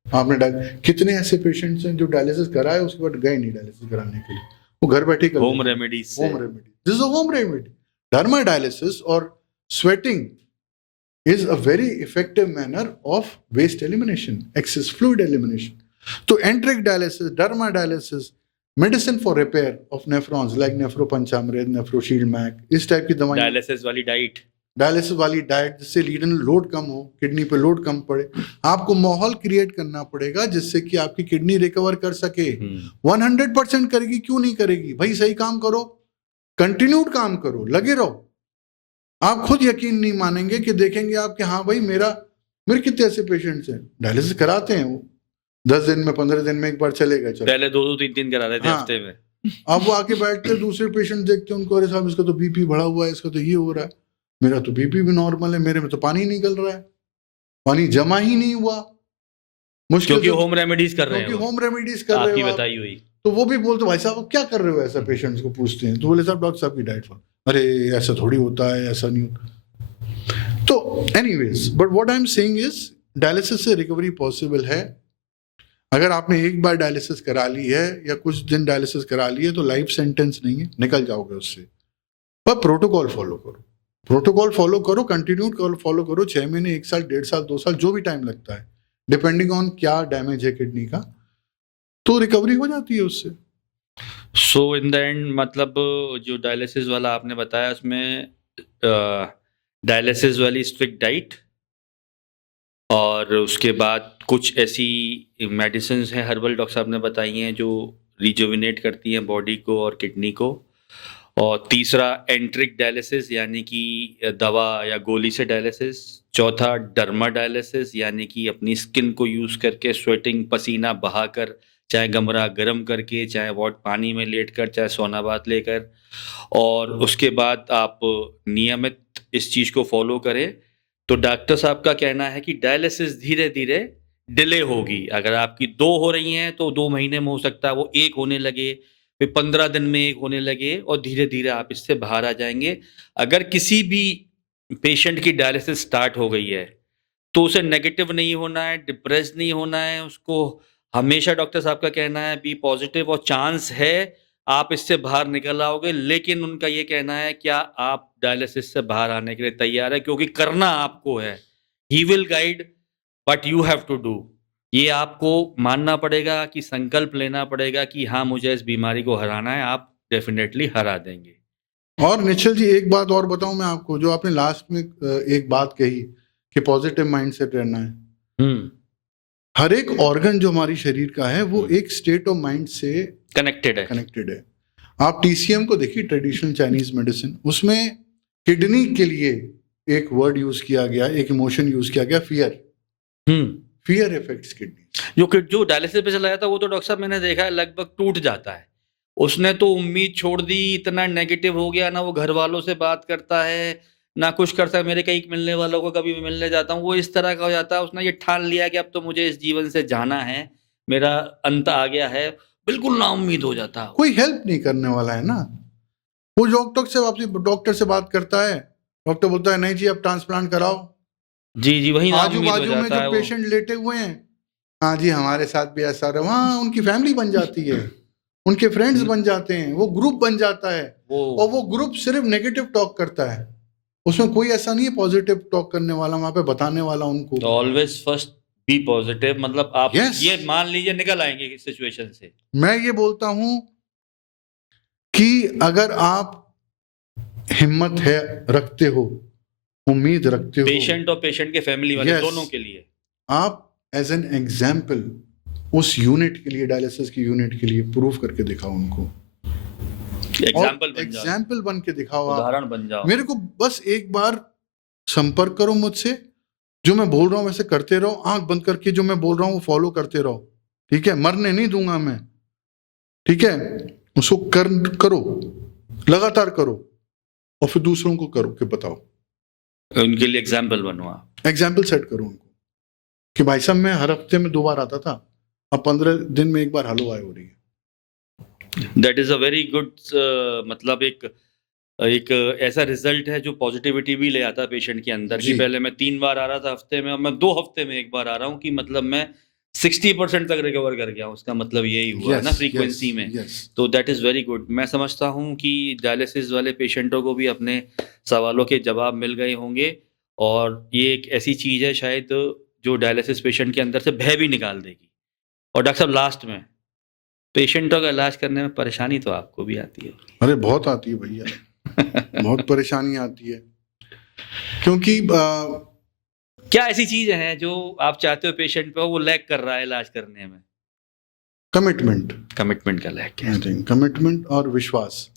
आपने कितने ऐसे पेशेंट्स हैं जो डायलिसिस कराए उसके बाद गए नहीं डायलिसिस कराने के लिए, वो घर बैठे कर home remedies. This is a home remedy. Derma dialysis और sweating is a very effective manner of waste elimination, excess fluid elimination. So enteric dialysis, derma dialysis, medicine for repair of nephrons like nephropanchamrit, nephroshield mac, इस type की दवाएं। Dialysis वाली diet जिससे लीडन load कम हो, kidney पे load कम पड़े। आपको माहौल क्रिएट करना पड़ेगा जिससे कि आपकी किडनी रिकवर कर सके। 100% करेगी क्यों नहीं करेगी भाई? सही काम करो, कंटिन्यूड काम करो, लगे रहो। आप खुद यकीन नहीं मानेंगे कि देखेंगे आप कि हाँ भाई मेरे कितने ऐसे पेशेंट्स हैं डायलिसिस कराते हैं, वो 10 दिन में 15 दिन में एक बार चलेगा। चलो पहले 2-3 करा रहे थे हफ्ते में। अब वो आके बैठते दूसरे पेशेंट देखते हैं उनको, अरे साहब इसका तो बीपी बढ़ा हुआ है, इसका तो ये हो रहा है, मेरा तो बीपी भी नॉर्मल है, मेरे में तो पानी निकल रहा है, पानी जमा ही नहीं हुआ। मुश्किल क्योंकि होम रेमेडीज कर रहे हैं, होम रेमेडीज कर रहे आपकी हो बताई हुई। तो वो भी बोलते भाई साहब क्या कर रहे हो ऐसा? पेशेंट्स को पूछते हैं तो बोले साहब डॉक्टर साहब की डाइट फॉलो। अरे ऐसा थोड़ी होता है, ऐसा नहीं होता। तो anyways, but what I am saying is dialysis से रिकवरी पॉसिबल है। अगर आपने एक बार डायलिसिस करा ली है या कुछ दिन डायलिसिस करा ली है तो लाइफ सेंटेंस नहीं है, निकल जाओगे उससे। पर प्रोटोकॉल फॉलो करो, कंटिन्यूड फॉलो करो, 6 महीने, 1 साल, 1.5 साल, 2 साल, जो भी टाइम लगता है डिपेंडिंग ऑन क्या डैमेज है किडनी का, तो रिकवरी हो जाती है उससे। सो इन द एंड मतलब जो डायलिसिस वाला आपने बताया उसमें डायलिसिस वाली स्ट्रिक्ट डाइट और उसके बाद कुछ ऐसी मेडिसिन हैं हर्बल डॉक्टर साहब ने बताई हैं जो रिजुविनेट करती हैं बॉडी को और किडनी को, और तीसरा एंट्रिक डायलिसिस यानी कि दवा या गोली से डायलिसिस, चौथा डर्मा डायलिसिस यानी कि अपनी स्किन को यूज़ करके स्वेटिंग, पसीना बहाकर, चाहे गमरा गर्म करके, चाहे वॉट पानी में लेटकर, चाहे सोना बात लेकर, और उसके बाद आप नियमित इस चीज़ को फॉलो करें तो डॉक्टर साहब का कहना है कि डायलिसिस धीरे धीरे डिले होगी। अगर आपकी 2 हो रही हैं तो 2 महीने में हो सकता है वो 1 होने लगे, फिर 15 दिन में 1 होने लगे, और धीरे धीरे आप इससे बाहर आ जाएंगे। अगर किसी भी पेशेंट की डायलिसिस स्टार्ट हो गई है तो उसे नेगेटिव नहीं होना है, डिप्रेस नहीं होना है, उसको हमेशा डॉक्टर साहब का कहना है बी पॉजिटिव, और चांस है आप इससे बाहर निकल आओगे। लेकिन उनका ये कहना है क्या आप डायलिसिस से बाहर आने के लिए तैयार है, क्योंकि करना आपको है। He will guide but you have to do. ये आपको मानना पड़ेगा कि संकल्प लेना पड़ेगा कि हाँ मुझे इस बीमारी को हराना है, आप डेफिनेटली हरा देंगे। और निश्चल जी एक बात और बताऊं मैं आपको, जो आपने लास्ट में एक बात कही कि पॉजिटिव माइंडसेट रहना है। हर एक ऑर्गन जो हमारी शरीर का है वो एक स्टेट ऑफ माइंड से कनेक्टेड है। आप TCM को देखिए, ट्रेडिशनल चाइनीज मेडिसिन, उसमें किडनी के लिए एक वर्ड यूज किया गया, एक इमोशन यूज किया गया, फियर इफेक्ट्स किडनी। जो डायलिसिस पे चला जाता है वो तो डॉक्टर साहब मैंने देखा है लगभग टूट जाता है, उसने तो उम्मीद छोड़ दी, इतना नेगेटिव हो गया ना, वो घर वालों से बात करता है ना कुछ करता है। मेरे कई मिलने वालों को कभी भी मिलने जाता हूँ, वो इस तरह का हो जाता है, उसने ये ठान लिया कि अब तो मुझे इस जीवन से जाना है, मेरा अंत आ गया है, बिल्कुल नाउम्मीद हो जाता है। कोई हेल्प नहीं करने वाला है ना। वो डॉक्टर से बात करता है, डॉक्टर बोलता है नहीं जी अब ट्रांसप्लांट कराओ। जी, वही आजू नाउम्मीद हो बाजू में जाता है जो वो। पेशेंट लेटे हुए हैं, हाँ जी हमारे साथ भी ऐसा रहा, वहाँ उनकी फैमिली बन जाती है, उनके फ्रेंड्स बन जाते हैं, वो ग्रुप बन जाता है। और वो ग्रुप सिर्फ नेगेटिव टॉक करता है, उसमें कोई ऐसा नहीं है पॉजिटिव टॉक करने वाला, वहां पे बताने वाला उनको। ऑलवेज फर्स्ट बी पॉजिटिव, मतलब आप Yes. ये मान लीजिए निकल आएंगे इस सिचुएशन से। मैं ये बोलता हूं कि अगर आप हिम्मत है रखते हो, उम्मीद रखते हो, पेशेंट और पेशेंट के फैमिली वाले Yes. दोनों के लिए, आप एज एन एग्जाम्पल उस यूनिट के लिए, डायलिसिस की यूनिट के लिए प्रूफ करके दिखाओ उनको, एग्जाम्पल बन के दिखाओ, उदाहरण बन जाओ। मेरे को बस एक बार संपर्क करो मुझसे, जो मैं बोल रहा हूँ वैसे करते रहो, आंख बंद करके जो मैं बोल रहा हूँ वो फॉलो करते रहो, ठीक है? मरने नहीं दूंगा मैं, ठीक है? उसको करो, लगातार करो, और फिर दूसरों को करो कि बताओ, उनके लिए एग्जाम्पल बनो आप, एग्जाम्पल सेट करो उनको कि भाई साहब मैं हर हफ्ते में 2 बार आता था, अब 15 दिन में 1 बार हलवाई हो रही है। That is a very good, मतलब एक ऐसा रिजल्ट है जो पॉजिटिविटी भी ले आता है पेशेंट के अंदर कि पहले मैं 3 बार आ रहा था हफ्ते में, अब मैं 2 हफ्ते में 1 बार आ रहा हूँ, कि मतलब मैं 60% तक रिकवर कर गया हूँ। उसका मतलब यही हुआ है ना फ्रीक्वेंसी में। तो दैट इज वेरी गुड। मैं समझता हूँ कि डायलिसिस वाले पेशेंटों को भी अपने सवालों के जवाब मिल गए होंगे, और ये एक ऐसी चीज़ है शायद जो डायलिसिस पेशेंट के अंदर से भय भी निकाल देगी। और डॉक्टर साहब लास्ट में, पेशेंटों का इलाज करने में परेशानी तो आपको भी आती है। अरे बहुत आती है भैया, बहुत परेशानी आती है, क्योंकि क्या ऐसी चीजें हैं जो आप चाहते हो पेशेंट पे वो लैग कर रहा है इलाज करने में? कमिटमेंट का लैग है, कमिटमेंट और विश्वास।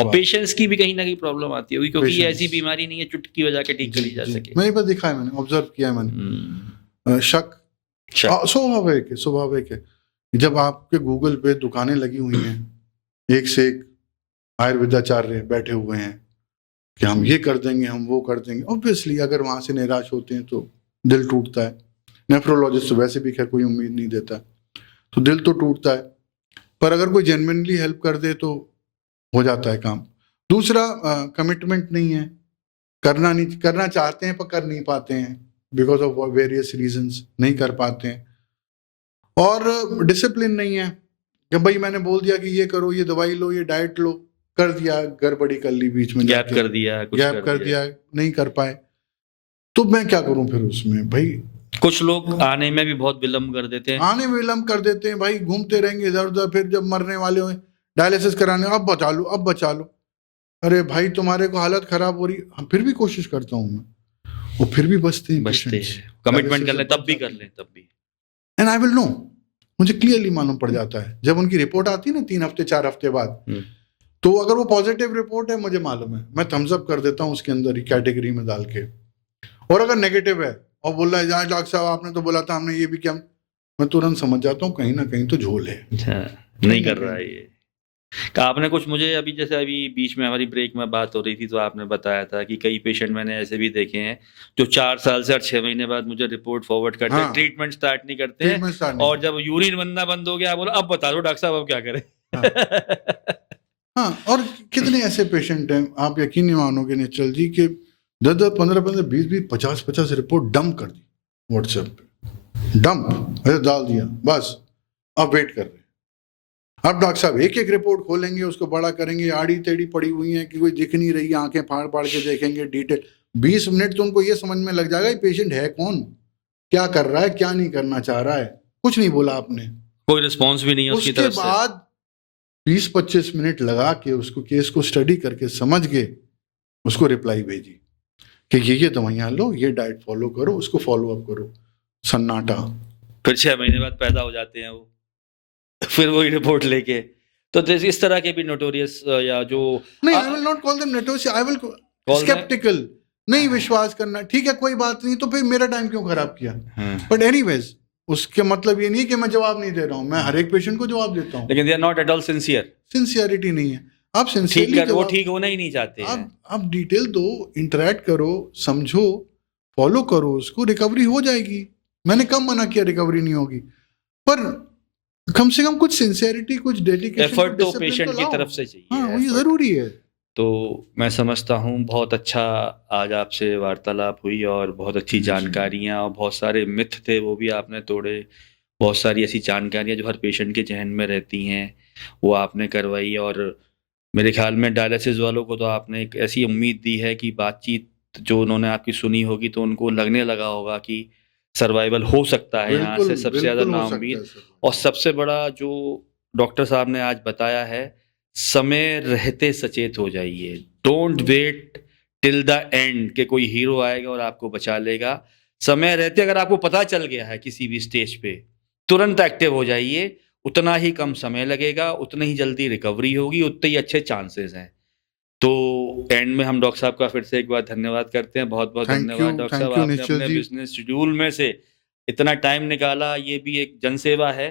और पेशेंट्स की भी कहीं ना कहीं प्रॉब्लम आती होगी, क्योंकि ये ऐसी बीमारी नहीं है चुटकी बजा के ठीक करी जा सके। मेरे पास दिखा है, मैंने ऑब्जर्व किया है, मैंने शक स्वाभाविक है। जब आपके गूगल पे दुकानें लगी हुई हैं, एक से एक आयुर्वेदाचार्य बैठे हुए हैं कि हम ये कर देंगे, हम वो कर देंगे, ऑब्वियसली अगर वहां से निराश होते हैं तो दिल टूटता है। नेफ्रोलॉजिस्ट तो वैसे भी खैर कोई उम्मीद नहीं देता, तो दिल तो टूटता है, पर अगर कोई जेन्युइनली हेल्प कर दे तो हो जाता है काम। दूसरा कमिटमेंट नहीं है, करना चाहते हैं पर कर नहीं पाते हैं, बिकॉज ऑफ वेरियस रीजंस नहीं कर पाते हैं। और डिसिप्लिन नहीं है कि भाई मैंने बोल दिया कि ये करो, ये दवाई लो, ये डाइट लो, कर दिया, गड़बड़ी कर ली, बीच में गैप कर दिया, नहीं कर पाए, तो मैं क्या करूं फिर उसमें? भाई कुछ लोग आने में भी बहुत विलम्ब कर देते हैं, भाई घूमते रहेंगे इधर उधर, फिर जब मरने वाले हो डायलिसिस कराने, अब बचा लो। अरे भाई तुम्हारे को हालत खराब हो रही, फिर भी कोशिश करता हूँ मैं, और फिर भी बचते हैं। कमिटमेंट कर ले तब भी एंड आई विल नो, मुझे क्लियरली मालूम पड़ जाता है जब उनकी रिपोर्ट आती है ना 3 हफ्ते 4 हफ्ते बाद, तो अगर वो पॉजिटिव रिपोर्ट है मुझे मालूम है, मैं थम्स अप कर देता हूँ उसके अंदर ही कैटेगरी में डाल के। और अगर नेगेटिव है और बोल रहा है डॉक्टर साहब आपने तो बोला था, हमने ये भी किया, मैं तुरंत समझ जाता हूँ कहीं ना कहीं तो झोल है, नहीं कर रहा है ये। आपने कुछ मुझे अभी जैसे अभी बीच में हमारी ब्रेक में बात हो रही थी, तो आपने बताया था कि कई पेशेंट मैंने ऐसे भी देखे हैं जो 4 साल से और 6 महीने बाद मुझे रिपोर्ट फॉरवर्ड करते हैं, ट्रीटमेंट स्टार्ट नहीं करते हैं, और जब यूरिन बनना बंद हो गया बोला अब बता दो डॉक्टर साहब अब क्या करें। हाँ, और कितने ऐसे पेशेंट हैं, आप यकीन नहीं मानोगे निश्चल जी, कि 10-10, 15-15, 20-20, 50-50 रिपोर्ट डंप कर दी व्हाट्सएप पे, डंप ऐसे डाल दिया, बस अब वेट कर रहे। अब डॉक्टर साहब एक एक रिपोर्ट खोलेंगे, उसको बड़ा करेंगे, आड़ी टेढ़ी पड़ी हुई है कि कोई दिख नहीं रही, आंखें फाड़ फाड़ के देखेंगे डिटेल, 20 मिनट तो उनको ये समझ में लग जाएगा ये पेशेंट है कौन, क्या कर रहा है, क्या नहीं करना चाह रहा है। कुछ नहीं बोला आपने, कोई रिस्पॉन्स भी नहीं है उसकी तरफ से। उसके बाद 20-25 मिनट लगा के उसको केस को स्टडी करके समझ के उसको रिप्लाई भेजी कि ये दवाइयाँ लो, ये डाइट फॉलो करो, उसको फॉलो अप करो। सन्नाटा। फिर 6 महीने बाद पैदा हो जाते हैं वो, फिर वही रिपोर्ट लेके। तो इस तरह के भी नोटोरियस या जो नहीं, I will not call them notorious, I will sceptical, नहीं विश्वास करना, ठीक है कोई बात नहीं, तो फिर मेरा टाइम क्यों खराब किया। बट एनीवेज उसके मतलब ये नहीं कि मैं जवाब नहीं दे रहा हूँ, मैं हर एक पेशेंट को जवाब देता हूँ। लेकिन they are not at all sincere. Sincerity नहीं है। आप ठीक सिंसियरली कर, वो ठीक होना ही नहीं चाहते हैं। आप डिटेल दो, इंटरेक्ट करो, समझो, फॉलो करो, उसको रिकवरी हो जाएगी। मैंने कब मना किया रिकवरी नहीं होगी, पर कम से कम कुछ सिंसियरिटी, कुछ डेडिकेशन, एफर्ट तो पेशेंट की तरफ से चाहिए। हाँ, ये effort। जरूरी है। तो मैं समझता हूँ बहुत अच्छा आज आपसे वार्तालाप हुई और बहुत अच्छी जानकारियाँ और बहुत सारे मिथ थे वो भी आपने तोड़े। बहुत सारी ऐसी जानकारियाँ जो हर पेशेंट के जहन में रहती हैं वो आपने करवाई, और मेरे ख्याल में डायलिसिस वालों को तो आपने एक ऐसी उम्मीद दी है कि बातचीत जो उन्होंने आपकी सुनी होगी तो उनको लगने लगा होगा कि सर्वाइवल हो सकता है यहाँ से। सबसे ज़्यादा बिल्कुल हो सकता नाउम्मीद है सर। और सबसे बड़ा जो डॉक्टर साहब ने आज बताया है, समय रहते सचेत हो जाइए। Don't wait till the end कि कोई हीरो आएगा और आपको बचा लेगा। समय रहते अगर आपको पता चल गया है किसी भी स्टेज पे, तुरंत एक्टिव हो जाइए। उतना ही कम समय लगेगा, उतनी ही जल्दी रिकवरी होगी, उतने ही अच्छे चांसेस हैं। तो एंड में हम डॉक्टर साहब का फिर से एक बार धन्यवाद करते हैं। बहुत-बहुत धन्यवाद डॉक्टर साहब, आपने निश्चल अपने जी। बिज़नेस शेड्यूल में से इतना टाइम निकाला, ये भी एक जनसेवा है।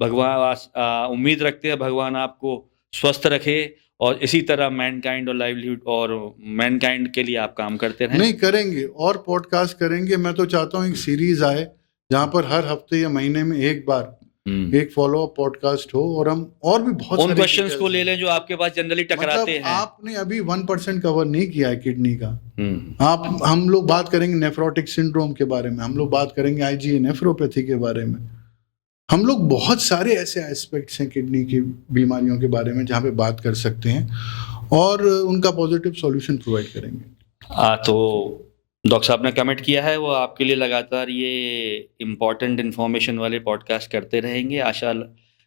उम्मीद रखते हैं भगवान आपको स्वस्थ रखे और इसी तरह मैनकाइंड और लाइवलीहुड और मैनकाइंड के लिए आप काम करते रहें। नहीं, करेंगे और पॉडकास्ट करेंगे। मैं तो चाहता हूँ एक सीरीज आए जहाँ पर हर हफ्ते या महीने में एक बार एक फॉलो अप पॉडकास्ट हो, और हम और भी बहुत उन सारे क्वेश्चंस को details ले हैं। लें जो आपके पास जनरली टकराते मतलब हैं। आपने अभी 1% कवर नहीं किया है किडनी का। हम लोग बात करेंगे नेफ्रोटिक सिंड्रोम के बारे में, हम लोग बात करेंगे आईजीए नेफ्रोपैथी के बारे में, हम लोग बहुत सारे ऐसे एस्पेक्ट्स हैं किडनी की बीमारियों के बारे में जहाँ पे बात कर सकते हैं और उनका पॉजिटिव सॉल्यूशन प्रोवाइड करेंगे। तो डॉक्टर साहब ने कमेंट किया है वो आपके लिए लगातार ये इम्पोर्टेंट इन्फॉर्मेशन वाले पॉडकास्ट करते रहेंगे। आशा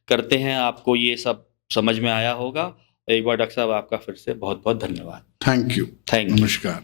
करते हैं आपको ये सब समझ में आया होगा। एक बार डॉक्टर साहब आपका फिर से बहुत बहुत धन्यवाद। Thank you. Thank you. नमस्कार।